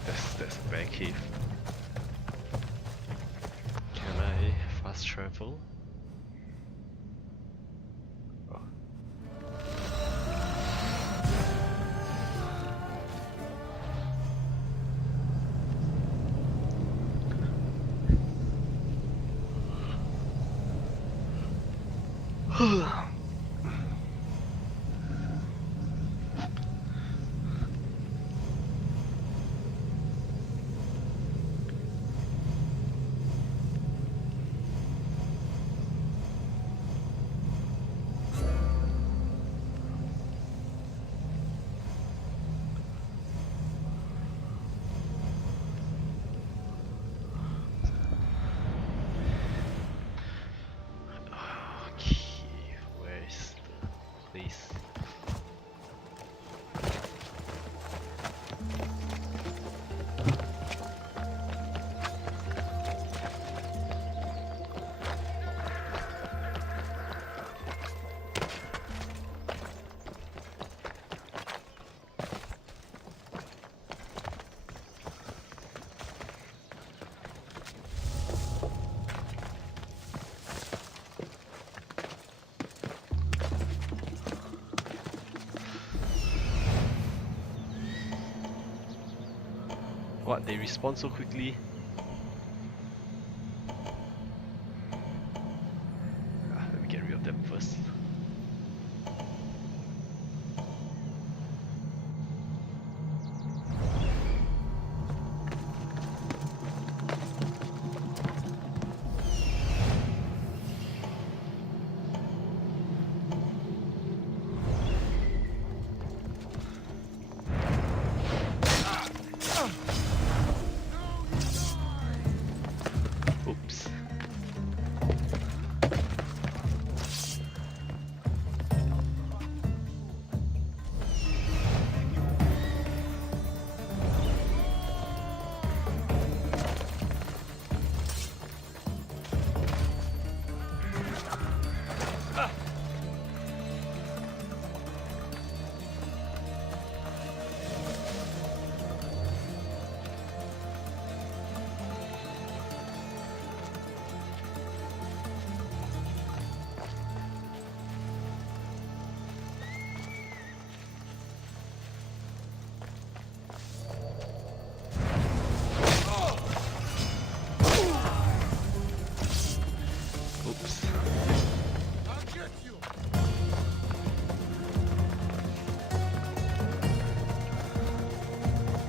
That's a bear cave. Can I fast travel? Oh. What, they respawn so quickly? Let me get rid of them first. Oops. Oops.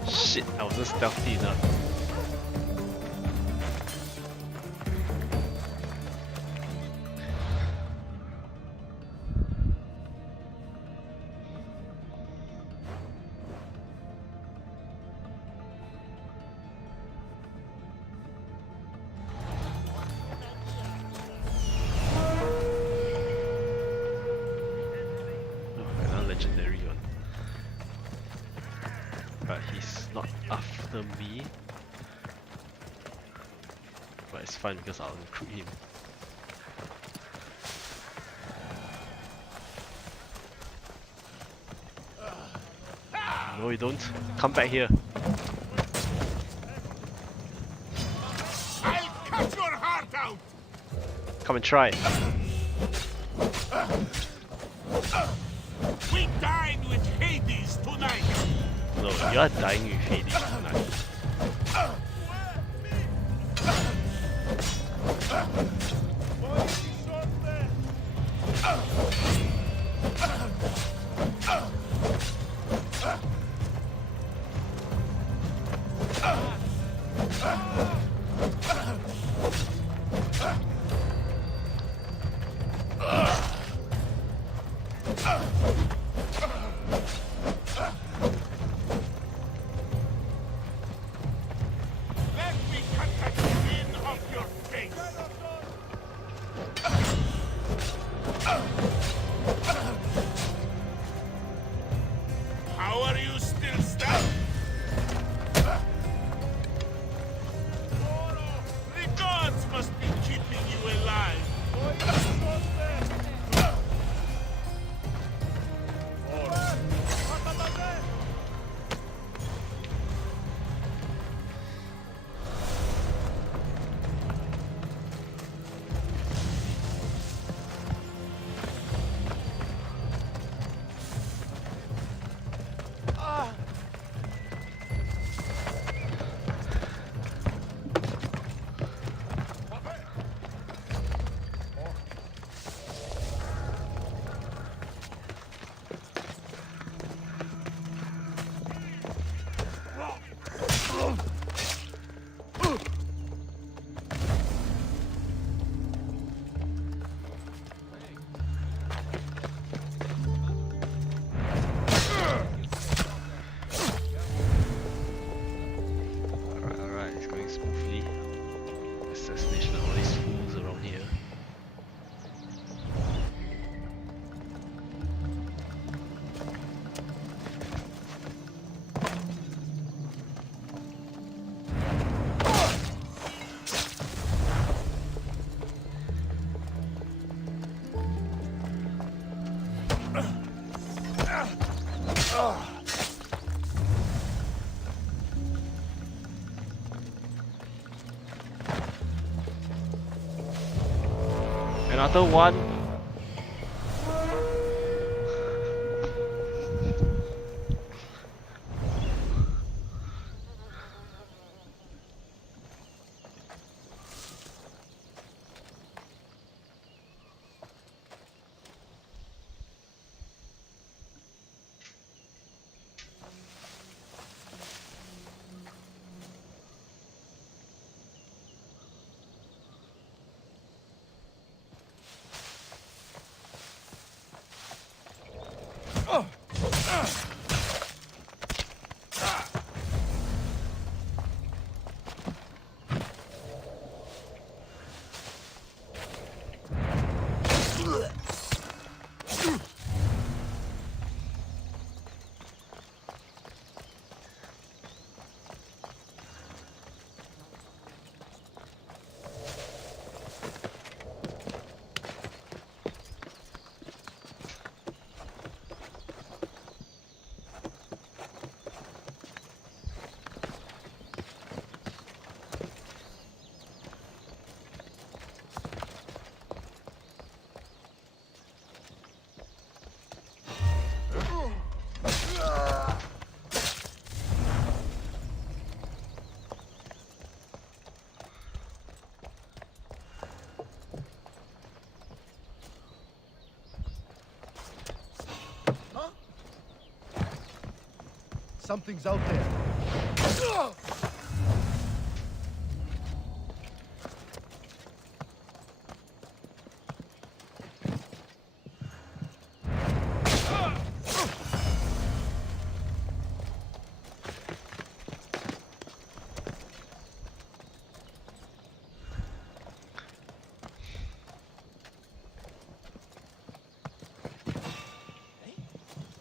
Shit, I wasn't stealthy enough. Legendary one. But he's not after me. But it's fine because I'll recruit him. No, you don't. Come back here. I'll cut your heart out! Come and try. We dine with Hades tonight! No, you are dying with Hades tonight. Let me cut the skin off your face! How are you still stuck? going smoothly. Assassination of all these fools around here. Another one. Something's out there.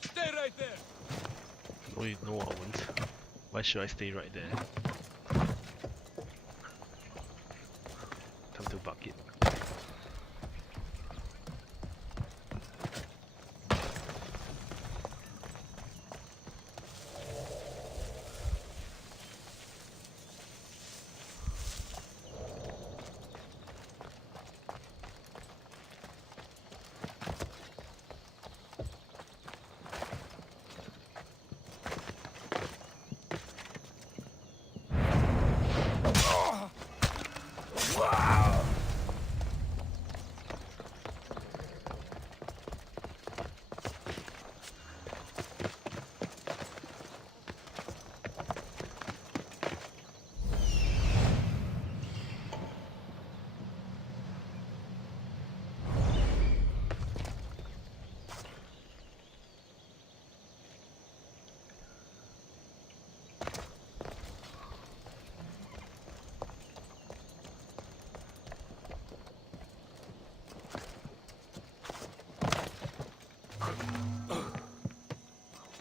Stay right there. No, I won't. Why should I stay right there? Time to bucket.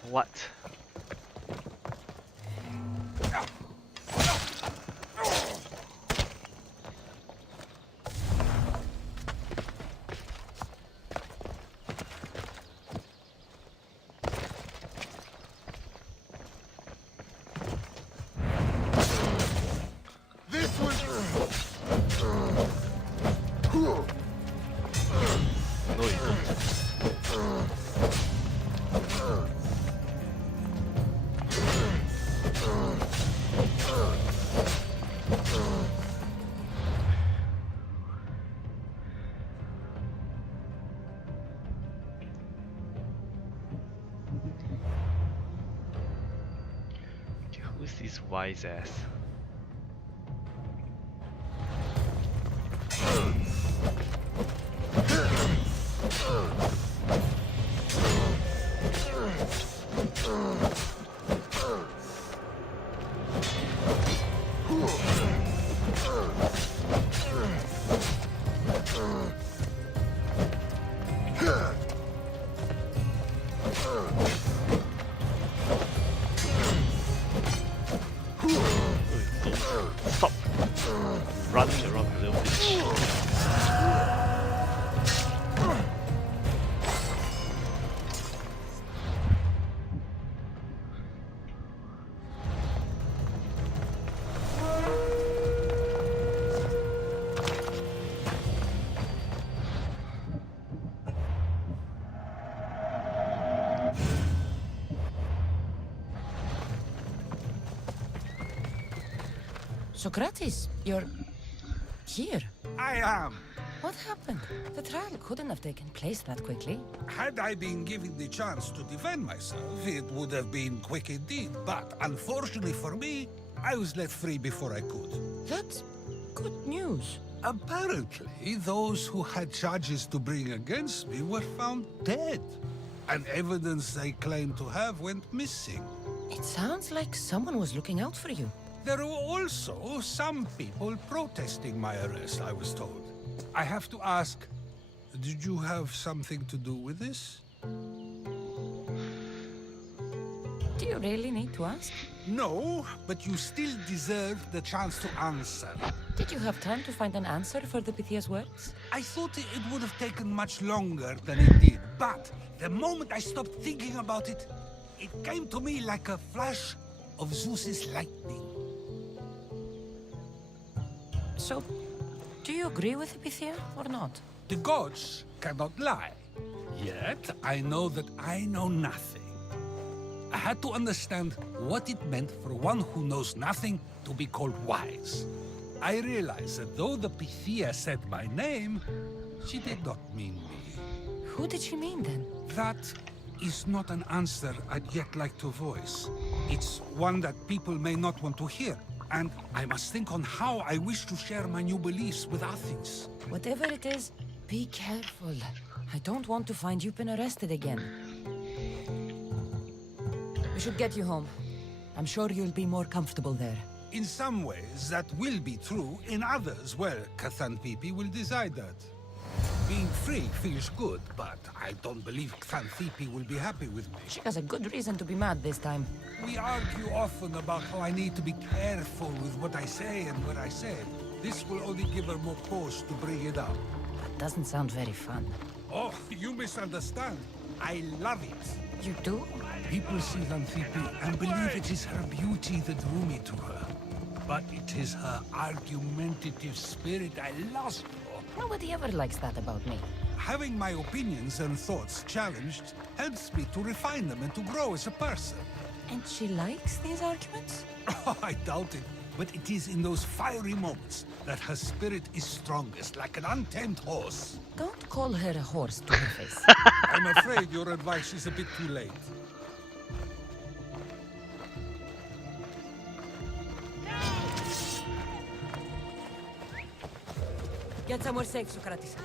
What? This was. No, you don't. Okay, who's this wise ass? Stop running around the little bitch. Socrates, you're here. I am. What happened? The trial couldn't have taken place that quickly. Had I been given the chance to defend myself, it would have been quick indeed. But unfortunately for me, I was let free before I could. That's good news. Apparently, those who had charges to bring against me were found dead. And evidence they claimed to have went missing. It sounds like someone was looking out for you. There were also some people protesting my arrest, I was told. I have to ask, did you have something to do with this? Do you really need to ask? No, but you still deserve the chance to answer. Did you have time to find an answer for the Pythia's words? I thought it would have taken much longer than it did, but the moment I stopped thinking about it, it came to me like a flash of Zeus's lightning. So, do you agree with Pythia or not? The gods cannot lie. Yet, I know that I know nothing. I had to understand what it meant for one who knows nothing to be called wise. I realized that though the Pythia said my name, she did not mean me. Who did she mean then? That is not an answer I'd yet like to voice. It's one that people may not want to hear. And I must think on how I wish to share my new beliefs with Athens. Whatever it is, be careful. I don't want to find you've been arrested again. We should get you home. I'm sure you'll be more comfortable there. In some ways, that will be true. In others, well, Xanthippe will decide that. Being free feels good, but I don't believe Xanthippe will be happy with me. She has a good reason to be mad this time. We argue often about how I need to be careful with what I say and what I said. This will only give her more cause to bring it up. That doesn't sound very fun. Oh, you misunderstand. I love it. You do? People see Xanthippe and believe it is her beauty that drew me to her. But it is her argumentative spirit I lust for. Nobody ever likes that about me. Having my opinions and thoughts challenged helps me to refine them and to grow as a person. And she likes these arguments? Oh, I doubt it. But it is in those fiery moments that her spirit is strongest, like an untamed horse. Don't call her a horse to her face. I'm afraid your advice is a bit too late. Get somewhere safe, Socrates.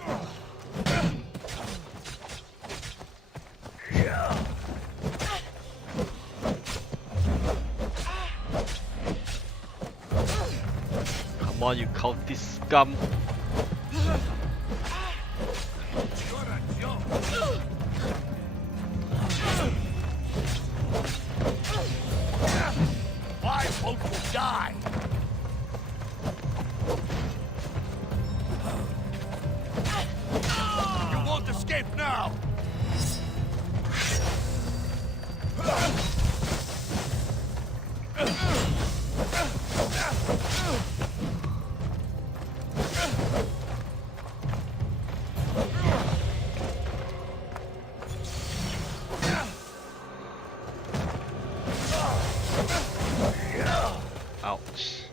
Come on, you cultist scum! My folk will die! You won't escape now! Ouch.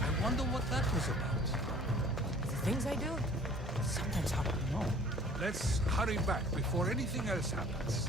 I wonder what that was about. The things I do? Sometimes hard to know. Let's hurry back before anything else happens.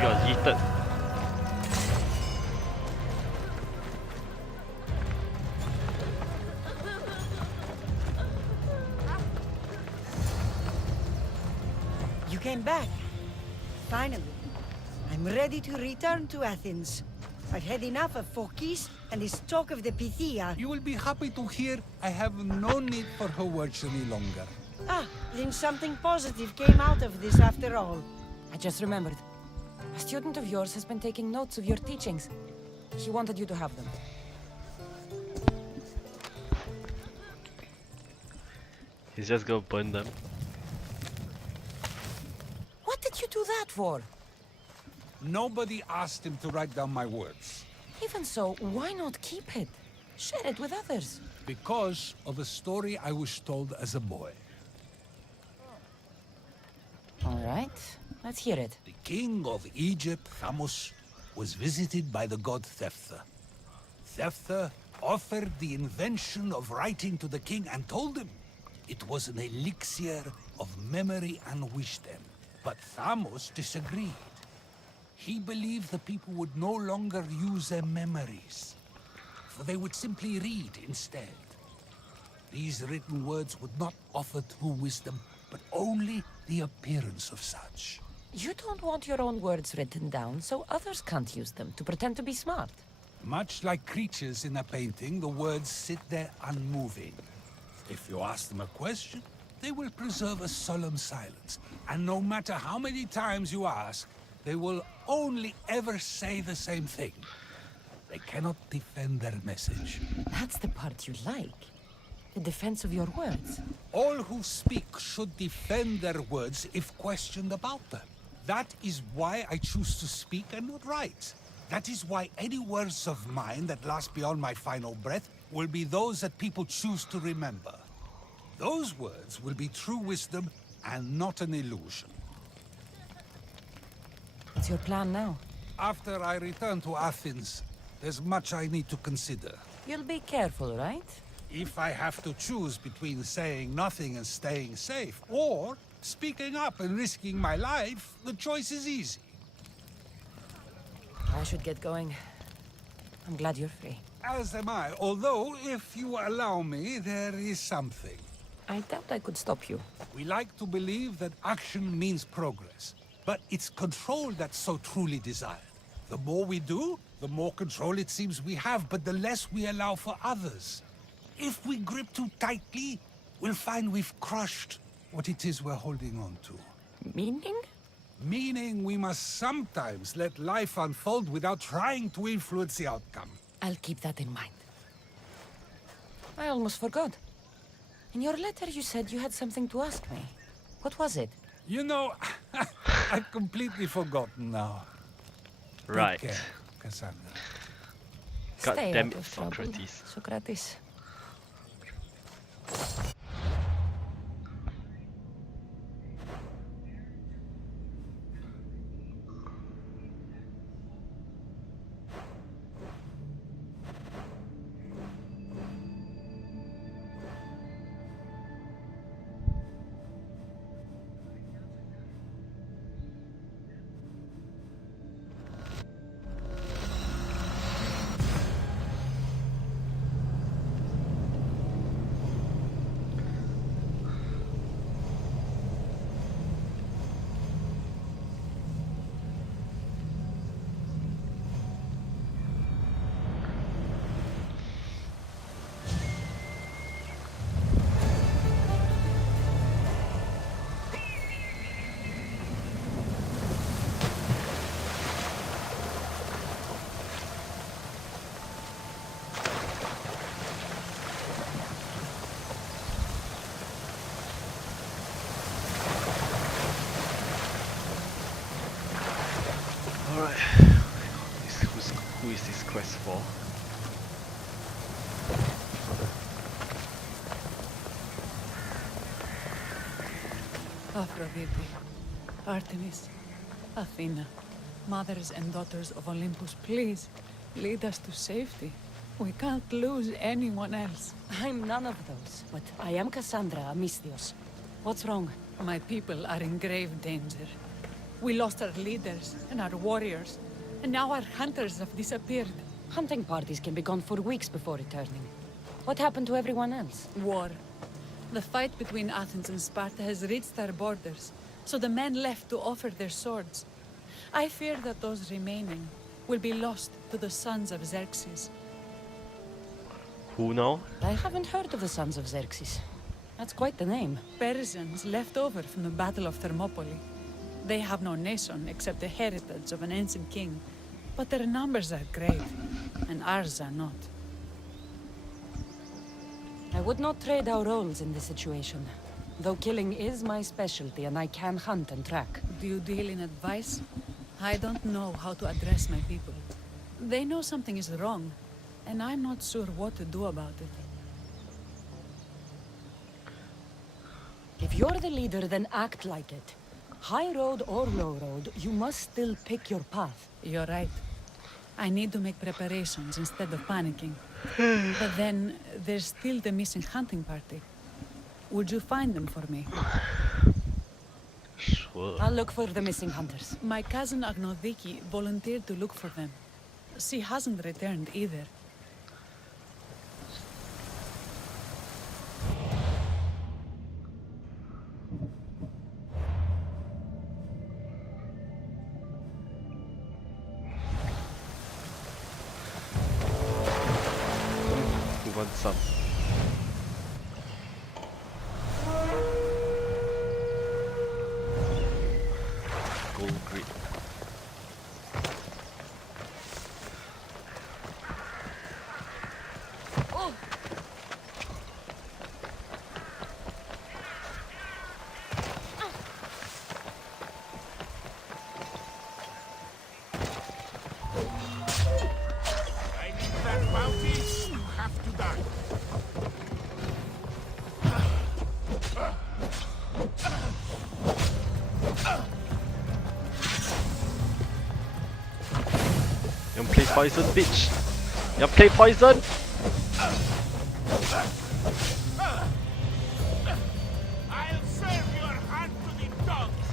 she got yeeted. You came back. Finally. I'm ready to return to Athens. I've had enough of Phokis and this talk of the Pythia. You will be happy to hear I have no need for her words any longer. Ah, then something positive came out of this after all. I just remembered. A student of yours has been taking notes of your teachings. He wanted you to have them. He's just gonna burn them. What did you do that for? Nobody asked him to write down my words. Even so, why not keep it? Share it with others. Because of a story I was told as a boy. All right, let's hear it. The king of Egypt, Thamos, was visited by the god Thephtha. Thephtha offered the invention of writing to the king and told him it was an elixir of memory and wisdom. But Thamos disagreed. He believed the people would no longer use their memories, for they would simply read instead. These written words would not offer true wisdom, but only the appearance of such. You don't want your own words written down, so others can't use them to pretend to be smart. Much like creatures in a painting, the words sit there unmoving. If you ask them a question, they will preserve a solemn silence. And no matter how many times you ask, they will only ever say the same thing. They cannot defend their message. That's the part you like. The defense of your words. All who speak should defend their words if questioned about them. That is why I choose to speak and not write. That is why any words of mine that last beyond my final breath will be those that people choose to remember. Those words will be true wisdom and not an illusion. What's your plan now? After I return to Athens, there's much I need to consider. You'll be careful, right? If I have to choose between saying nothing and staying safe, or speaking up and risking my life, the choice is easy. I should get going. I'm glad you're free. As am I, although, if you allow me, there is something. I doubt I could stop you. We like to believe that action means progress, but it's control that's so truly desired. The more we do, the more control it seems we have, but the less we allow for others. If we grip too tightly, we'll find we've crushed what it is we're holding on to. Meaning? Meaning we must sometimes let life unfold without trying to influence the outcome. I'll keep that in mind. I almost forgot. In your letter you said you had something to ask me. What was it? You know, I've completely forgotten now. Right. Take care, Cassandra. God Stay damn out it, of trouble, Socrates. Socrates. Alright. Who is this quest for? Aphrodite, Artemis, Athena, mothers and daughters of Olympus, please lead us to safety. We can't lose anyone else. I'm none of those, but I am Cassandra Amistios. What's wrong? My people are in grave danger. We lost our leaders and our warriors, and now our hunters have disappeared. Hunting parties can be gone for weeks before returning. What happened to everyone else? War. The fight between Athens and Sparta has reached our borders, so the men left to offer their swords. I fear that those remaining will be lost to the sons of Xerxes. Who now? I haven't heard of the sons of Xerxes. That's quite the name. Persians left over from the Battle of Thermopylae. They have no nation except the heritage of an ancient king, but their numbers are great, and ours are not. I would not trade our roles in this situation, though killing is my specialty and I can hunt and track. Do you deal in advice? I don't know how to address my people. They know something is wrong, and I'm not sure what to do about it. If you're the leader, then act like it. High road or low road, you must still pick your path. You're right. I need to make preparations instead of panicking. But then, there's still the missing hunting party. Would you find them for me? Sure. I'll look for the missing hunters. My cousin Agnodiki volunteered to look for them. She hasn't returned either. We want some. Gold grid. I need that bounty. You have to die. You wanna play poison, bitch? You wanna play poison? I'll serve your hand to the dogs.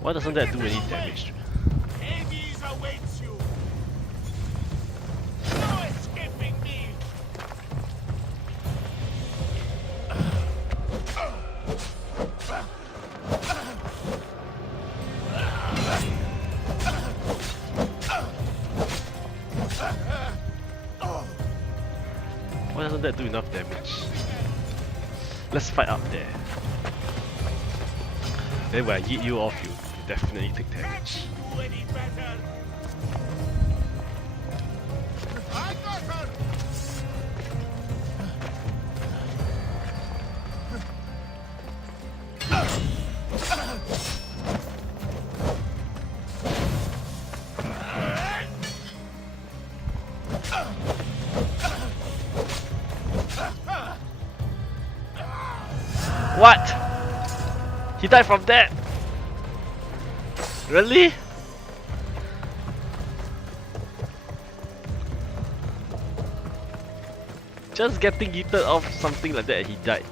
Why doesn't that do any damage? Hades awaits you. No escaping me. Why doesn't that do enough damage? Let's fight up there. Then when I yeet you off, you definitely take damage. Do any better. I got her. What? He died from that? Really? Just getting yeeted off something like that and he died.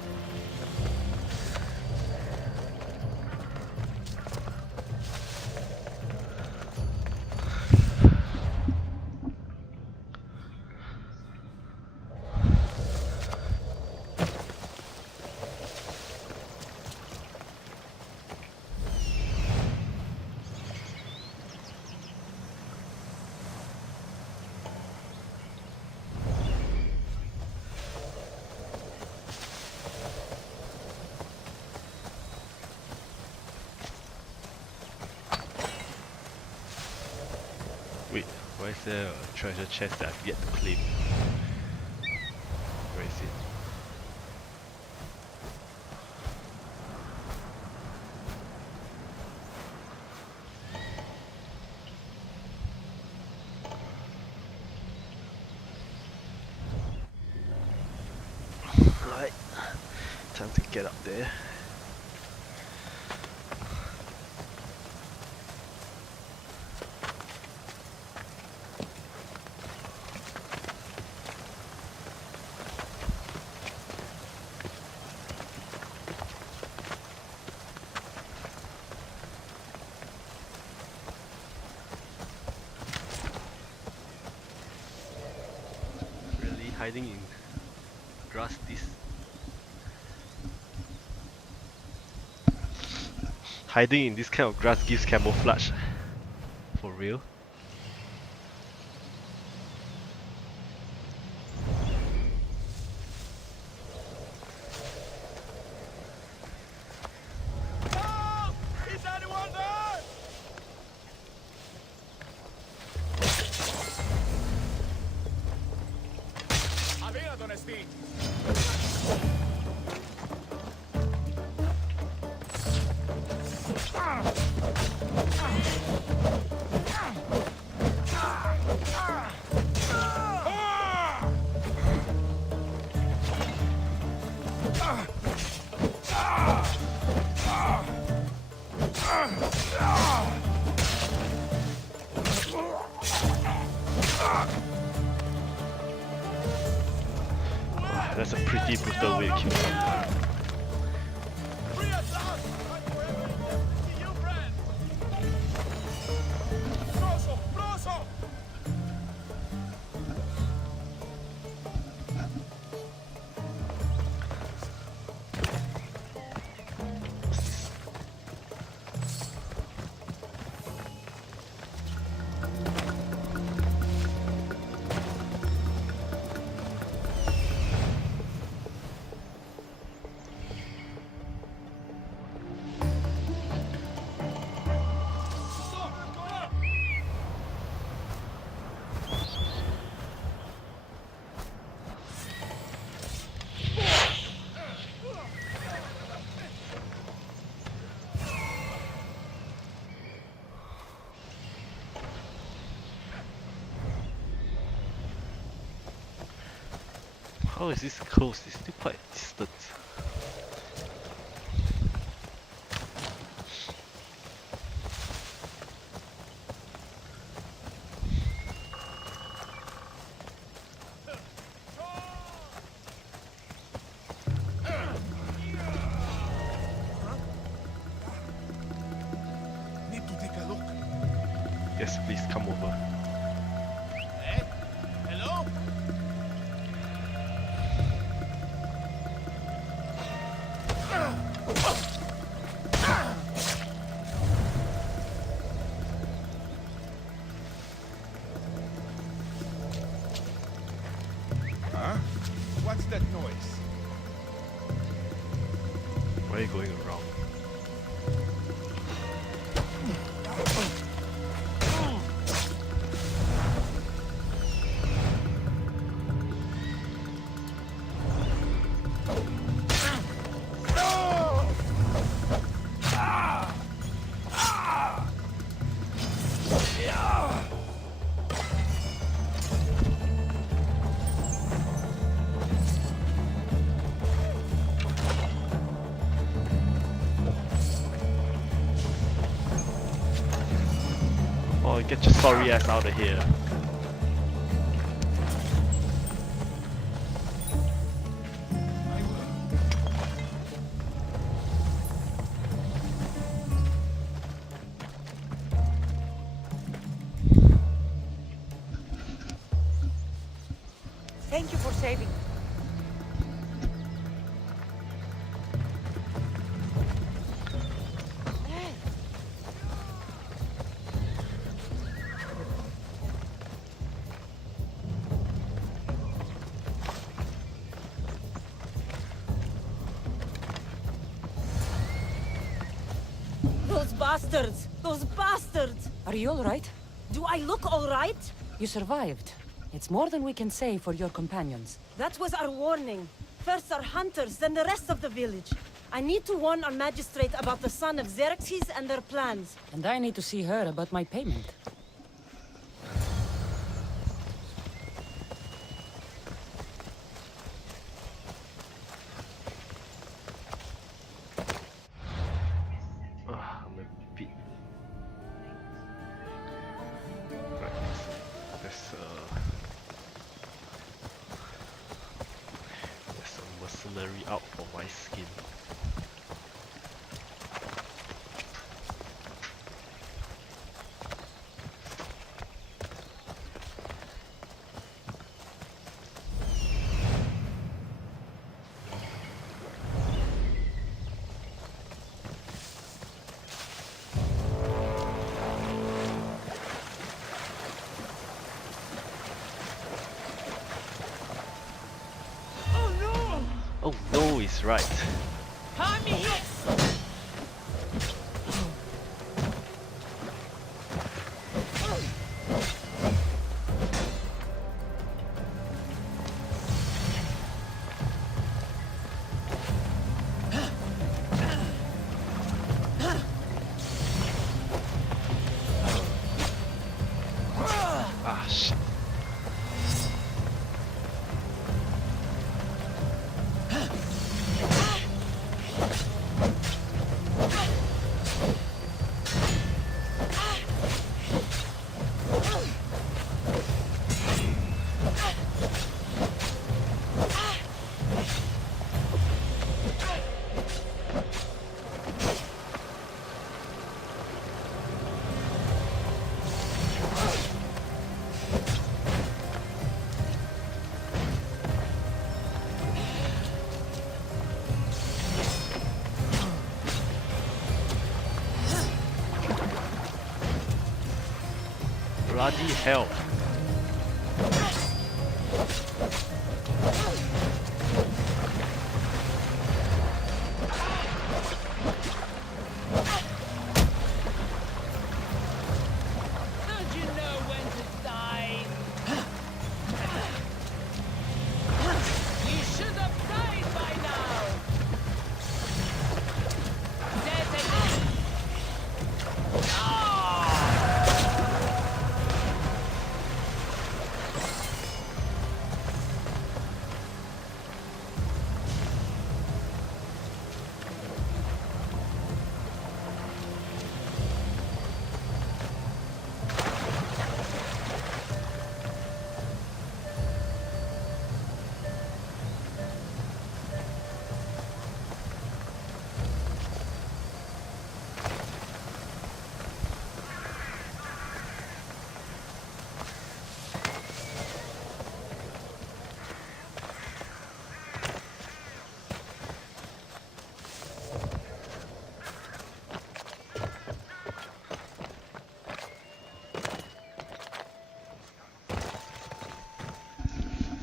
Wait, why is there a treasure chest that I've yet to claim? Where is it? Right, time to get up there. hiding in grass this. Hiding in this kind of grass gives camouflage. For real. Is anyone there? Avea, Don Esti. That's a pretty brutal way to kill someone. How is this close? It's still quite distant. Need to take a look. Yes, please come over. Eh? Hello? Huh? What's that noise? Why are you going around? Oh, get your sorry ass out of here. Thank you for saving. Those bastards! Those bastards! Are you alright? Do I look alright? You survived. It's more than we can say for your companions. That was our warning. First our hunters, then the rest of the village. I need to warn our magistrate about the son of Xerxes and their plans. And I need to see her about my payment. I'm a bit. Right, there's a mercenary out for my skin. is right. Ah, shit. Bloody hell. Don't you know when to die? You should have died by now.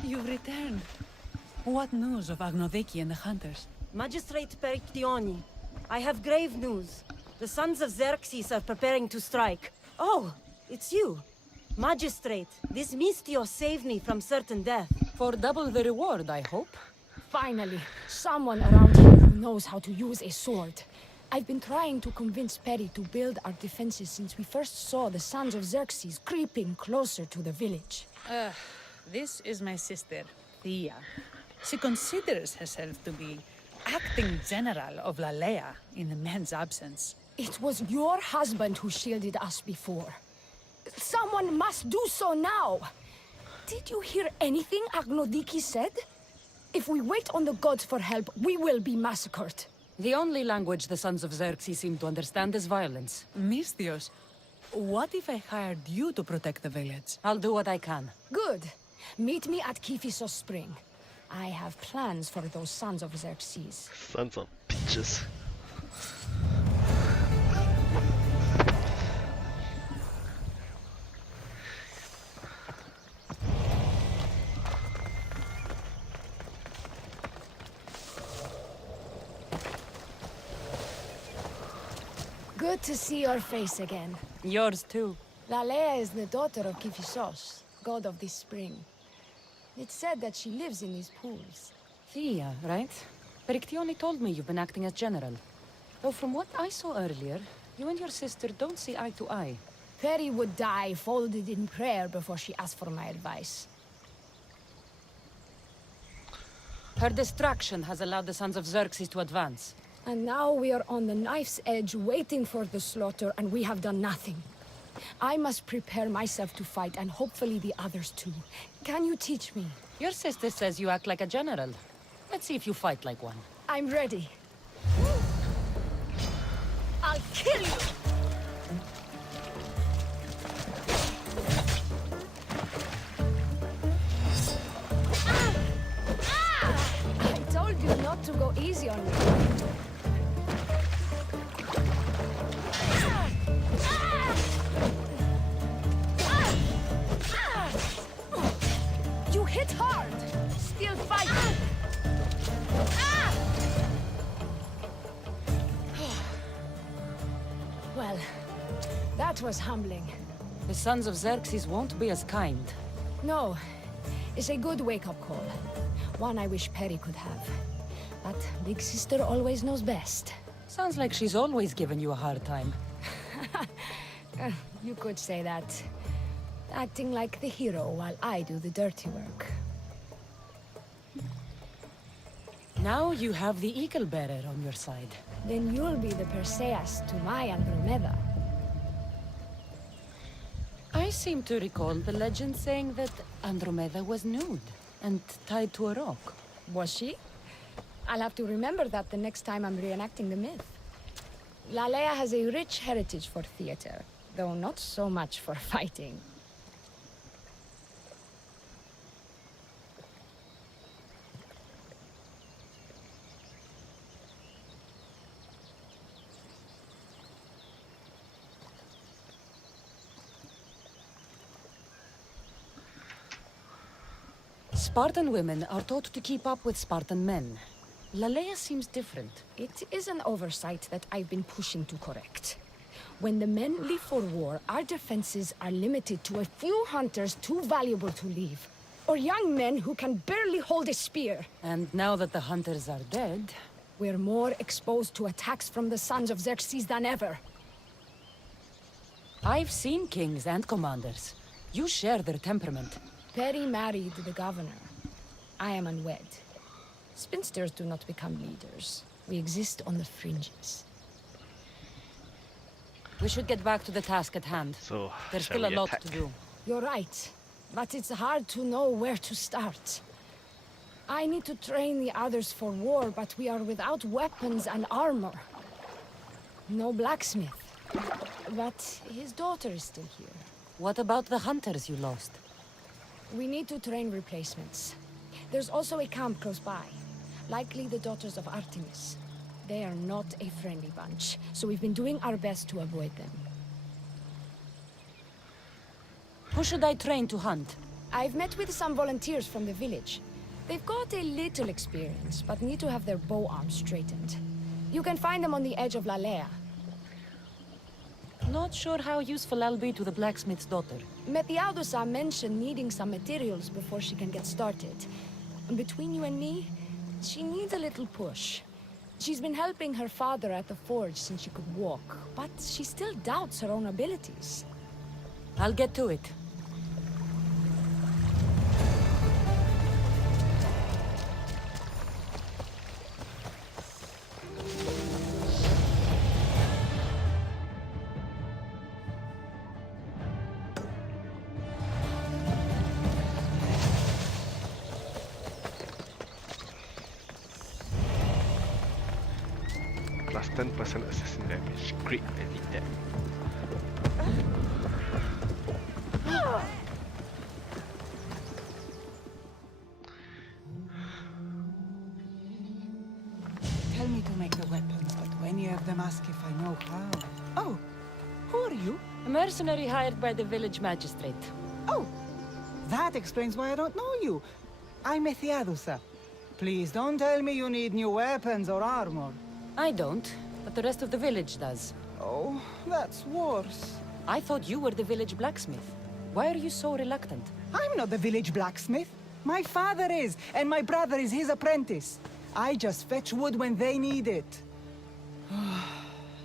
You've returned. What news of Agnodeki and the hunters? Magistrate Perictioni, I have grave news. The sons of Xerxes are preparing to strike. Oh, it's you. Magistrate, this Mistio saved me from certain death. For double the reward, I hope. Finally, someone around here who knows how to use a sword. I've been trying to convince Peri to build our defenses since we first saw the sons of Xerxes creeping closer to the village. This is my sister, Thea. She considers herself to be acting general of Lalea in the man's absence. It was your husband who shielded us before. Someone must do so now! Did you hear anything Agnodiki said? If we wait on the gods for help, we will be massacred. The only language the sons of Xerxes seem to understand is violence. Misthios, what if I hired you to protect the village? I'll do what I can. Good. Meet me at Kiphisos Spring. I have plans for those sons of Xerxes. Sons of bitches. Good to see your face again. Yours too. Lalea is the daughter of Kiphisos, god of this spring. It's said that she lives in these pools. Thea, right? Perictioni told me you've been acting as general. Though from what I saw earlier, you and your sister don't see eye to eye. Peri would die folded in prayer before she asked for my advice. Her distraction has allowed the sons of Xerxes to advance. And now we are on the knife's edge waiting for the slaughter, and we have done nothing. I must prepare myself to fight, and hopefully the others too. Can you teach me? Your sister says you act like a general. Let's see if you fight like one. I'm ready. I'll kill you! I told you not to go easy on me. You hit hard! Still fighting! That was humbling. The sons of Xerxes won't be as kind. No, it's a good wake-up call. One I wish Perry could have. But Big Sister always knows best. Sounds like she's always given you a hard time. You could say that. Acting like the hero while I do the dirty work. Now you have the Eagle Bearer on your side. Then you'll be the Perseus to my Andromeda. I seem to recall the legend saying that Andromeda was nude and tied to a rock. Was she? I'll have to remember that the next time I'm reenacting the myth. Lalea has a rich heritage for theater, though not so much for fighting. Spartan women are taught to keep up with Spartan men. Lalea seems different. It is an oversight that I've been pushing to correct. When the men leave for war, our defenses are limited to a few hunters too valuable to leave. Or young men who can barely hold a spear. And now that the hunters are dead... we're more exposed to attacks from the sons of Xerxes than ever. I've seen kings and commanders. You share their temperament. Perry married the governor. I am unwed. Spinsters do not become leaders. We exist on the fringes. We should get back to the task at hand. So, there's shall still a we lot attack? to do. You're right, but it's hard to know where to start. I need to train the others for war, but we are without weapons and armor. No blacksmith. But his daughter is still here. What about the hunters you lost? We need to train replacements. There's also a camp close by. Likely the daughters of Artemis. They are not a friendly bunch, so we've been doing our best to avoid them. Who should I train to hunt? I've met with some volunteers from the village. They've got a little experience, but need to have their bow arms straightened. You can find them on the edge of Lalea. Not sure how useful I'll be to the blacksmith's daughter. Methiadusa mentioned needing some materials before she can get started. And between you and me, she needs a little push. She's been helping her father at the forge since she could walk, but she still doubts her own abilities. I'll get to it. Plus 10% assassin damage. Great, I need that. Tell me to make the weapons, but when you have them, ask if I know how. Oh, who are you? A mercenary hired by the village magistrate. Oh, that explains why I don't know you. I'm Methiadusa. Please don't tell me you need new weapons or armor. I don't, but the rest of the village does. Oh, that's worse. I thought you were the village blacksmith. Why are you so reluctant? I'm not the village blacksmith. My father is, and my brother is his apprentice. I just fetch wood when they need it.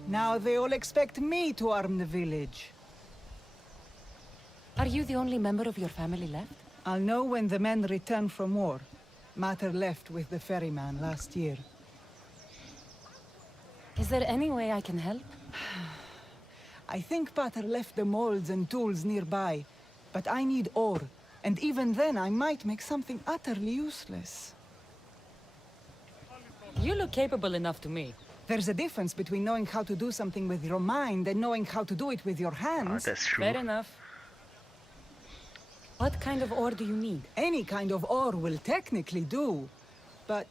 Now they all expect me to arm the village. Are you the only member of your family left? I'll know when the men return from war. Mater left with the ferryman last year. Is there any way I can help? I think Pater left the molds and tools nearby, but I need ore, and even then I might make something utterly useless. You look capable enough to me. There's a difference between knowing how to do something with your mind and knowing how to do it with your hands. That's true. Fair enough. What kind of ore do you need? Any kind of ore will technically do, but...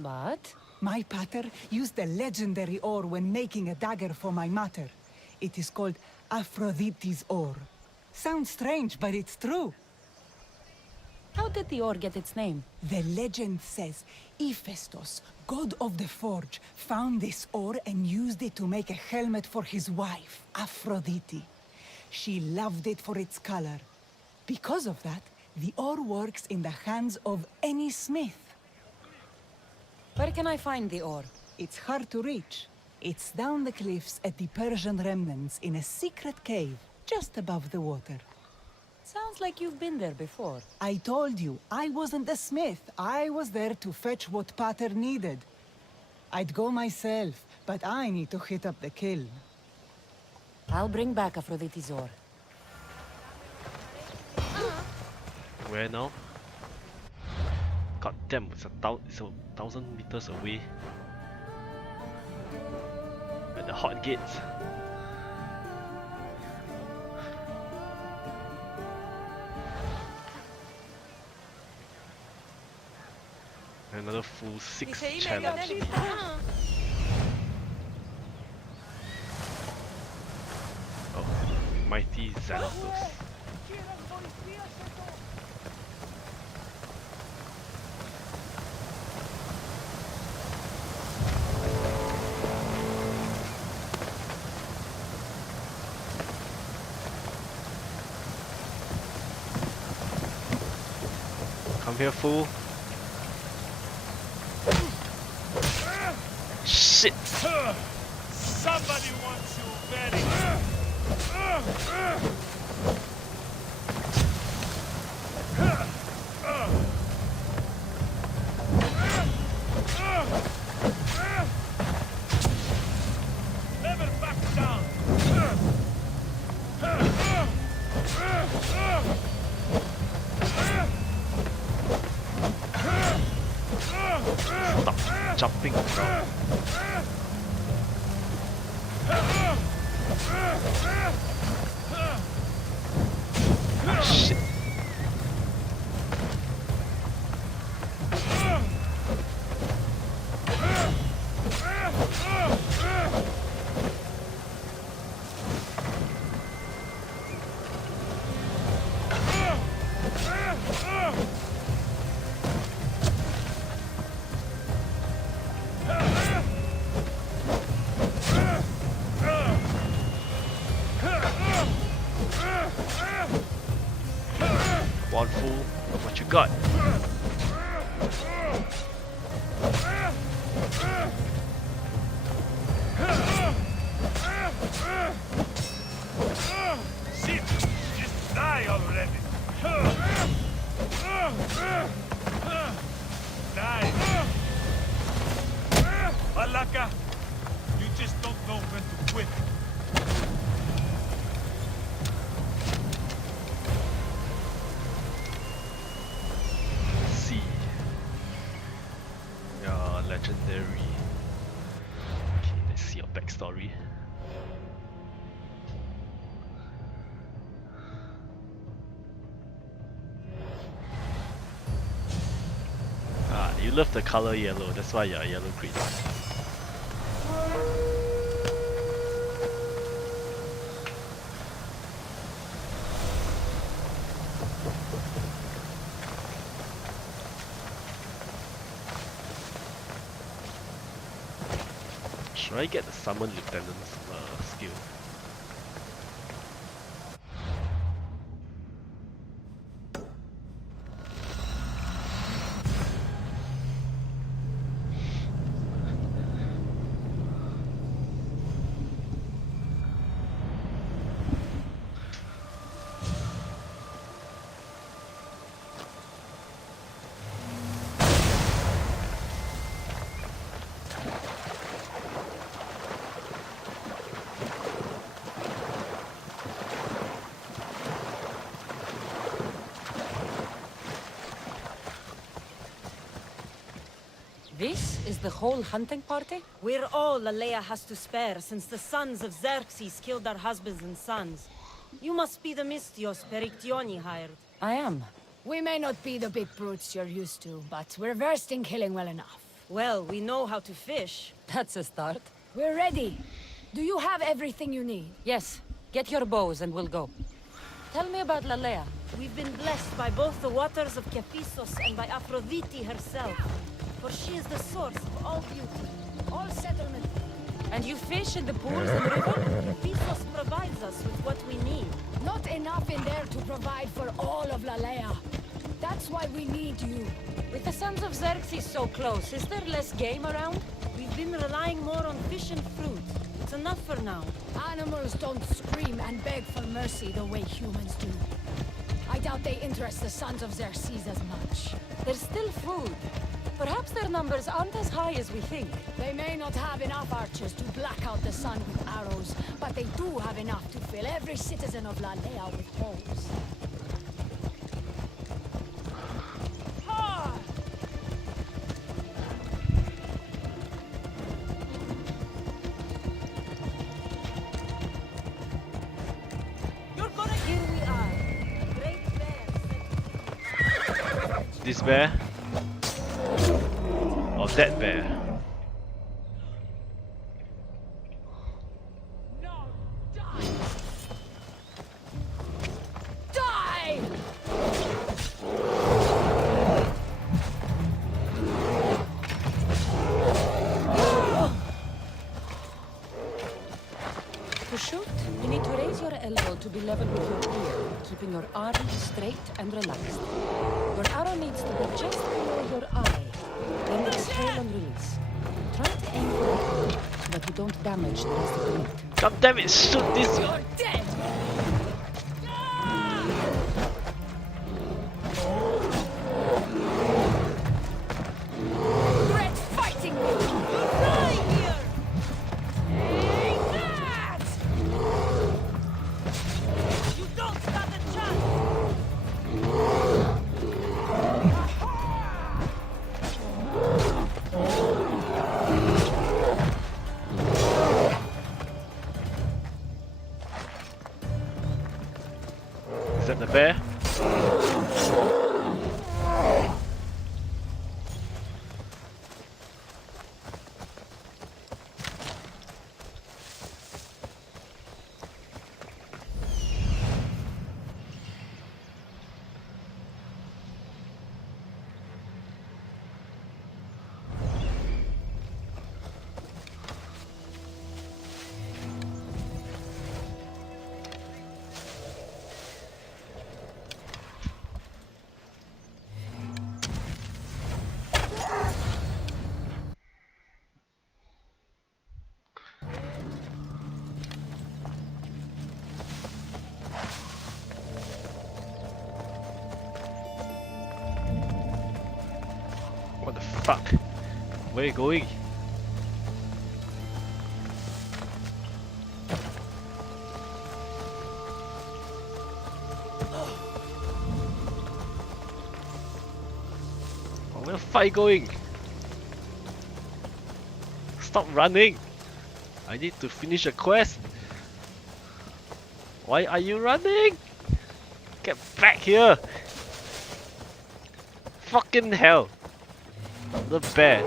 But? My pater used the legendary ore when making a dagger for my mater. It is called Aphrodite's ore. Sounds strange, but it's true. How did the ore get its name? The legend says Hephaestus, god of the forge, found this ore and used it to make a helmet for his wife, Aphrodite. She loved it for its color. Because of that, the ore works in the hands of any smith. Where can I find the ore? It's hard to reach. It's down the cliffs at the Persian remnants in a secret cave, just above the water. Sounds like you've been there before. I told you, I wasn't a smith. I was there to fetch what Pater needed. I'd go myself, but I need to hit up the kiln. I'll bring back Aphrodite's ore. Where now? God damn, it's a 1,000 meters away. At the hot gates. Another full 6 challenge. Oh, mighty Xanatos. Come here, fool. Shit! Somebody wants you very never back down. Stop jumping around. Ah, shit. One fool, what you got? Shit! Just die already! Die! Alaka! You just don't know when to quit. C. Yeah, legendary. Okay, let's see your backstory. Ah, you love the color yellow, that's why you're a yellow creed. Should I get the summon lieutenant's skill? This is the whole hunting party? We're all Lalea has to spare since the sons of Xerxes killed our husbands and sons. You must be the Mystios Perictioni hired. I am. We may not be the big brutes you're used to, but we're versed in killing well enough. Well, we know how to fish. That's a start. We're ready. Do you have everything you need? Yes. Get your bows and we'll go. Tell me about Lalea. We've been blessed by both the waters of Kephisos and by Aphrodite herself. For she is the source of all beauty, all settlement. And you fish in the pools and river? Kephisos provides us with what we need. Not enough in there to provide for all of Lalea. That's why we need you. With the Sons of Xerxes so close, is there less game around? We've been relying more on fish and fruit. It's enough for now. Animals don't scream and beg for mercy the way humans do. I doubt they interest the Sons of Xerxes as much. There's still food. Perhaps their numbers aren't as high as we think. They may not have enough archers to black out the sun with arrows, but they do have enough to fill every citizen of Lalea with holes. This bear? Or that bear? Die! To shoot, you need to raise your elbow to be level with your ear, keeping your arm straight and relaxed. Your arrow needs to be just below your eye. Then exhale and release. Try to aim for the eye, so that you don't damage the rest of the meat. God damn it, shoot this! You're dead! Dread fighting me! Die here! Take that! You don't stand a chance! Is that the bear? What the fuck? Where are you going? Oh, where the fuck are you going? Stop running! I need to finish a quest! Why are you running? Get back here! Fucking hell! The bear.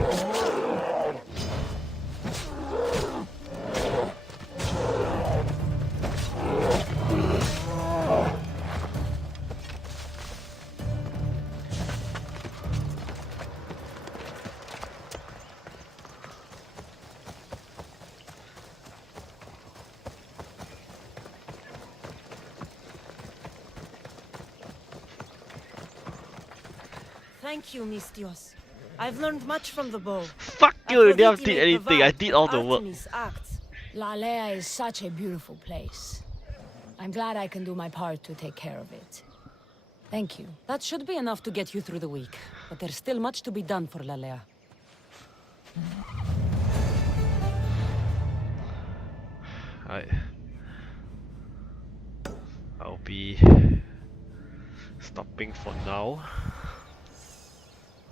Thank you, Mistios. I've learned much from the bow. Fuck you, you didn't Aphrodite did may anything, I provide, did all the but work. Artemis acts. Lalea is such a beautiful place. I'm glad I can do my part to take care of it. Thank you. That should be enough to get you through the week, but there's still much to be done for Lalea. I'll be stopping for now.